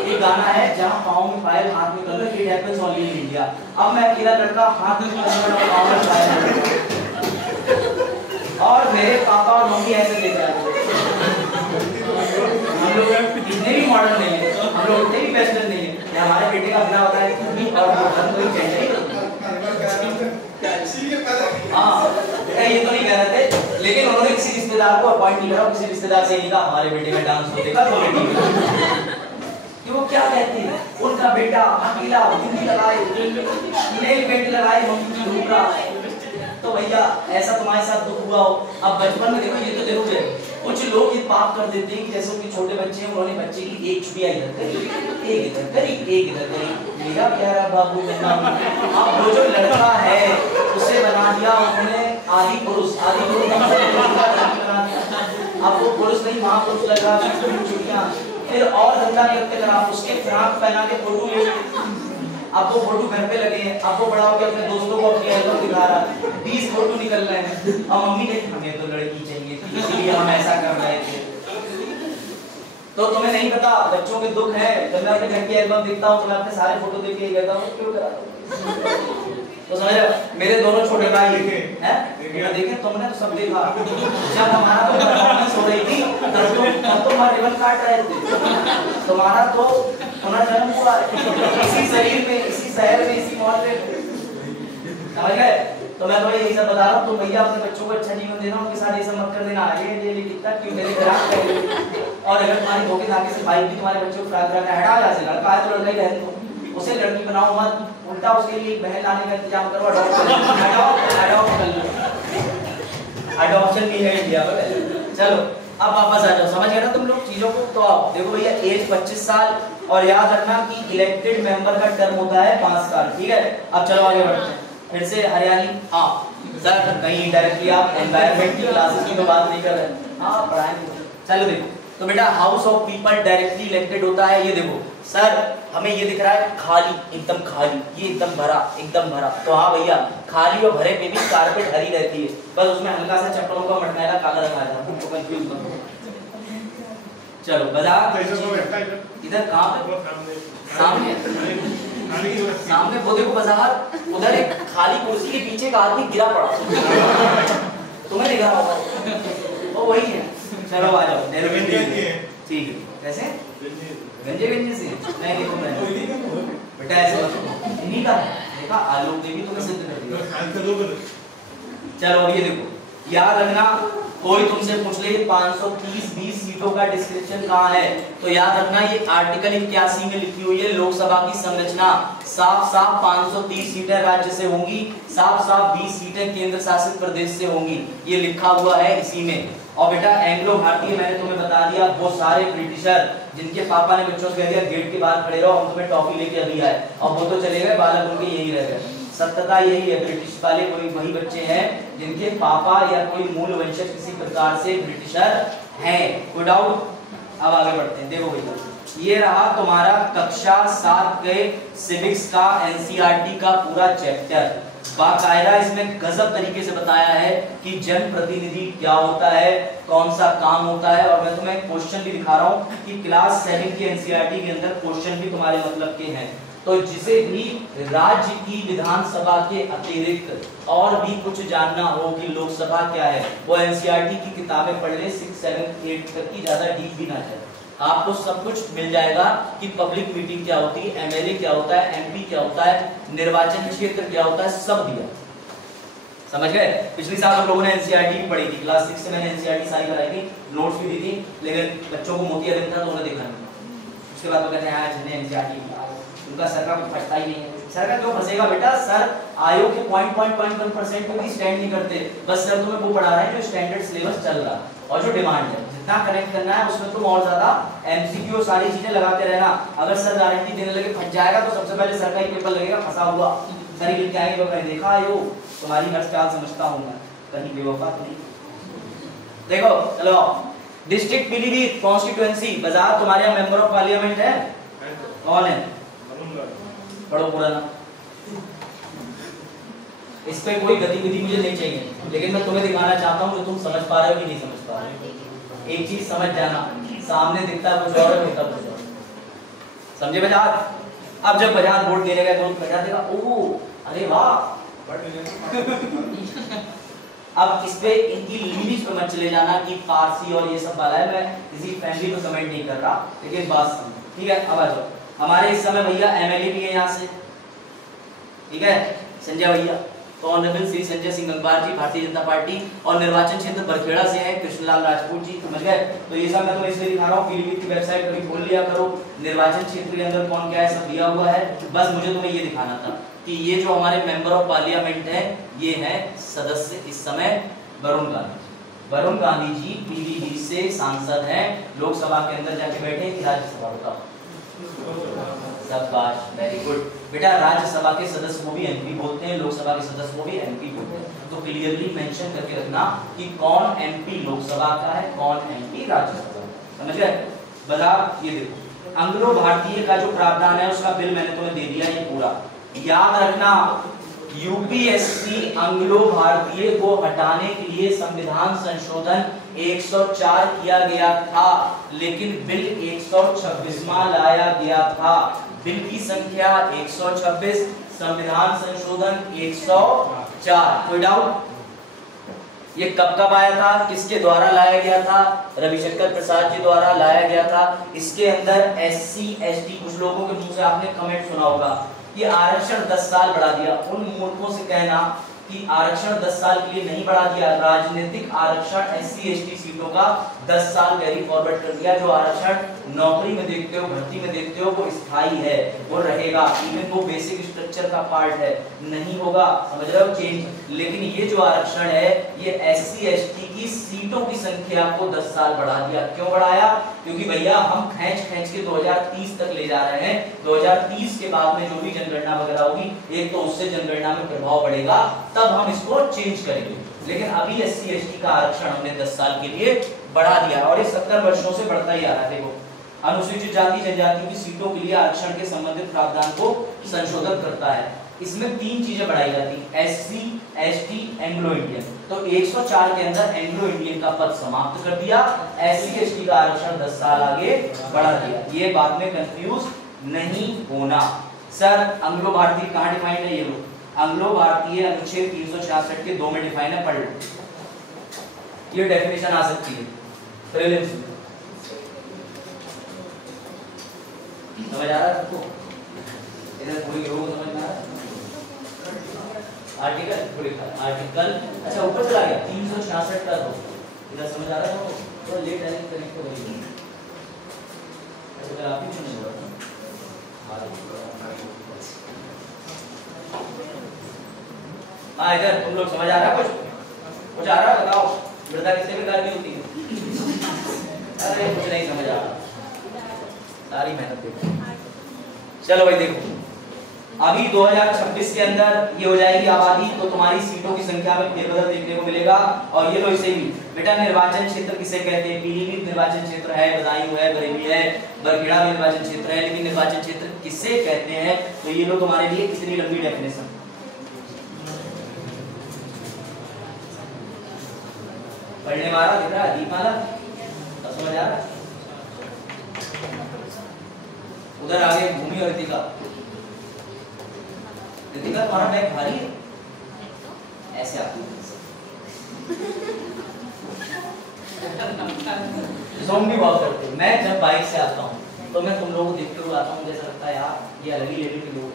एक गाना है जहाँ पाँव में पायल हाथ में colour, it happens only in India. अब मैं अकेला लड़का हाथ में कलर और पाँव में पायल, और मेरे पापा और मम्मी ऐसे देख रहे थे, लोग इतने भी मॉडर्न नहीं है, हम लोग इतने भी वेस्टर्न नहीं है। हमारे बेटे का बिना बताए और मॉडर्न कोई चाहिए। हाँ ये तो नहीं कह रहे थे, लेकिन उन्होंने किसी रिश्तेदार को अपॉइंट नहीं करा, किसी रिश्तेदार से नहीं कहा हमारे बेटे का डांस को देखा तो बेटी कि वो क्या कहती है, उनका बेटा अकेला बिंदी लगाए, नेल पेंट लगाए, मम्मी की घूम रहा। तो भैया ऐसा तुम्हारे साथ दुख हुआ हो, अब बचपन में देखो ये तो जरूर है, कुछ लोग ये पाप कर देते हैं कि जैसे उनके छोटे बच्चे हैं, उन्होंने बच्चे की एक छुड़िया इधर करी, एक इधर करी, एक इधर करी, मेरा प्यारा बाबू बना। अब वो जो लड़का है उसे बना दिया उन्होंने आदि पुरुष, आदि पुरुष बना दिया। अब वो पुरुष नहीं महापुरुष लग रहा है, छुट्टियां फिर और धंधा करते करा, उसके फ्रॉक पहना के फोटो ले। अब वो फोटो घर पे लगे हैं, अब वो बड़ा होकर अपने दोस्तों को अपनी एल्बम दिखा रहा है, 20 फोटो निकल रहे हैं। और मम्मी ने हमें तो लड़की चाहिए थी इसलिए हम ऐसा कर रहे थे। तो तुम्हें नहीं पता बच्चों के दुख है। जब मैं अपने घर की एल्बम देखता हूँ तो मैं अपने सारे फोटो देख के कहता हूँ क्यों करा। तो समझ मेरे दोनों छोटे भाई हैं, देखे तुमने तो सब देखा। जब हमारा तो परफॉर्मेंस हो रही थी तब तो हमारे रिबन काट रहे थे, तुम्हारा तो पुनर्जन्म हुआ इसी शरीर में, इसी शहर में, इसी मोहल्ले में, समझ गए। तो मैं तुम्हें यही सब बता रहा हूँ, तुम भैया अपने बच्चों को अच्छा जीवन देना, उनके साथ ये सब मत कर देना। ये कितना क्यों मेरे खराब कर। और अगर तुम्हारी धोखे धागे से भाई भी तुम्हारे बच्चों को फ्रैग करना हटा जा से, लड़का है तो लड़का ही रहने दो, उसे लड़की बनाओ मत, उल्टा उसके लिए बहन लाने का इंतजाम करो, अडॉप्शन भी है इंडिया में। चलो अब वापस आ जाओ, समझ गए ना तुम लोग चीजों को। तो आप देखो भैया एज 25 साल, और याद रखना कि इलेक्टेड मेंबर का टर्म होता है 5 साल, ठीक है। अब चलो आगे बढ़ते हैं, फिर से हरियाली। हाँ सर कहीं इनडायरेक्टली आप एनवायरनमेंट की क्लासेस की तो बात नहीं कर रहे, हाँ पढ़ाएंगे। चलो देखो तो बेटा house of people directly elected होता है। ये देखो सर हमें ये दिख रहा है खाली, एकदम खाली, ये एकदम भरा, एकदम भरा। तो हाँ भैया खाली और भरे में भी कारपेट हरी रहती है, बस उसमें हल्का सा चप्पलों का मटमैला काला रखा है, तो कंफ्यूज मत हो। चलो बाजार इधर कहाँ पे, सामने सामने वो देखो बाजार, उधर एक खाली कुर्सी के पीछे का आदमी गिरा पड़ा, तुम्हें दिख रहा होगा, वो वही है। चलो आ जाओ, ठीक है। कैसे गंजे गंजे से नहीं, देखो मैं बेटा ऐसे मत, इन्हीं का देखा आलोक देवी तुम्हें सिद्ध कर दिया। चलो अब ये देखो, याद रखना कोई तुमसे पूछ ले 530-20 सीटों का डिस्क्रिप्शन कहाँ है, तो याद रखना ये आर्टिकल 81 में लिखी हुई है लोकसभा की संरचना। साफ साफ 530 सीटें राज्य से होंगी, साफ साफ 20 सीटें केंद्र शासित प्रदेश से होंगी, ये लिखा हुआ है इसी में। और बेटा एंग्लो भारतीय मैंने तुम्हें बता दिया, वो सारे ब्रिटिशर जिनके पापा ने बच्चों से कह दिया गेट के बाहर खड़े रहो, हम तुम्हें टॉफी लेके अभी आए, और वो तो चले गए, बालक उनके यही रह गए। सत्यता यही है, ब्रिटिश वाले वही बच्चे हैं जिनके पापा या कोई मूल वंशज किसी प्रकार से ब्रिटिशर हैं, कोई डाउट। अब आगे बढ़ते हैं, देखो भैया ये रहा तुम्हारा कक्षा 7 के सिविक्स का एनसीईआरटी का पूरा चैप्टर। बाकायदा इसमें गजब तरीके से बताया है कि जनप्रतिनिधि क्या होता है, कौन सा काम होता है। और मैं तुम्हें क्वेश्चन भी दिखा रहा हूँ कि क्लास 7 की एनसीईआरटी के अंदर क्वेश्चन भी तुम्हारे मतलब के हैं। तो जिसे भी राज्य की विधानसभा के अतिरिक्त और भी कुछ जानना हो कि लोकसभा क्या है, वो एनसीईआरटी की किताबें पढ़ ले, 6, 7, 8 तक की, ज्यादा डीप भी ना जाए, आपको सब कुछ मिल जाएगा कि पब्लिक मीटिंग क्या होती है, एमएलए क्या होता है, एमपी क्या होता है, निर्वाचन क्षेत्र क्या होता है, सब दिया। समझ गए। पिछली साल हम लोगों ने एनसीईआरटी भी पढ़ी थी, क्लास 6 से मैंने एनसीईआरटी सारी कराई थी, नोट्स भी दी थी, लेकिन बच्चों को मोतिया दिन था तो उन्हें देखा नहीं। उसके बाद वो कहते हैं आज एनसीईआरटी उनका सर का कुछ फटता ही नहीं है। सर का क्यों फंसेगा बेटा, सर आयोग के 0.1% को भी स्टैंड नहीं करते, बस सर तुम्हें वो पढ़ा रहे हैं जो स्टैंडर्ड सिलेबस चल रहा और जो डिमांड है, जितना कनेक्ट करना है उसमें तुम और ज्यादा एमसीक्यू सारी चीजें लगाते रहना। अगर सर गारंटी देने लगे फंस जाएगा तो सबसे पहले सर का ही पेपर लगेगा फंसा हुआ, सर ही लिख आएंगे मैंने देखा आयोग, तुम्हारी हर चाल समझता हूँ मैं, कहीं बेवफा तो नहीं। देखो चलो डिस्ट्रिक्ट पीलीभीत कॉन्स्टिट्यूएंसी, बाजार तुम्हारे यहाँ मेंबर ऑफ पार्लियामेंट है, कौन है, पढ़ो पूरा ना। इस पे कोई गतिविधि मुझे नहीं चाहिए, लेकिन मैं तुम्हें दिखाना चाहता हूँ कि तुम समझ पा रहे हो कि नहीं समझ पा रहे हो। एक चीज समझ जाना, सामने दिखता कुछ और है, होता कुछ और। समझे बजाज? अब जब बजाज वोट देने गए तो बजाज देगा, ओह अरे वाह अब इस पे इनकी लिमिट पे मत चले जाना कि फारसी और ये सब वाला है, मैं किसी फैमिली को कमेंट नहीं कर रहा, लेकिन बात समझो, ठीक है। अब आ जाओ, हमारे इस समय भैया एमएलए भी है यहाँ से, ठीक है, संजय भैया, तो ऑनरेबल श्री संजय सिंह गंगवार जी भारतीय जनता पार्टी, और निर्वाचन क्षेत्र बरखेड़ा से हैं कृष्णलाल राजपूत जी, समझ गए। तो ये सब मैं तुम्हें इसलिए दिखा रहा हूँ, पीलीभीत की वेबसाइट कभी खोल लिया करो, निर्वाचन क्षेत्र के अंदर कौन क्या है सब दिया हुआ है। बस मुझे तुम्हें ये दिखाना था कि ये जो हमारे मेंबर ऑफ पार्लियामेंट है, ये है सदस्य इस समय वरुण गांधी। वरुण गांधी जी पीलीभीत से सांसद हैं, लोकसभा के अंदर जाके बैठे कि राज्यसभा, बताओ? शाबाश, वेरी गुड बेटा। राज्यसभा के सदस्य को भी एमपी बोलते हैं, लोकसभा के सदस्य को भी एमपी बोलते हैं। तो क्लियरली मेंशन करके रखना कि कौन एमपी लोकसभा का है, कौन एमपी राज्यसभा का, समझ गए? बता, ये देखो एंग्लो भारतीय का जो प्रावधान है उसका बिल मैंने तुम्हें दे दिया, ये पूरा याद रखना। यूपीएससी एंग्लो भारतीय को हटाने के लिए संविधान संशोधन 104 किया गया था, लेकिन बिल 126वां लाया गया था। बिल की संख्या 126, संविधान संशोधन 104। कोई डाउट? ये कब कब आया था, किसके द्वारा लाया गया था? रविशंकर प्रसाद जी द्वारा लाया गया था। इसके अंदर एससी एसटी, कुछ लोगों के मुंह से आपने कमेंट सुना होगा कि आरक्षण 10 साल बढ़ा दिया। उन मूर्खों से कहना कि आरक्षण 10 साल के लिए नहीं बढ़ा दिया, राजनीतिक आरक्षण एससी एसटी सीटों का 10 साल कैरी फॉरवर्ड कर दिया। जो आरक्षण नौकरी में देखते हो, भर्ती में देखते हो, वो स्थायी है, वो रहेगा, इवन वो बेसिक स्ट्रक्चर का पार्ट है, नहीं होगा, समझ रहे हो, चेंज। लेकिन ये जो आरक्षण है, ये एससी एसटी की सीटों की संख्या को 10 साल बढ़ा दिया। क्यों बढ़ाया? क्योंकि भैया हम खींच के 2030 तक ले जा रहे हैं। 2030 के बाद में जो भी जनगणना वगैरह होगी, एक तो उससे जनगणना में प्रभाव पड़ेगा, तब हम इसको चेंज करेंगे। लेकिन अभी एससी एसटी का आरक्षण हमने 10 साल के लिए बढ़ा दिया, और ये 70 वर्षों से बढ़ता ही आ रहा है। देखो, अनुसूचित जाति जनजाति की सीटों के लिए आरक्षण के संबंधित प्रावधान को संशोधन करता है। इसमें 3 चीजें बढ़ाई जाती, एससी एसटी एंग्लो इंडियन। तो 104 के अंदर एंग्लो इंडियन का पद समाप्त कर दिया, एससी एसटी का आरक्षण 10 साल आगे बढ़ा दिया। ये बात में कंफ्यूज नहीं होना। सर एंग्लो भारतीय कहाँ डिफाइंड है? ये लो, एंग्लो भारतीय अनुच्छेद 366 के 2 में डिफाइन है, पढ़ लो। ये डेफिनेशन आ सकती है प्रीलिम्स में। समझ आ रहा है सबको? इधर पूरी लोगों को समझ में आ रहा है? आर्टिकल को लिखा है, आर्टिकल, अच्छा ऊपर चला गया 366 का, तो इधर समझ आ रहा है? तो लेट आने की तरीके तो वही है। अच्छा आप ही नहीं बोल रहे हाँ, इधर तुम लोग समझ आ रहा है? कुछ आ रहा है? बताओ, मृदा कितने प्रकार की होती है? अरे कुछ नहीं समझ आ रहा, सारी मेहनत देखो। चलो भाई देखो, अभी 2026 के अंदर ये हो जाएगी आबादी, तो तुम्हारी सीटों की संख्या में फेरबदल देखने को मिलेगा। और ये लो इसे भी बेटा, निर्वाचन क्षेत्र किसे कहते हैं? पीलीभीत निर्वाचन क्षेत्र है, बदायूं है, बरेली है, बरखेड़ा भी निर्वाचन क्षेत्र है, लेकिन निर्वाचन क्षेत्र किसे कहते हैं? तो ये लो तुम्हारे लिए कितनी लंबी डेफिनेशन, पढ़ने वाला दिख रहा है? दीपमाला समझ आ रहा है? उधर आगे भूमि और ऋतिका, ऋतिका तुम्हारा बैग भारी है, ऐसे आती है ज़ोंबी वॉक करते। मैं जब बाइक से आता हूँ तो मैं तुम लोगों को देखते हुए आता हूँ, जैसा लगता है यार ये अलग ही लेवल के लोग।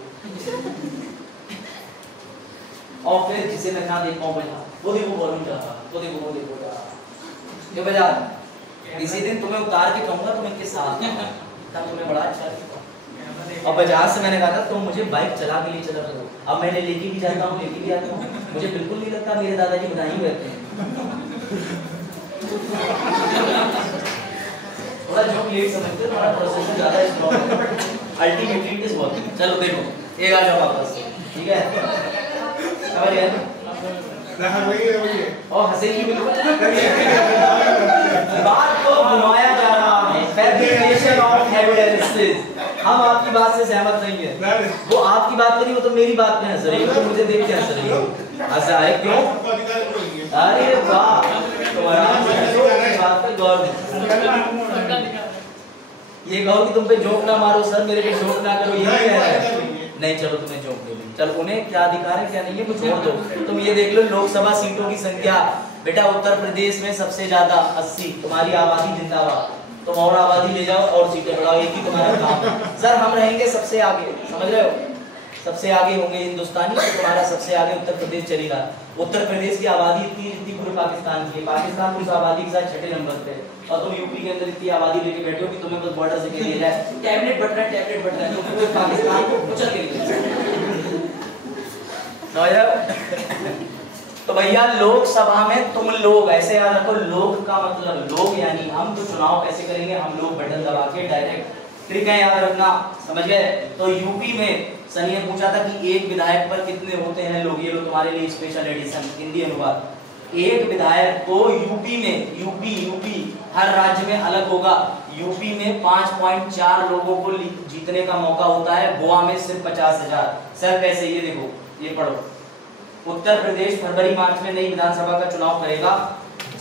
और फिर जिसे मैं ना देख पाऊँ बैठा, वो देखो वॉल्यूम जा रहा, वो देखो वो देखो जा रहा, ये बजा। इसी दिन तुम्हें उतार के कहूँगा तुम इनके साथ, तब तुम्हें बड़ा अच्छा लगेगा। और बाजार से मैंने कहा था तुम मुझे बाइक चला के लिए चला करो, अब मैंने लेके भी जाता हूँ, लेके भी आता हूँ, मुझे बिल्कुल नहीं लगता मेरे दादाजी बधाई रहते हैं। थोड़ा जो लेट समझते हो, थोड़ा प्रोसेस ज्यादा स्ट्रांग है, but ultimately it is working. चलो देखो, एक आ जाओ वापस, ठीक है? समझ गए? और हंसेगी बिल्कुल, बात को घुमाया जा रहा है, फैब्रिकेशन ऑफ एविडेंसेस। हम आपकी बात से सहमत नहीं है, वो आपकी बात करी, वो तो मेरी बात में हंस रही है, तो मुझे देख के हंस रही है। हंसा है क्यों? अरे वाह, बात पे गौर, ये कहो कि तुम पे जोक ना मारो सर, मेरे पे जोक ना करो, ये नहीं कह रहा है। नहीं चलो तुम्हें चौंक दे दी, चलो उन्हें क्या अधिकार है क्या नहीं है कुछ और दो। तुम ये देख लो लोकसभा सीटों की संख्या, बेटा उत्तर प्रदेश में सबसे ज्यादा 80, तुम्हारी आबादी जिंदाबाद, तुम और आबादी ले जाओ और सीटें बढ़ाओ, एक ही तुम्हारा काम। सर हम रहेंगे सबसे आगे, समझ रहे हो, सबसे आगे होंगे हिंदुस्तानी, तो तुम्हारा सबसे आगे उत्तर प्रदेश चलेगा। उत्तर प्रदेश की आबादी इतनी पूरे पाकिस्तान की है, पाकिस्तान उस आबादी के साथ छठे नंबर पे, और तुम यूपी के अंदर इतनी आबादी लेके बैठे हो कि तुम्हें बस बॉर्डर से घेर लिया है, टैबलेट बट रहा है, टैबलेट बट रहा है, तो पूरे पाकिस्तान को कुचल के तो भैया लोकसभा में तुम लोग ऐसे याद रखो, लोग का मतलब लोग यानी हम, तो चुनाव कैसे करेंगे हम लोग बटन दबा के डायरेक्ट, ठीक है याद रखना, समझ गए। तो यूपी में सनी ने पूछा था कि एक विधायक पर कितने होते हैं लोग, ये लो तुम्हारे लिए स्पेशल एडिशन हिंदी अनुवाद। एक विधायक को यूपी में, यूपी हर राज्य में अलग होगा, यूपी में 5.4 लोगों को जीतने का मौका होता है, गोवा में सिर्फ 50,000। सर कैसे, ये देखो ये पढ़ो, उत्तर प्रदेश फरवरी मार्च में नई विधानसभा का चुनाव करेगा,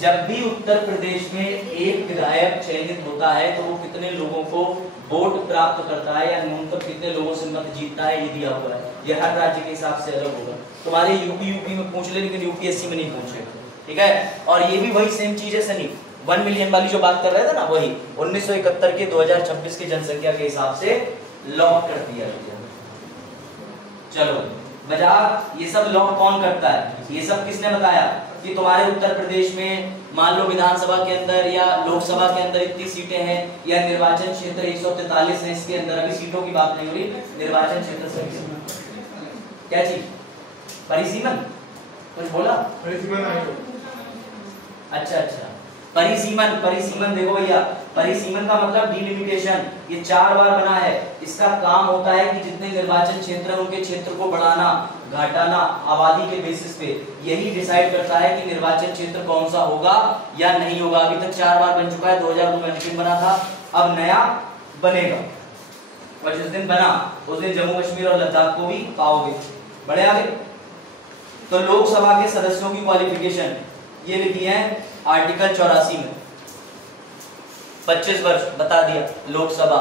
जब भी उत्तर प्रदेश में एक विधायक चयनित होता है तो वो कितने लोगों को वोट प्राप्त करता है या न्यूनतम कितने लोगों से मत जीतता है, ये दिया हुआ है, ये हर राज्य के हिसाब से अलग होगा। तुम्हारे यूपी में पूछ ले, लेकिन यूपीएससी में नहीं पूछे, ठीक है। और ये भी वही सेम चीज है सनी, 1 मिलियन वाली जो बात कर रहे थे ना, वही 1971 के 2026 के जनसंख्या के हिसाब से लॉक कर दिया गया। चलो मजाक, ये सब लॉक कौन करता है, ये सब किसने बताया कि तुम्हारे उत्तर प्रदेश में मान लो विधानसभा के अंदर या लोकसभा के अंदर इतनी सीटें हैं, या निर्वाचन क्षेत्र 143 है, इसके अंदर अभी सीटों की बात नहीं हो रही, निर्वाचन क्षेत्र से क्या चीज, परिसीमन, कुछ बोला, परिसीमन, अच्छा, परिसीमन देखो भैया, परिसीमन का मतलब डिलिमिटेशन, ये 4 बार बना है, इसका काम होता है कि जितने निर्वाचन क्षेत्र हैं उनके क्षेत्र को बढ़ाना घटाना आबादी के बेसिस पे, यही डिसाइड करता है कि निर्वाचन क्षेत्र कौन सा होगा या नहीं होगा। अभी तक 4 बार बन चुका है, 2002 में अंतिम बना था, अब नया बनेगा, और जिस दिन बना उस दिन जम्मू कश्मीर और लद्दाख को भी पाओगे। बढ़े आगे, तो लोकसभा के सदस्यों की क्वालिफिकेशन ये लिखी है आर्टिकल 84 में, 25 वर्ष बता दिया लोकसभा,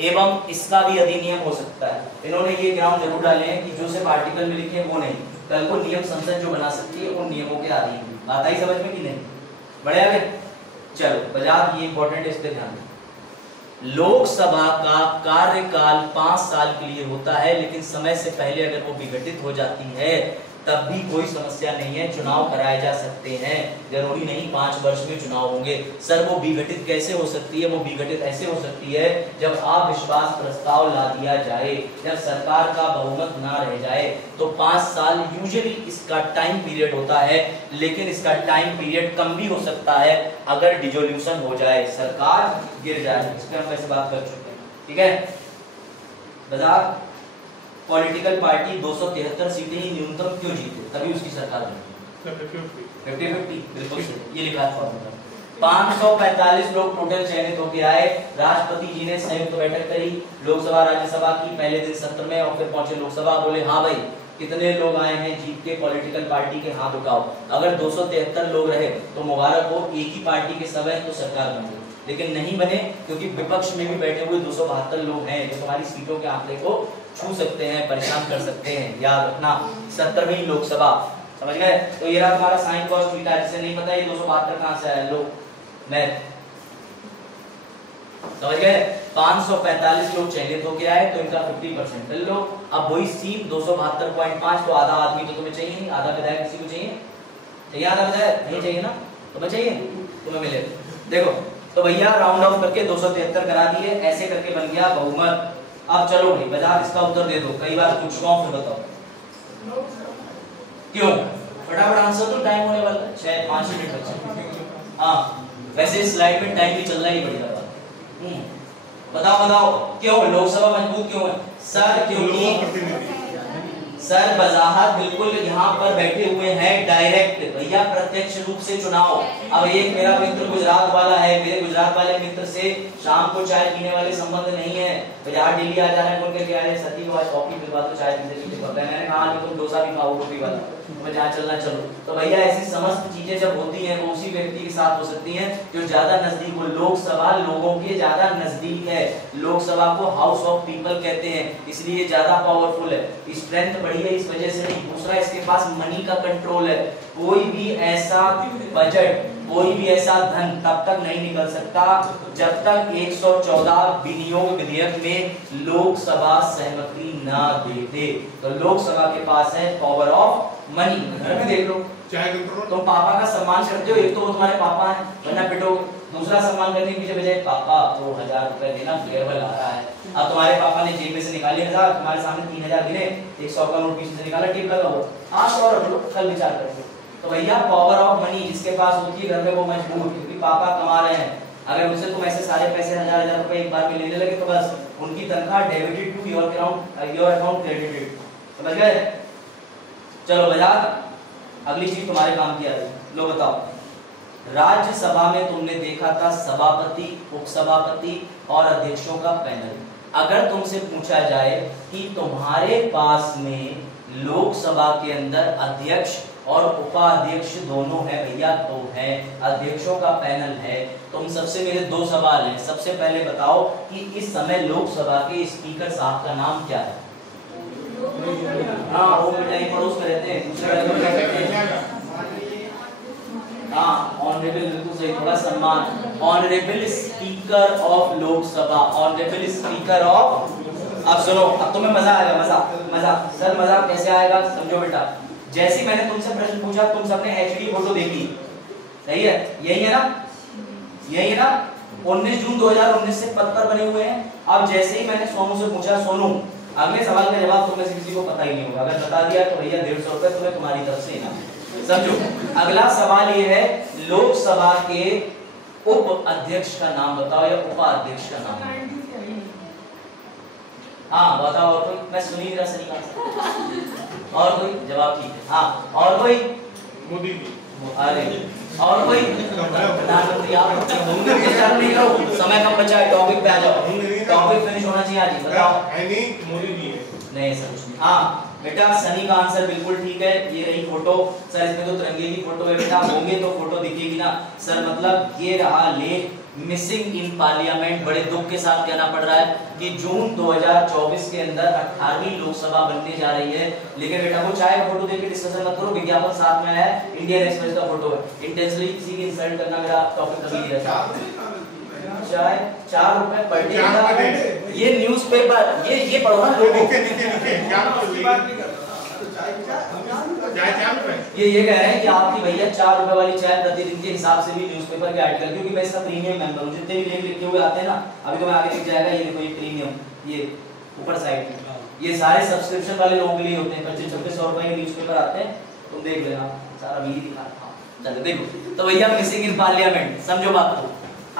एवं इसका भी अधिनियम हो सकता है। इन्होंने ये ग्राउंड जरूर डाले हैं कि जो सिर्फ आर्टिकल में लिखे हैं वो नहीं, कल को नियम संसद जो बना सकती है उन नियमों के अधीन। बात आई समझ में कि नहीं, बढ़े आगे। चलो बजाज, ये इंपॉर्टेंट है, इस पे ध्यान दें। लोकसभा का कार्यकाल 5 साल के लिए होता है, लेकिन समय से पहले अगर वो विघटित हो जाती है तब भी कोई समस्या नहीं है, चुनाव कराए जा सकते हैं, जरूरी नहीं 5 वर्ष में चुनाव होंगे। सर वो विघटित कैसे हो सकती है, वो विघटित ऐसे हो सकती है जब अविश्वास प्रस्ताव ला दिया जाए, जब सरकार का बहुमत ना रह जाए, तो 5 साल यूजुअली इसका टाइम पीरियड होता है, लेकिन इसका टाइम पीरियड कम भी हो सकता है अगर डिसोल्यूशन हो जाए, सरकार गिर जाए। इस पर हम वैसे बात कर चुके हैं, ठीक है। बता पॉलिटिकल पार्टी 273 सीटें ही न्यूनतम क्यों जीते, तभी उसकी सरकार बनी 50-50, बिल्कुल सही, ये लिखा है फॉर्मूला। 545 लोग टोटल चयनित होकर आए, राष्ट्रपति जी ने संयुक्त बैठक करी लोकसभा राज्यसभा की, पहले दिन सत्र में, और फिर पहुंचे लोकसभा, बोले हाँ भाई कितने लोग आए हैं जीत के पॉलिटिकल पार्टी के, हाथ उठाओ। अगर 273 लोग रहे तो मुबारक हो, एक ही पार्टी के सब है तो सरकार बन गई, लेकिन नहीं बने क्योंकि विपक्ष में भी बैठे हुए 272 लोग हैं जो तुम्हारी सीटों के आंकड़े को छू सकते हैं, परेशान कर सकते हैं, याद रखना। 70वीं लोकसभा, समझ गए। तो ये रहा तुम्हारा साइन कॉस थीटा, जिसे नहीं पता ये 272 कहां से आया, लो मैथ, समझ गए। 545 लोग चयनित होके आए तो इनका 50% कर लो। अब वही सीम 272.5, तो आधा आदमी तो तुम्हें चाहिए, आधा विधायक किसी को चाहिए, आधा विधायक नहीं चाहिए ना, तुम्हें चाहिए, तुम्हें मिले। देखो तो भैया राउंड ऑफ करके 273 करा दिए, ऐसे करके बन गया बहुमत। अब चलो भाई बाजार इसका उत्तर दे दो, कई बार पूछ चुका हूं, फिर बताओ क्यों, फटाफट आंसर तो, टाइम होने वाला है, शायद 5 मिनट बचे। हाँ वैसे स्लाइड में टाइम भी चल रहा ही बढ़िया बात। बताओ क्यों लोकसभा मजबूत क्यों है सर, क्योंकि सर वजाहत बिल्कुल यहाँ पर बैठे हुए हैं डायरेक्ट भैया, प्रत्यक्ष रूप से चुनाव। अब एक मेरा मित्र गुजरात वाला है, मेरे गुजरात वाले मित्र से शाम को चाय पीने वाले संबंध नहीं है। बाजार दिल्ली आ जा रहे हैं, बोल के कह रहे सती को आज कॉफी पिलवा दो, चाय पीते पीते। मैंने कहा तुम डोसा भी खाओ रोटी वाला, तुम्हें जहाँ चलना चलो। तो भैया ऐसी समस्त चीजें जब होती हैं वो उसी व्यक्ति के साथ हो सकती हैं जो ज्यादा नजदीक हो। लोकसभा लोगों के ज्यादा नजदीक है, लोकसभा को हाउस ऑफ पीपल कहते हैं, इसलिए ज्यादा पावरफुल है। स्ट्रेंथ बढ़ी है इस वजह से नहीं। दूसरा, इसके पास मनी का कंट्रोल है। कोई भी ऐसा बजट, कोई भी ऐसा धन तब तक नहीं निकल सकता जब तक 114 विनियोग विधेयक में लोकसभा सहमति ना दे दे। तो लोकसभा के पास है पावर ऑफ मनी। घर में देख लो, तुम पापा का सम्मान करते हो, एक तो वो तुम्हारे पापा हैं वरना पिटो। दूसरा सम्मान करने के पीछे बजाय पापा 2000 रुपए देना फेयरवेल आ रहा है। अब तुम्हारे पापा ने जेब में से निकाले 1000, तुम्हारे सामने 3000 गिने, 100 का नोट पीछे से निकाला, टिप लगा हुआ, आज और रख लो, कल विचार करेंगे। तो भैया पावर ऑफ मनी जिसके पास होती है घर में वो मजबूर, क्योंकि पापा कमा रहे हैं। अगर उनसे तुम ऐसे सारे पैसे 1000 रुपए एक बार में लेने लगे तो बस उनकी तनख्वाह debited to your account credited. समझ गए? चलो बाजार, अगली चीज तुम्हारे काम की आ रही। लो बताओ, राज्यसभा में तुमने देखा था सभापति, उपसभापति और अध्यक्षों का पैनल। अगर तुमसे पूछा जाए कि तुम्हारे पास में लोकसभा के अंदर अध्यक्ष और उपाध्यक्ष दोनों है भैया, तो है, अध्यक्षों का पैनल है। तुम सबसे मेरे दो सवाल हैं। सबसे पहले बताओ कि इस समय लोकसभा के स्पीकर साहब का नाम क्या है? हाँ, वो मिठाई पड़ोस में रहते हैं, दूसरे हाँ, ऑनरेबल, बिल्कुल सही, थोड़ा सम्मान। Honourable speaker of Lok Sabha, honourable speaker of. अब सुनो, अब तुम्हें मजा आएगा, मजा। सर मजा कैसे आएगा समझो बेटा। जैसे मैंने तुमसे प्रश्न पूछा, तुम सबने एचडी फोटो देखी, सही है? यही है ना, यही है ना? 19 जून 2019 से पद पर बने हुए हैं। अब जैसे ही मैंने सोनू से पूछा, सोनू अगले सवाल का जवाब तुम में से किसी को पता ही नहीं होगा, अगर बता दिया तो भैया 150 रुपए तुम्हें तुम्हारी तरफ से ना। समझो, अगला सवाल ये है, लोकसभा के उप अध्यक्ष का नाम बताओ या उपाध्यक्ष का नाम। हाँ बताओ, और कोई? मैं सुनी मेरा सही बात। और कोई जवाब? ठीक है। हाँ, और कोई? मोदी जी। अरे और कोई? प्रधानमंत्री। आप नहीं करो, समय कम बचा है, टॉपिक पे आ जाओ, टॉपिक फिनिश होना चाहिए आज। बताओ। मोदी जी नहीं सर कुछ नहीं। हाँ बेटा, सनी का आंसर बिल्कुल ठीक है। ये रही फोटो सर, इसमें तो तिरंगे की फोटो है बेटा, होंगे तो फोटो दिखेगी ना सर। मतलब ये रहा लेख मिसिंग इन पार्लियामेंट। बड़े दुख के साथ कहना पड़ रहा है कि जून 2024 के अंदर 18वीं लोकसभा बनने जा रही है। लेकिन बेटा वो चाहे फोटो देख के डिस्कशन मत करो, विज्ञापन साथ में है, इंडियन एक्सप्रेस का फोटो है। इंटेंशनली किसी की इंसल्ट करना मेरा टॉपिक कभी नहीं रहता। चाय 4 रुपए पर डे, ये न्यूज़पेपर, ये पढ़ो ना लोगों। ये कह रहे हैं कि आपकी भैया 4 रुपए वाली चाय प्रतिदिन के हिसाब से भी न्यूज़पेपर के आर्टिकल, क्योंकि मैं इसका प्रीमियम मेंबर हूँ। जितने भी लेख लिखे हुए आते हैं ना, अभी तो मैं आगे लिख जाएगा, ये देखो ये प्रीमियम, ये ऊपर साइड, ये सारे सब्सक्रिप्शन वाले लोगों के लिए होते हैं। 25-26 रुपए के न्यूज़पेपर आते हैं, तुम देख लेना, सारा भी दिखा। चलो देखो, तो भैया मिसिंग इन पार्लियामेंट, समझो बात को।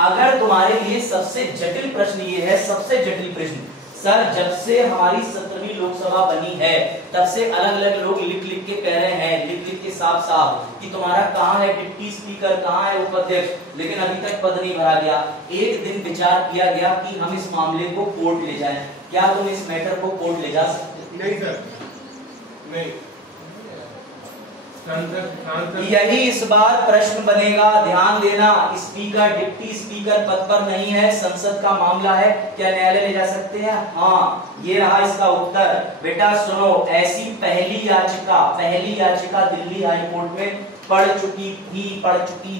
अगर तुम्हारे लिए सबसे जटिल प्रश्न ये है, सबसे जटिल प्रश्न सर, जब से हमारी 17वीं लोकसभा बनी है तब से अलग अलग लोग लिख लिख के कह रहे हैं, लिख लिख के साफ साफ कि तुम्हारा कहाँ है डिप्टी स्पीकर, कहाँ है उपाध्यक्ष, लेकिन अभी तक पद नहीं भरा गया। एक दिन विचार किया गया कि हम इस मामले को कोर्ट ले जाएं। क्या तुम इस मैटर को कोर्ट ले जा सकते? नहीं सर, नहीं। यही इस बार प्रश्न बनेगा, ध्यान देना। स्पीकर, डिप्टी स्पीकर पद पर नहीं है, संसद का मामला है, क्या न्यायालय ले जा सकते हैं? हाँ, ये रहा इसका उत्तर। बेटा सुनो, ऐसी पहली याचिका दिल्ली हाई कोर्ट में पढ़ चुकी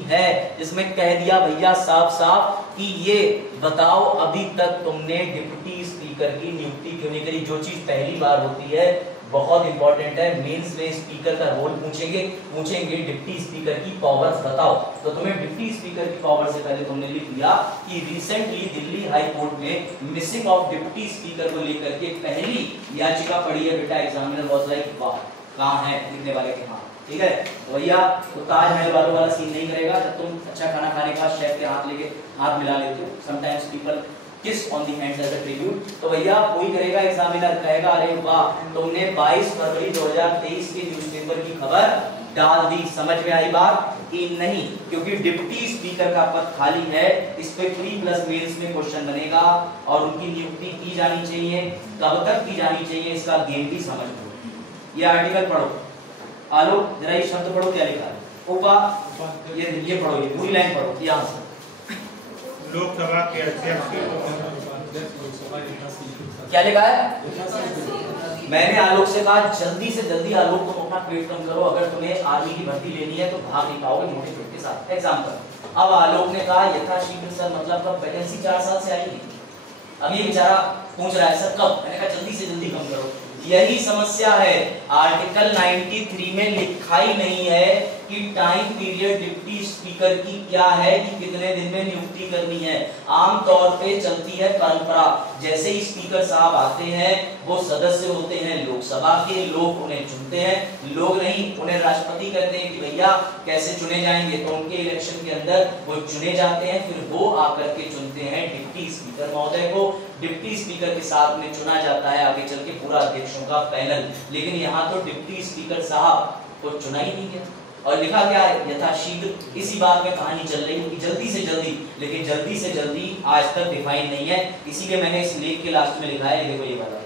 है, जिसमें कह दिया भैया साफ साफ कि ये बताओ अभी तक तुमने डिप्टी स्पीकर की नियुक्ति क्यों नहीं करी। जो चीज पहली बार होती है बहुत इंपॉर्टेंट है, मेंस में स्पीकर का रोल पूछेंगे डिप्टी स्पीकर की पावर्स बताओ। तो तुम्हें डिप्टी स्पीकर की पावर से पहले तुमने लिख दिया कि रिसेंटली दिल्ली हाई कोर्ट में मिसिंग ऑफ डिप्टी स्पीकर को लेकर के पहली याचिका पड़ी है। बेटा एग्जामिनर वाज लाइक वाह, कहां है लिखने वाले के? हाँ ठीक है। तो भैया तो ताजमहल वाला सीन नहीं करेगा। जब तुम अच्छा खाना खाने के बाद शेफ के हाथ लेके हाथ मिला लेते हो, sometimes people kiss on the hands as a tribute. तो भैया कोई करेगा एग्जामिनर कहेगा अरे वाह तुमने 22 फरवरी 2023 के न्यूज़पेपर की खबर डाल दी। समझ में आई बात कि नहीं? क्योंकि डिप्टी स्पीकर का पद खाली है, इस पे प्री प्लस मेंस में क्वेश्चन बनेगा और उनकी नियुक्ति की जानी चाहिए। कब तक की जानी चाहिए इसका गेम भी समझ लो। ये आर्टिकल पढ़ो, आलोक जरा ये शब्द पढ़ो क्या लिखा है। ये पढ़ो, ये पूरी लाइन पढ़ो यहाँ से। लोकसभा के अध्यक्ष क्या लिखा है? मैंने आलोक से कहा जल्दी से जल्दी आलोक तुम अपना पेट कम करो, अगर तुम्हें आर्मी की भर्ती लेनी है तो भाग नहीं पाओगे मोटे पेट के साथ। एग्जाम्पल अब आलोक ने कहा यथाशीघ्र सर, मतलब कब? वैकेंसी 4 साल से आई नहीं। अब ये बेचारा पूछ रहा है सर कब? मैंने कहा जल्दी से जल्दी कम करो। यही समस्या है, आर्टिकल 93 में लिखा ही नहीं है कि टाइम पीरियड डिप्टी स्पीकर की क्या है कि कितने दिन में नियुक्ति करनी है। आमतौर पे चलती है परंपरा, जैसे ही स्पीकर साहब आते हैं वो सदस्य होते हैं लोकसभा के, लोग उन्हें चुनते हैं, लोग नहीं उन्हें राष्ट्रपति कहते हैं कि भैया कैसे चुने जाएंगे, तो उनके इलेक्शन के अंदर वो चुने जाते हैं, फिर वो आकर के चुनते हैं डिप्टी स्पीकर महोदय को। डिप्टी स्पीकर के साथ में चुना जाता है आगे चल के पूरा अध्यक्षों का पैनल, लेकिन यहाँ तो डिप्टी स्पीकर साहब को चुना ही नहीं है। और लिखा क्या है? यथाशीघ्र। इसी बात में कहानी चल रही है कि जल्दी से जल्दी, लेकिन जल्दी से जल्दी आज तक डिफाइन नहीं है, इसीलिए मैंने इस लेख के लास्ट में लिखा है, देखो ये वाला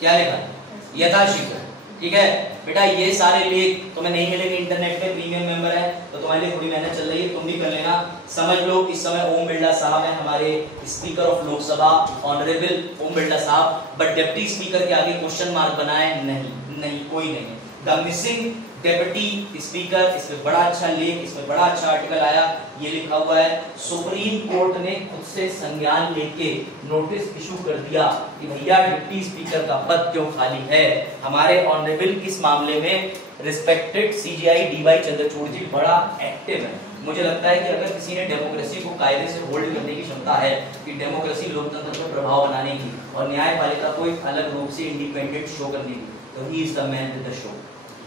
क्या लिखा है? यथाशीघ्र। ठीक है बेटा, ये सारे लेख तुम्हें नहीं मिलेंगे इंटरनेट पे, प्रीमियम मेंबर है तो तुम्हारे लिए थोड़ी मेहनत चल रही है, तुम भी कर लेना। समझ लो इस समय ओम बिरला साहब हैं हमारे speaker of Lok Sabha, honourable Om Birla साहब, बट डिप्टी स्पीकर के आगे क्वेश्चन मार्क बनाए नहीं, कोई नहीं। द मिसिंग डेप्यूटी स्पीकर, इसमें बड़ा अच्छा लेख, इसमें बड़ा अच्छा आर्टिकल आया, ये लिखा हुआ है सुप्रीम कोर्ट ने खुद से संज्ञान लेके नोटिस इशू कर दिया कि भैया डिप्टी स्पीकर का पद क्यों खाली है। हमारे ऑनरेबल किस मामले में? रिस्पेक्टेड सीजीआई डीवाई चंद्रचूड़ जी बड़ा एक्टिव है। मुझे लगता है कि अगर किसी ने डेमोक्रेसी को कायदे से होल्ड करने की क्षमता है कि डेमोक्रेसी लोकतंत्र पर प्रभाव बनाने की और न्यायपालिका को एक अलग रूप से इंडिपेंडेंट शो करने की, तो he is the man with the show.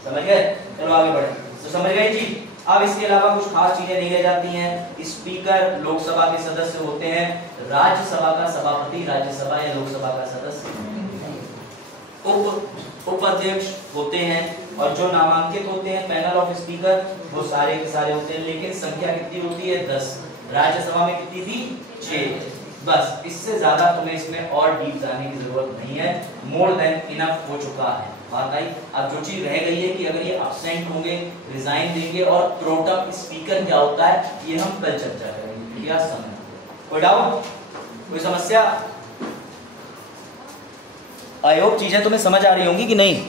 समझ गए? चलो आगे बढ़े। तो समझ गए जी। अब इसके अलावा कुछ खास चीजें नहीं रह जाती हैं। स्पीकर लोकसभा के सदस्य होते हैं, राज्यसभा का सभापति राज्यसभा या लोकसभा का सदस्य, उपाध्यक्ष होते हैं, और जो नामांकित होते हैं पैनल ऑफ स्पीकर वो सारे के सारे होते हैं। लेकिन संख्या कितनी होती है? 10। राज्यसभा में कितनी थी? 6। बस, इससे ज्यादा तुम्हें इसमें और डीप जाने की जरूरत नहीं है, मोर देन इनफ हो चुका है। बात आई? अब जो चीज रह गई है कि अगर ये अब्सेंट होंगे, रिजाइन देंगे, और प्रोटेम स्पीकर क्या होता है ये हम कल चर्चा करेंगे। क्या समझ? कोई डाउट, कोई समस्या? आई होप चीजें तुम्हें समझ आ रही होंगी कि नहीं?